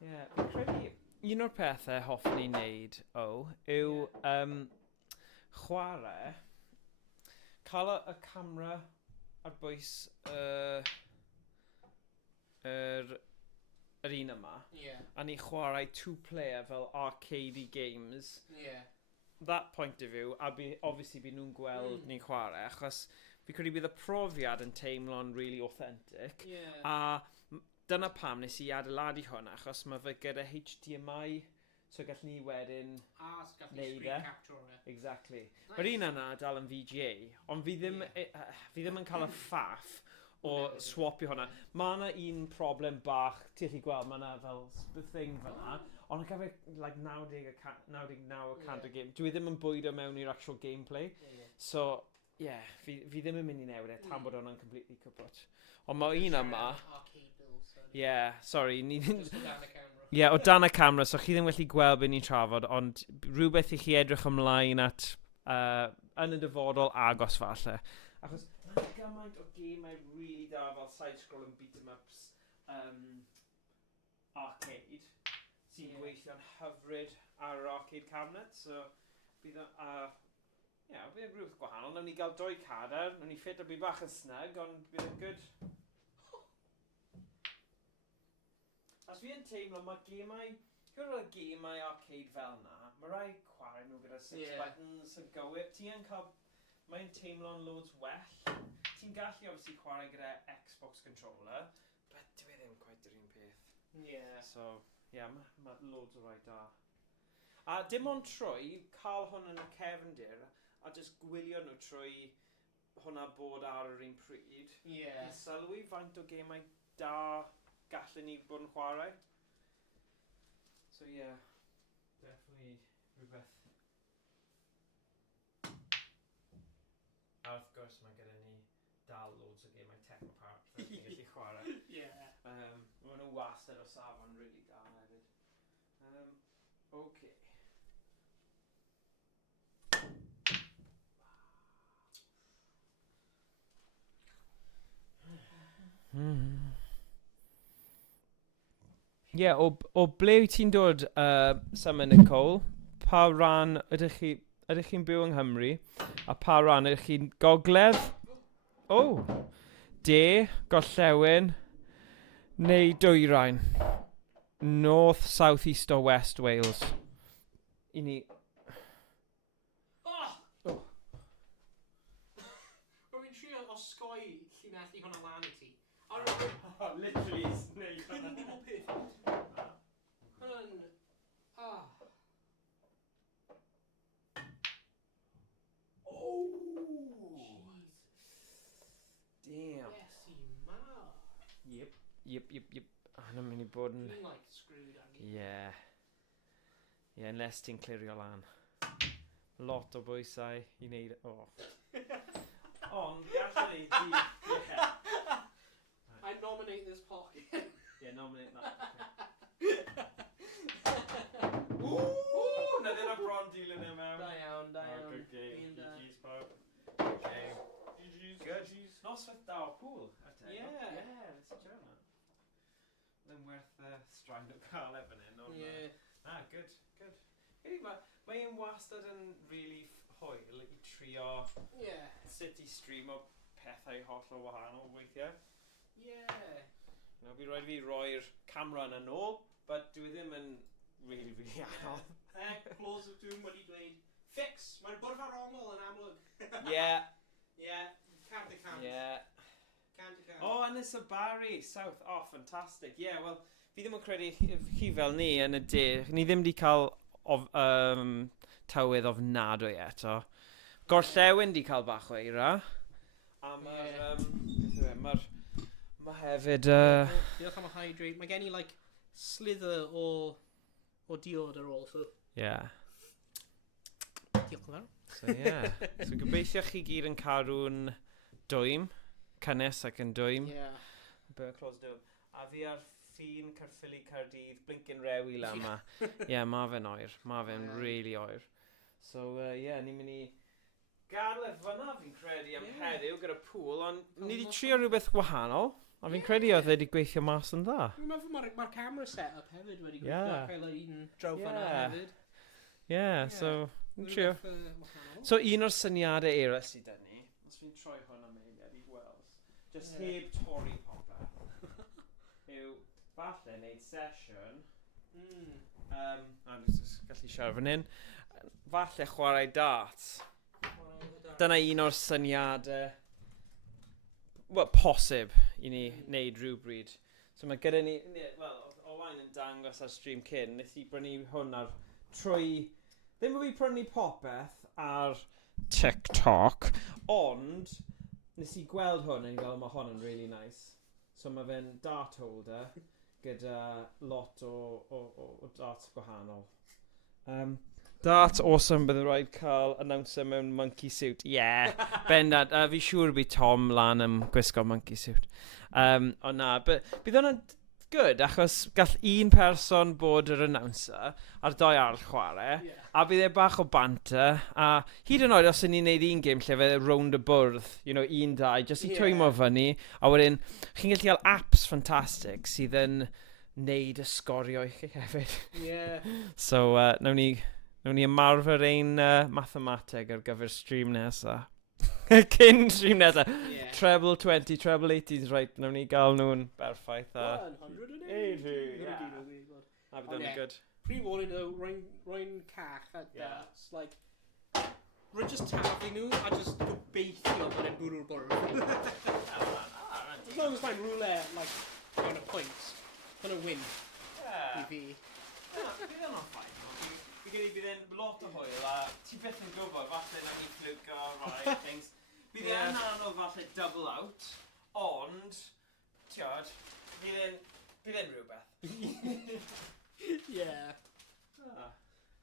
Yeah, fi'n credu un o'r pethau hoffwn i wneud yw chwarae, cael y camera ar bwys yr un yma, a ni chwarae two-player fel arcadey games. That point of view, a obviously bydd nhw'n gweld ni'n chwarae, achos fi credu bydd y profiad yn teimlo'n really authentic. A dyna pam nes i adeiladu hwn, achos mae fe gyda HDMI, so gallwn ni wedyn neud e. Exactly. Mae'r un yna dal yn VGA, ond fi ddim yn cael y ffaff o swapio hwnna. Mae yna un problem bach, ti'n gallu gweld, mae yna fel thing fel yna, ond yn cael like 99% o game. Dwi ddim yn bwydo mewn i'r actual gameplay. So, yeah, fi ddim yn mynd i newid e, tan bod hwnna'n completely kaput. Ond mae un yma... Yeah, sorry, ni ddim... Yeah, o dan y camera, so chi ddim wedi gweld beth ni'n trafod, ond rhywbeth i chi edrych ymlaen at yn y dyfodol agos falle. Achos mae gymaint o gemau really da fel side-scroll and beat-em-ups arcade sy'n gweithio'n hyfryd ar yr arcade cabinet, so bydd bydd rhywbeth gwahanol. Nawn ni gael 2 cader, nawn ni ffit o byd bach yn snug, ond bydd yn good. As fi yn teimlo, mae gemau, gyda'r gemau arcade fel yna, mae rai chwarae nhw gyda 6 buttons yn gywir. Ti'n cael, mae'n teimlo'n loads well. Ti'n gallu obviously chwarae gyda Xbox controller, but dwi ddim quite yr un peth. So, mae loads o rai da. A dim ond trwy cael hwn yn y cefndir, a just gwylio nhw trwy hwnna bod ar yr un pryd. I sylwi faint o gemau da gallen ni bod yn chwarae. So definitely rhywbeth. A wrth gwrs mae gyda ni dal loads o gemau Tech-Park fel ni'n gallu chwarae. Mae nhw wastad o safon really da hefyd. Okay. Ie, o ble wyt ti'n dod, Summer Nicole? Pa ran ydych chi'n byw yng Nghymru? A pa ran ydych chi'n gogledd? O! De, gorllewin, neu dwyrain? North, south, east or west Wales? I ni... Oh! Rwy'n trio osgoi llinell i hwnna lan I ti. Literally, snake. Couldn't be more perfect. Oh! Damn. Yes, I mar. Yep. Hwna'n mynd I bod yn... Dwi'n like screwed Angie. Yeah. Yeah, unless ti'n clirio lan. Lot o bwysau I wneud... Oh. Ond, gallwn ni ti... Yeah. I nominate this pocket. Yeah, nominate that. Ooh! Na ddyn o bron dilyn e mewn. Da iawn. Good game. Fi'n GG's pawb. Good game. Good. Noswaith da o pŵl. Yeah. Let's enjoy that. Then worth straen o cael efo hyn. Yeah. Good. Mae'n wastad yn really hwyl I trio sut I stream o pethau holl o wahanol weithiau. Yeah. Fi rhaid fi roi'r camera yn ôl, but dwi ddim yn really anodd. Claws of Doom wedi dweud, fix, mae'n bwrdd ar ongl yn amlwg. Yeah. Cant. Yeah. Cant. Oh, Ynys y Barry, South. Oh, fantastic. Yeah, well, fi ddim yn credu chi fel ni yn y de. Ni ddim wedi cael tywydd ofnadwy eto. Gorllewin di cael bach o eira. A mae'r hefyd... Diolch am y hydrate. Mae gen I like slither o diod ar ôl, so... Yeah. Diolch yn fawr. So gobeithio chi gyd yn cadw'n dwym. Cynnes ac yn dwym. Yeah. Burn close dwym. A fi ar ffin Caerphilly Caerdydd, Blinkin' Rewi la yma. Ma fe'n oer. Ma fe'n really oer. So, ni'n mynd I gadael fyna fi'n credu am heddiw gyda pŵl, ond ni wedi trio rhywbeth wahanol. A fi'n credu oedd wedi gweithio mas yn dda. Dwi'n meddwl mae'r camera set-up hefyd wedi gweithio cael un draw fyna hefyd. So, ni'n trio. So, un o'r syniadau era sydd dyn ni, os fi'n troi hwn am eiliad I weld, just heb torri popeth, yw falle wneud sesiwn, a gallu siarad fan hyn, falle chwarae darts. Dyna un o'r syniadau posib I ni wneud rhywbryd. So mae gyda ni, Owain yn dangos ar stream cyn, nes I brynu hwn ar trwy, ddim bod fi prynu popeth ar TikTok, ond nes I gweld hwn a I fel mae hwn yn really nice. So mae fe'n dart holder gyda lot o darts gwahanol. That's awesome, bydd rhaid cael announcer mewn monkey suit. Yeah, bendant. Fi siŵr bydd Tom lan am gwisgo monkey suit. Ond na, bydd hwnna'n good, achos gall un person bod yr announcer a'r doi arall chwarae, a bydd bach o banter, a hyd yn oed os ni'n neud un game lle fe round y bwrdd, un dau, just I twymo fyny, a wedyn, chi'n gallu cael apps ffantastig sydd yn neud y sgorio I chi hefyd. So, nawn ni ymarfer ein mathemateg ar gyfer stream nesa. Cyn stream nesa. Treble 20, treble 80s, right, nawn ni gael nhw'n berffaith. 180. A bydd yn good. Pre-warning though, rwy'n cach at that's like... Rwy'n just taflu nhw a just gobeithio bod e'n bwrw'r bwrw. As long as mae'n roulette, like, on a point, on a win. I fi. Bydd yn off fine. Bydd e'n lot o hwyl a ti beth yn gwybod, falle na ni fflwco, right, things. Bydd e'n anodd falle double out, ond, tiod, bydd e'n rhywbeth.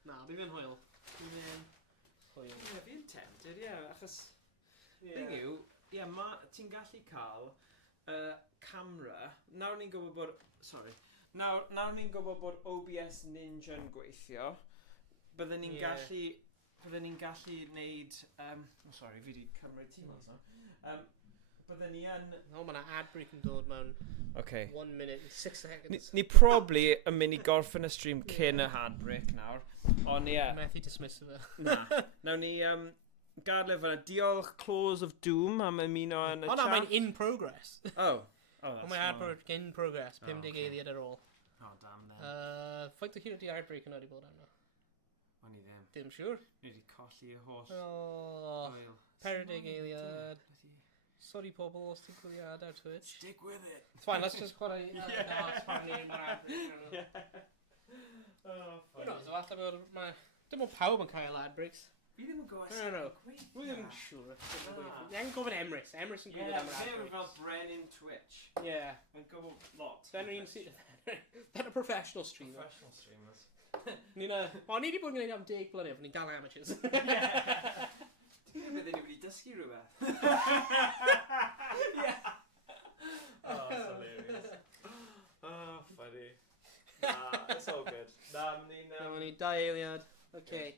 Na, bydd e'n hwyl. Bydd e'n tempted, achos, thing yw, ti'n gallu cael camera, nawr ni'n gwybod bod, OBS Ninja yn gweithio, bydden ni'n gallu wneud... sorry, fi wedi cymryd ti mas. byddwn ni yn... O, mae yna ad break yn dod mewn Okay. 1 minute and 6 seconds. Ni probably yn mynd i gorffen y stream cyn y hard break nawr. Ond ie. Methu dismiss fe. Na. Nawn ni gadle fyna. Diolch Claws of Doom am ymuno yn y chat. O na, mae'n in progress. Oh. O, mae ad break in progress. 50 eiliad ar ôl. Oh, damn then. Faint o hyd ydi ad break yn oed i bod arno? O'n i ddim. Dim siwr. Ni wedi colli y holl... O, oil. 40 eiliad. Sorry pobl os ti'n gwylio ad ar Twitch. Stick with it. It's fine, let's just chwarae... It's fine, mae'r ad break. Oh, Who knows, falle mae... Dim ond pawb yn cael ad breaks. Fi ddim yn gwybod I don't know. Rwy ddim yn siŵr. Ni angen gofyn Emrys. Emrys yn gwybod am yr ad breaks. fel Brennan Twitch. Yeah. Mae'n gwybod lot. Then un sy'n... Then a professional streamer. Professional streamers. Ni wedi bod yn gwneud am 10 blynedd, ni'n dal amateurs. Ti'n gwybod beth ni wedi dysgu rhywbeth? Yeah. Oh, that's hilarious. Oh, funny. Nah, it's all good. Nah, Ni 2 eiliad. Okay.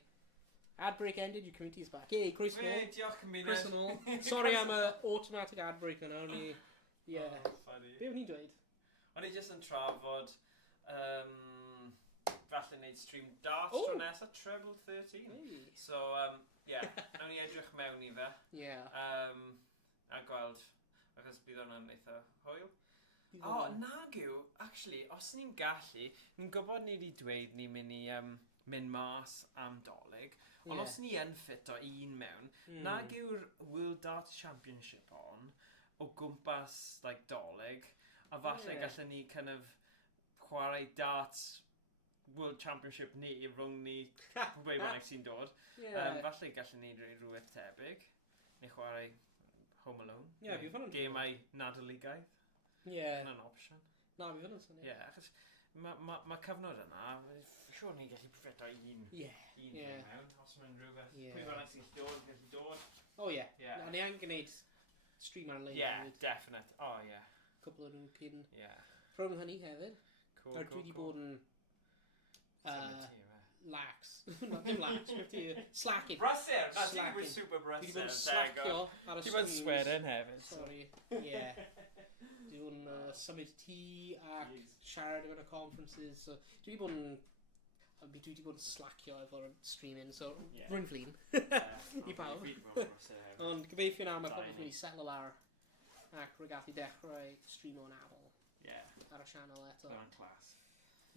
Ad break ended, your community is back. Yay, Chris Nôl. Diolch yn Chris Nôl. Sorry am y automatic ad break yna, ni... Yeah. Oh, funny. Be o'n i'n dweud? O'n i jyst yn trafod... falle wneud stream darts Oh. tro nesa, treble 13. Hey. So, yeah, nawn ni edrych mewn i fe. Yeah. A gweld, achos bydd hwnna'n eitha hwyl. O, nag yw, actually, os ni'n gallu, ni'n gwybod ni wedi dweud ni'n mynd i mynd mas am dolyg, ond os ni yn ffit o un mewn, nag yw'r World Darts Championship on, o gwmpas, like, dolyg, a falle gallen ni kind of chwarae darts World Championship ni rhwng ni pwy bynnag sy'n dod. Falle gallen ni rhywbeth tebyg, neu chwarae Home Alone. Yeah, fi fan yn... Gemau Nadoligaidd. Yeah. Yna'n opsiwn. Na, fi fan yn syni. Ie, achos mae cyfnod yna, siwr ni'n gallu ffeto un mewn, os mae'n rhywbeth. Pwy bynnag sy'n gallu dod. Oh, yeah. Na, ni angen gwneud stream ar-lein. Yeah, definite. Oh, yeah. Cwbl o nhw'n cyn. Yeah. Rhwng hynny hefyd. Cool, Dwi wedi bod yn... lax. Na, dim lax. Slacking. Brysur! Na, ti'n Slacking. gwybod super brysur. Dwi wedi bod yn slacio ar y Ti'n bod streams. swearing hefyd. Sorry. Yeah. Dwi wedi bod yn symud tea ac siarad yn y conferences. So, dwi wedi bod yn... Dwi wedi bod yn slacio efo'r streaming, so rwy'n flin. I pawb. Ond gobeithio nawr mae pobl wedi settle lawr ac rwy gallu dechrau streamo yn afol ar y channel eto. Yn clas.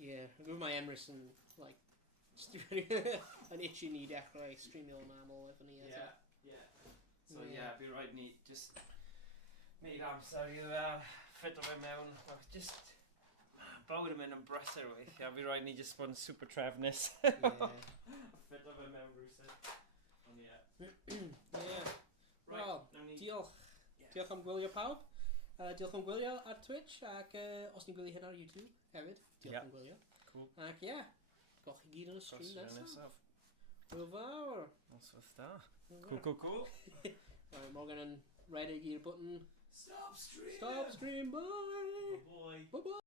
Yeah, yn gwybod mae Emrys yn, like, yn itchy ni dechrau streamio yn aml efo ni eto. So fi rhaid ni just neud amser i ffit o fe mewn. Just bywyd yn mynd yn brysur weithiau. Fi rhaid ni just bod yn super trefnus. Ffit o fe mewn rhywsyd. Ond Wel, diolch. Diolch am gwylio pawb. Diolch am gwylio ar Twitch ac os ni'n gwylio hyn ar YouTube hefyd. Diolch am gwylio. Cool. Ac gwelwch chi gyd yn y stream nesaf. Hwyl fawr. Noswaith da. Cool. Morgan yn redig i'r button. Stop stream! Stop stream, bye! Bye. Bye-bye.